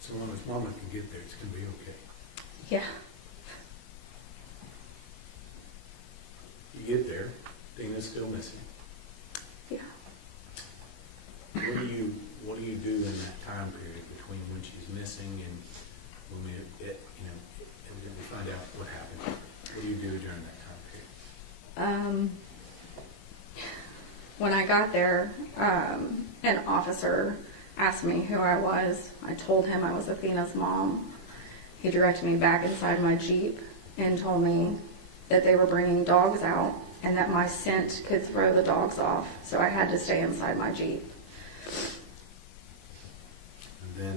So long as Mama can get there, it's going to be okay. Yeah. You get there, Dina's still missing. Yeah. What do you do in that time period between when she's missing and when we find out what happened? What do you do during that time period? When I got there, an officer asked me who I was. I told him I was Athena's mom. He directed me back inside my Jeep and told me that they were bringing dogs out and that my scent could throw the dogs off, so I had to stay inside my Jeep. And then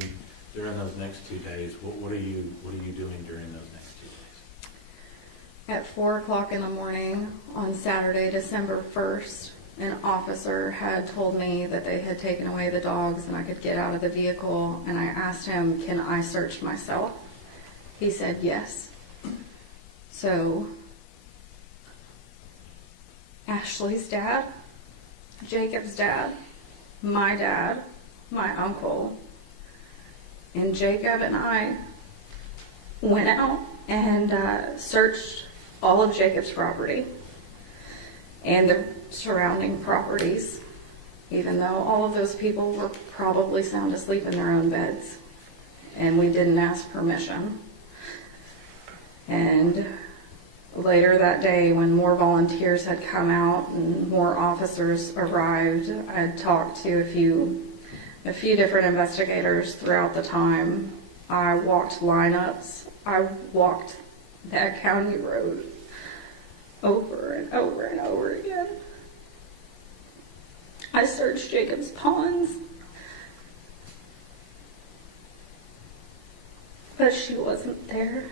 during those next 2 days, what are you doing during those next 2 days? At 4 o'clock in the morning on Saturday, December 1st, an officer had told me that they had taken away the dogs and I could get out of the vehicle, and I asked him, can I search myself? He said yes. So Ashley's dad, Jacob's dad, my uncle, and Jacob and I went out and searched all of Jacob's property and the surrounding properties, even though all of those people were probably sound asleep in their own beds, and we didn't ask permission. And later that day, when more volunteers had come out and more officers arrived, I had talked to a few different investigators throughout the time. I walked lineups. I walked that county road over and over and over again. I searched Jacob's ponds, but she wasn't there.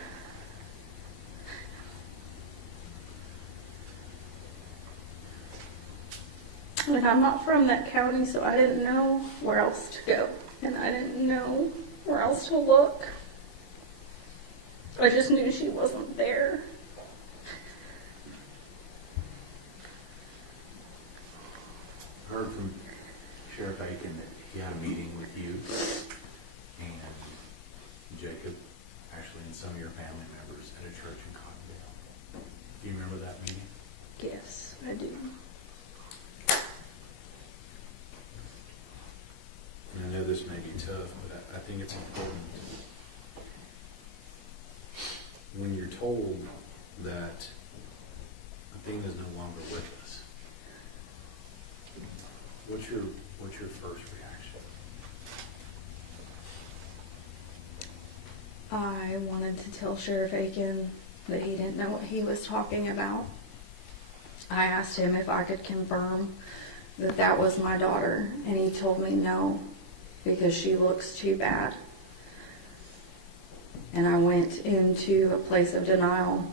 And I'm not from that county, so I didn't know where else to go. And I didn't know where else to look. I just knew she wasn't there. I heard from Sheriff Aiken that he had a meeting with you and Jacob, actually, and some of your family members at a church in Cottondale. Do you remember that meeting? Yes, I do. And I know this may be tough, but I think it's important. When you're told that Athena's no longer with us, what's your first reaction? I wanted to tell Sheriff Aiken that he didn't know what he was talking about. I asked him if I could confirm that that was my daughter, and he told me no, because she looks too bad. And I went into a place of denial.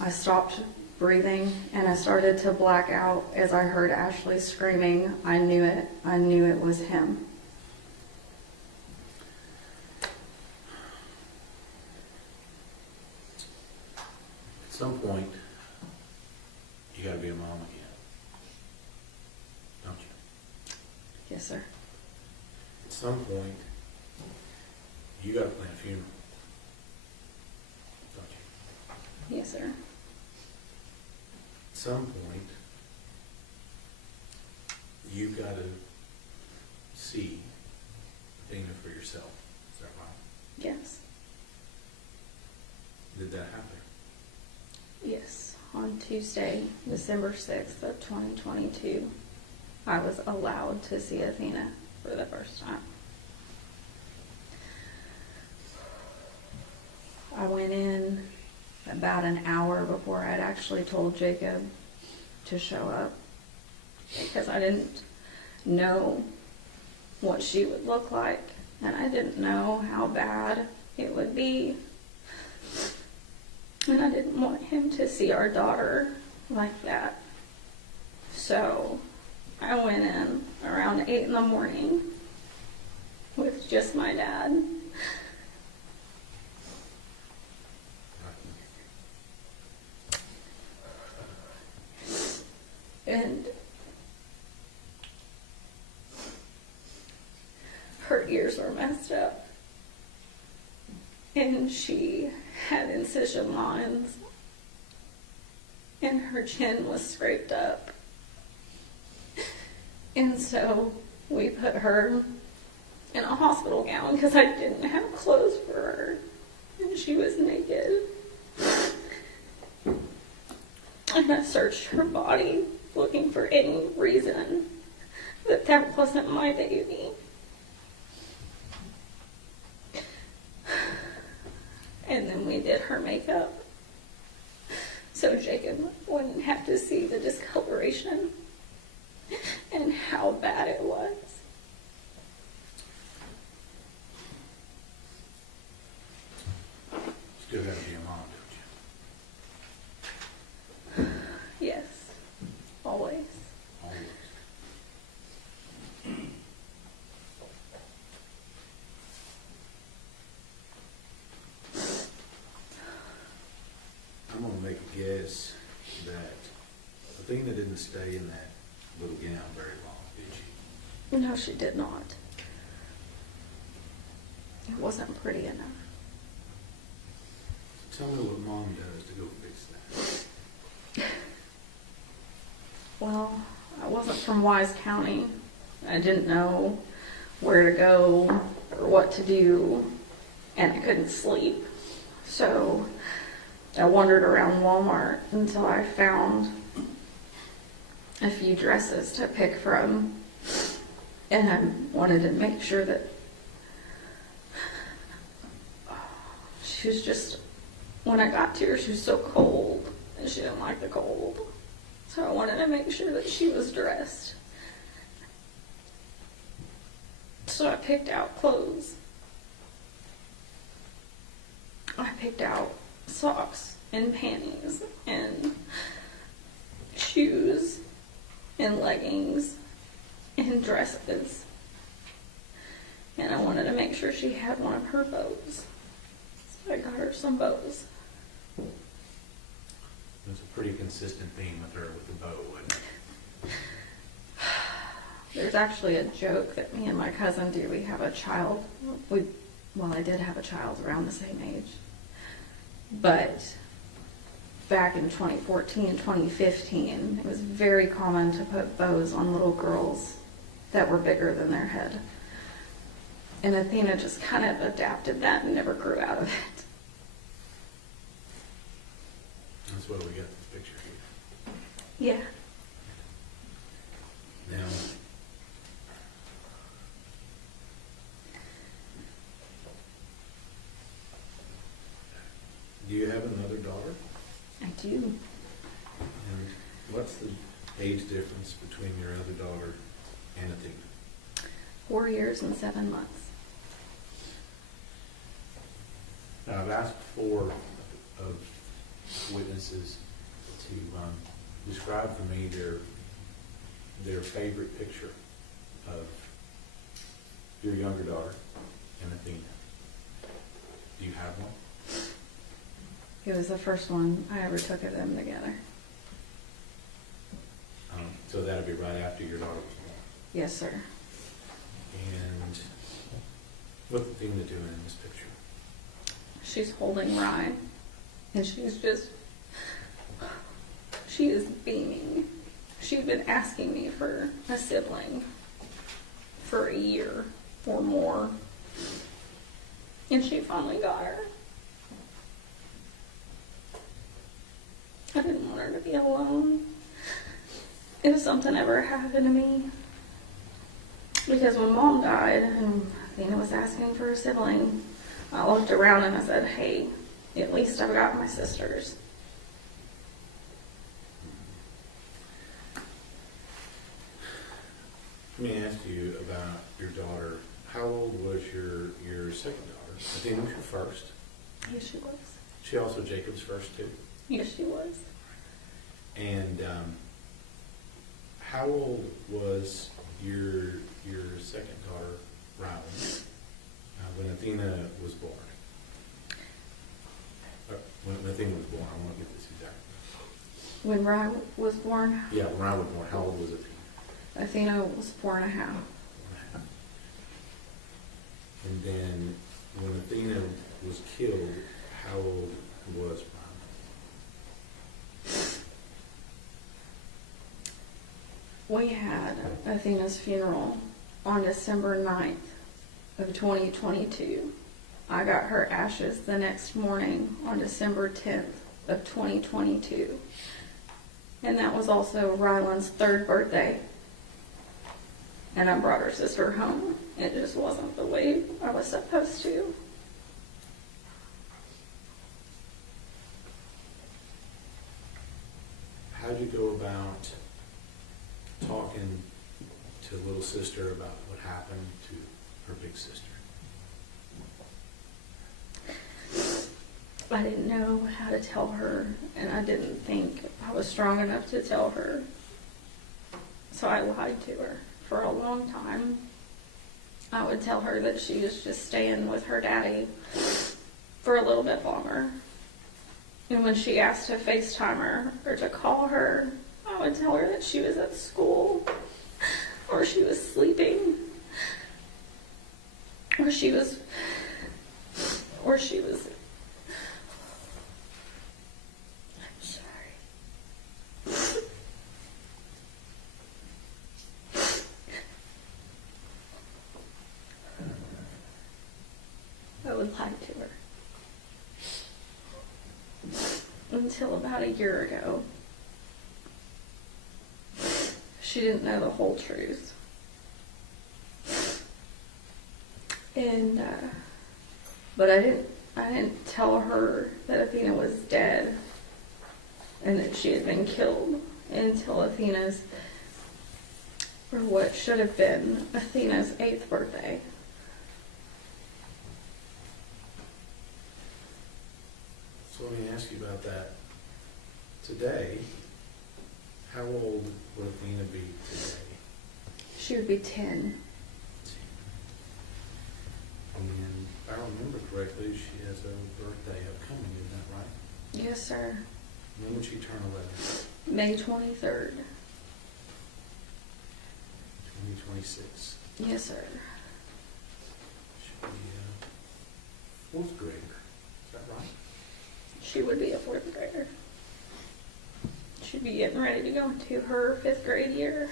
I stopped breathing, and I started to black out as I heard Ashley screaming. I knew it. I knew it was him. At some point, you gotta be a mom again, don't you? Yes, sir. At some point, you gotta plan a funeral, don't you? Yes, sir. At some point, you gotta see Athena for yourself. Is that right? Yes. Did that happen? Yes. On Tuesday, December 6th of 2022, I was allowed to see Athena for the first time. I went in about an hour before I'd actually told Jacob to show up because I didn't know what she would look like and I didn't know how bad it would be. And I didn't want him to see our daughter like that. So I went in around 8 in the morning with just my dad. And her ears were messed up. And she had incision lines. And her chin was scraped up. And so we put her in a hospital gown because I didn't have clothes for her. And she was naked. And I searched her body looking for any reason that that wasn't my baby. And then we did her makeup so Jacob wouldn't have to see the discoloration and how bad it was. Still gotta be a mom, don't you? Yes, always. Always. I'm gonna make a guess that Athena didn't stay in that little gown very long, did she? No, she did not. It wasn't pretty enough. Tell me what mom does to go fix that. Well, I wasn't from Wise County. I didn't know where to go or what to do, and I couldn't sleep. So I wandered around Walmart until I found a few dresses to pick from, and I wanted to make sure that she was just, when I got to her, she was so cold, and she didn't like the cold. So I wanted to make sure that she was dressed. So I picked out clothes. I picked out socks and panties and shoes and leggings and dresses. And I wanted to make sure she had one of her bows. So I got her some bows. There's a pretty consistent theme with her with the bow, wasn't it? There's actually a joke that me and my cousin do. We have a child. I did have a child around the same age. But back in 2014, 2015, it was very common to put bows on little girls that were bigger than their head. And Athena just kind of adapted that and never grew out of it. That's why we got this picture here. Yeah. Now, do you have another daughter? I do. And what's the age difference between your other daughter and Athena? 4 years and 7 months. Now, I've asked before of witnesses to describe for me their favorite picture of your younger daughter and Athena. Do you have one? It was the first one I ever took of them together. So that'll be right after your daughter was born. Yes, sir. And what's Athena doing in this picture? She's holding Rye, and she is beaming. She'd been asking me for a sibling for a year or more, and she finally got her. I didn't want her to be alone if something ever happened to me. Because when Mom died and Athena was asking for a sibling, I looked around and I said, hey, at least I've got my sisters. Let me ask you about your daughter. How old was your second daughter? Athena was your first. Yes, she was. She also Jacob's first too. Yes, she was. And how old was your second daughter, Riley, when Athena was born? When Athena was born, I want to get this exact. When Rye was born, Yeah, when Riley was born, how old was Athena? Athena was 4.5. And then when Athena was killed, how old was Riley? We had Athena's funeral on December 9th of 2022. I got her ashes the next morning on December 10th of 2022. And that was also Ryland's 3rd birthday. And I brought her sister home. It just wasn't the way I was supposed to. How'd you go about talking to little sister about what happened to her big sister? I didn't know how to tell her, and I didn't think I was strong enough to tell her. So I lied to her for a long time. I would tell her that she was just staying with her daddy for a little bit longer. And when she asked to FaceTime her or to call her, I would tell her that she was at school, or she was sleeping, or she was I'm sorry. I would lie to her. Until about a year ago, she didn't know the whole truth. And, but I didn't tell her that Athena was dead and that she had been killed until Athena's, or what should have been Athena's 8th birthday. So let me ask you about that. Today, how old would Athena be today? She would be 10. And if I remember correctly, she has a birthday upcoming, isn't that right? Yes, sir. When would she turn 11? May 23rd. 2026. Yes, sir. She'll be a 4th grader. Is that right? She would be a 4th grader. She'd be getting ready to go into her 5th grade year.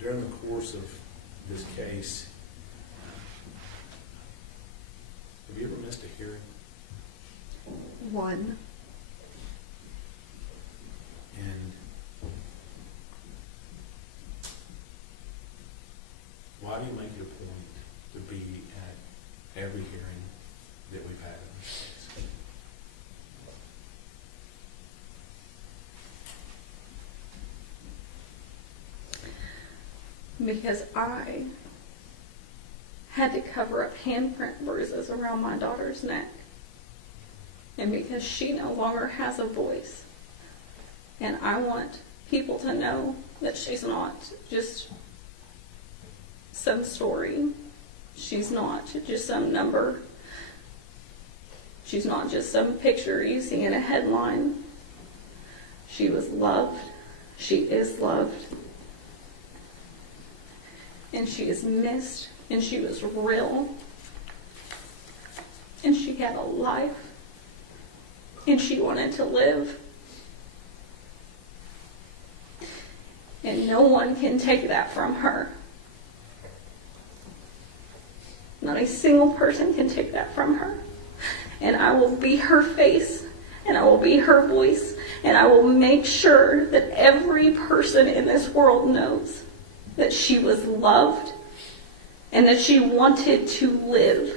During the course of this case, have you ever missed a hearing? One. And why do you make it a point to be at every hearing that we've had in this case? because I had to cover up handprint bruises around my daughter's neck. And because she no longer has a voice. And I want people to know that she's not just some story. She's not just some number. She's not just some picture you see in a headline. She was loved. She is loved. And she is missed. And she was real. And she had a life. And she wanted to live. And no one can take that from her. Not a single person can take that from her. And I will be her face, and I will be her voice, and I will make sure that every person in this world knows that she was loved and that she wanted to live.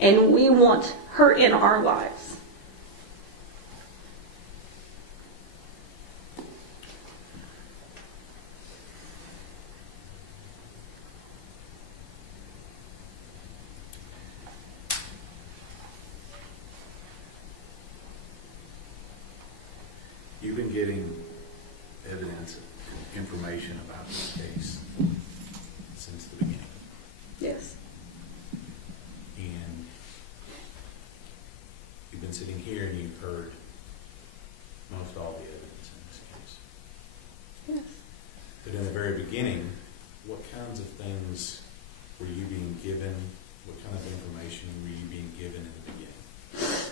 And we want her in our lives. You've been getting evidence, information about this case since the beginning. Yes. And you've been sitting here and you've heard most all the evidence in this case. Yes. But in the very beginning, what kinds of things were you being given? What kind of information were you being given in the beginning?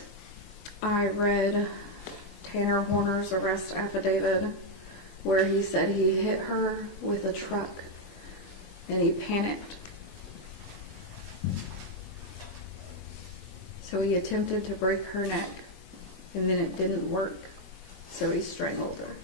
I read Tanner Horner's arrest affidavit where he said he hit her with a truck and he panicked. So he attempted to break her neck and then it didn't work. So he strangled her.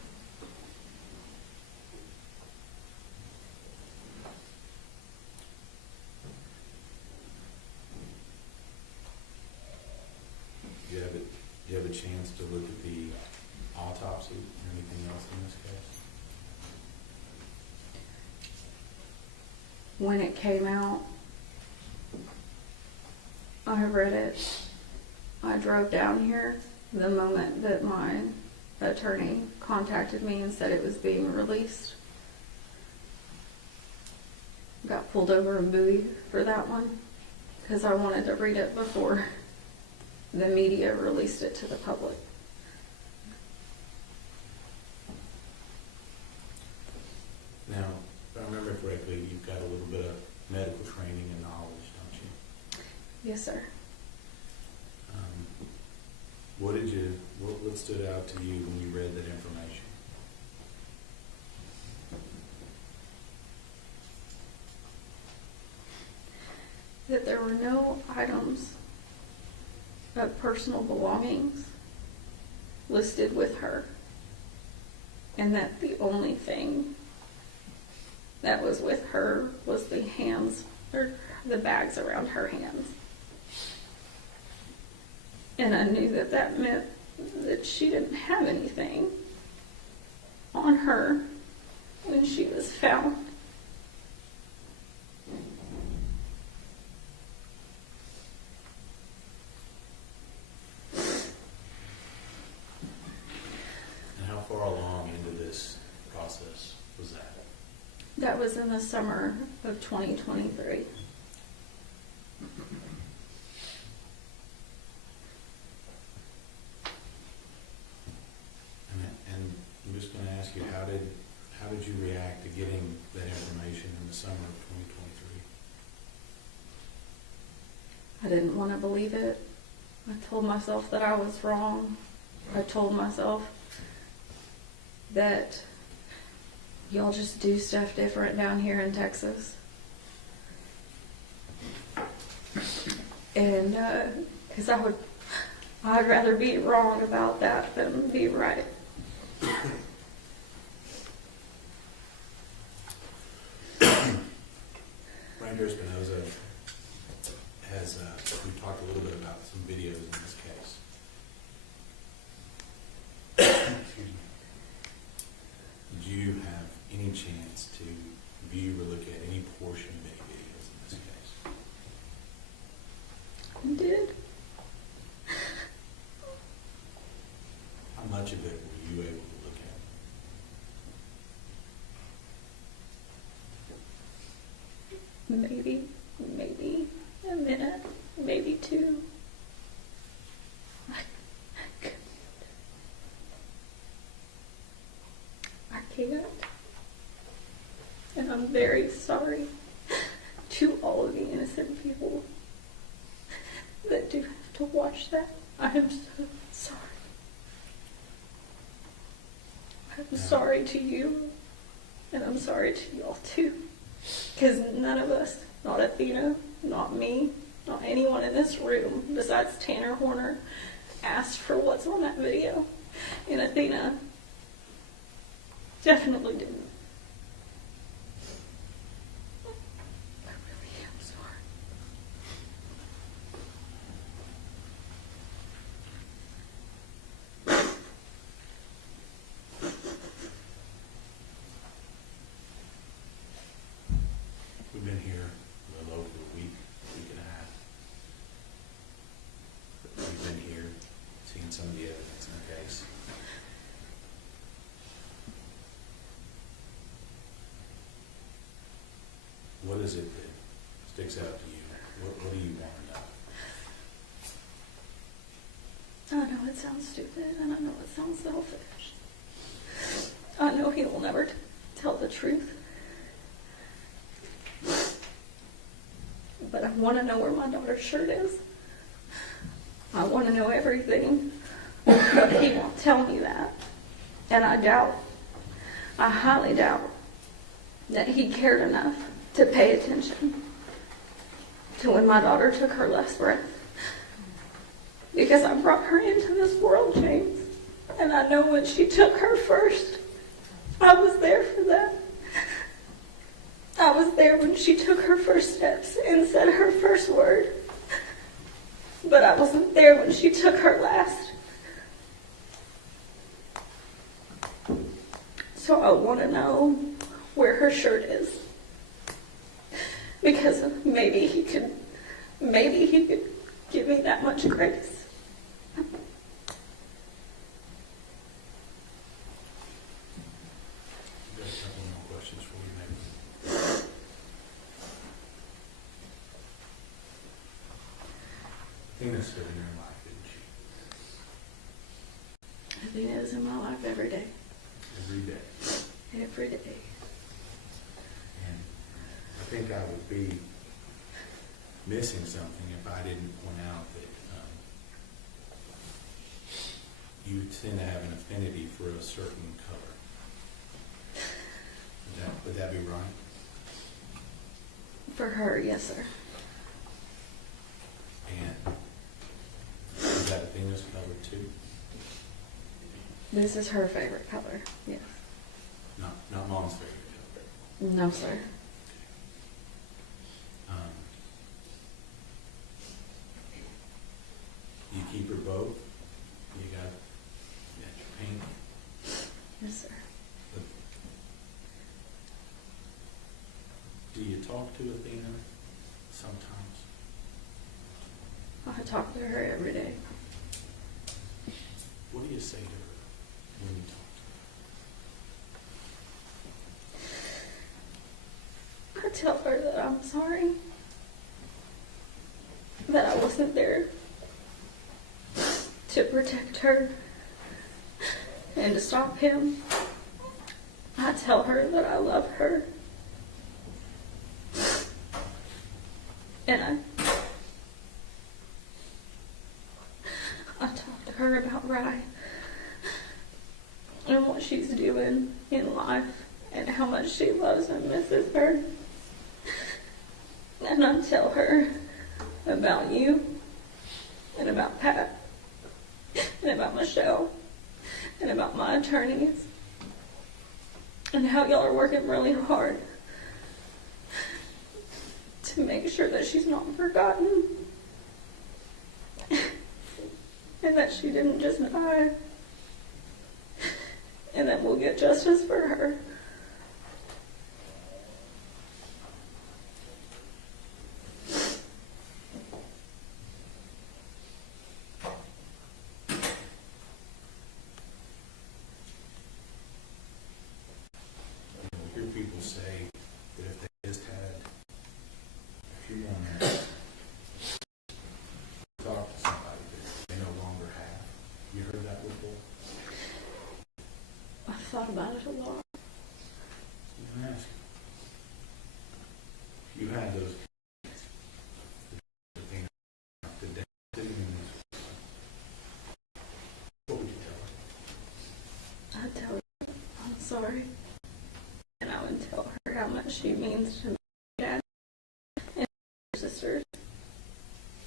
Do you have a chance to look at the autopsy or anything else in this case? When it came out, I read it. I drove down here the moment that my attorney contacted me and said it was being released. Got pulled over in Bowie for that one because I wanted to read it before the media released it to the public. Now, if I remember correctly, you've got a little bit of medical training and knowledge, don't you? Yes, sir. What stood out to you when you read that information? That there were no items of personal belongings listed with her, and that the only thing that was with her was the hands, or the bags around her hands. And I knew that that meant that she didn't have anything on her when she was found. Far along into this process was that? That was in the summer of 2023. And I'm just going to ask you, how did you react to getting that information in the summer of 2023? I didn't want to believe it. I told myself that I was wrong. I told myself that y'all just do stuff different down here in Texas. And because I'd rather be wrong about that than be right. Ranger Espinoza has, we talked a little bit about some videos in this case. Excuse me. Did you have any chance to review or look at any portion of any videos in this case? I did. How much of it were you able to look at? Maybe a minute, maybe two. I can't. And I'm very sorry to all of the innocent people that do have to watch that. I am so sorry. I'm sorry to you, and I'm sorry to y'all too. Because none of us, not Athena, not me, not anyone in this room besides Tanner Horner, asked for what's on that video. And Athena definitely didn't. I really am sorry. We've been here a little over a week and a half. We've been here, seeing some of the evidence in the case. What is it that sticks out to you? What do you want to know? I know it sounds stupid, and I know it sounds selfish. I know he will never tell the truth. But I want to know where my daughter's shirt is. I want to know everything. But he won't tell me that. And I highly doubt, that he cared enough to pay attention to when my daughter took her last breath. Because I brought her into this world, James. And I know when she took her first, I was there for that. I was there when she took her first steps and said her first word. But I wasn't there when she took her last. So I want to know where her shirt is. Because maybe he could give me that much grace. I've got a couple more questions for you, maybe. Athena's still in your life, isn't she? Athena is in my life every day. Every day. Every day. And I think I would be missing something if I didn't point out that you tend to have an affinity for a certain color. Would that be right? For her, yes, sir. And is that Athena's color too? This is her favorite color, yes. Not Mom's favorite color. No, sir. You keep her both? You got your pink? Yes, sir. Do you talk to Athena sometimes? I talk to her every day. What do you say to her when you talk to her? I tell her that I'm sorry. That I wasn't there to protect her and to stop him. I tell her that I love her. And I talk to her about Rye and what she's doing in life and how much she loves and misses her. And I tell her about you and about Pat and about Michelle and about my attorneys and how y'all are working really hard to make sure that she's not forgotten and that she didn't just die and that we'll get justice for her. people say that if they just had a few more minutes to talk to somebody that they no longer have. You heard that before? I've thought about it a lot. Let me ask you. You had those the day sitting in this. What would you tell her? I'd tell her I'm sorry. And I would tell her how much she means to my dad and her sisters.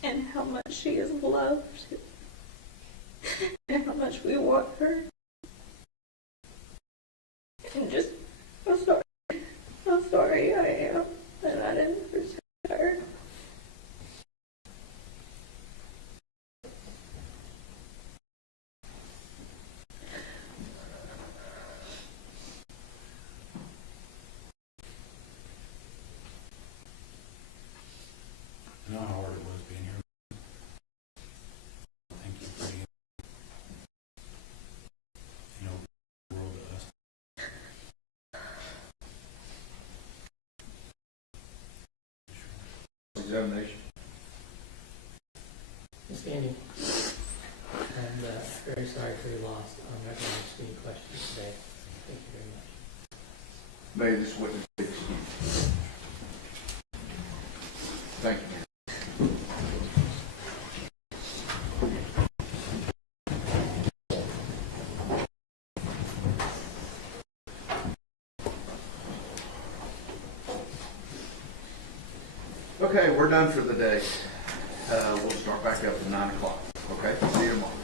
And how much she is loved. And how much we want her. And just, I'm sorry. How sorry I am that I didn't protect her. I know how hard it was being here. Thank you for being, the world to us. Examination. Ms. Gandy, I'm very sorry for your loss. I'm not going to ask any questions today. Thank you very much. May this witness be excused. Thank you. Okay, we're done for the day. We'll start back up at 9 o'clock. Okay, see you tomorrow.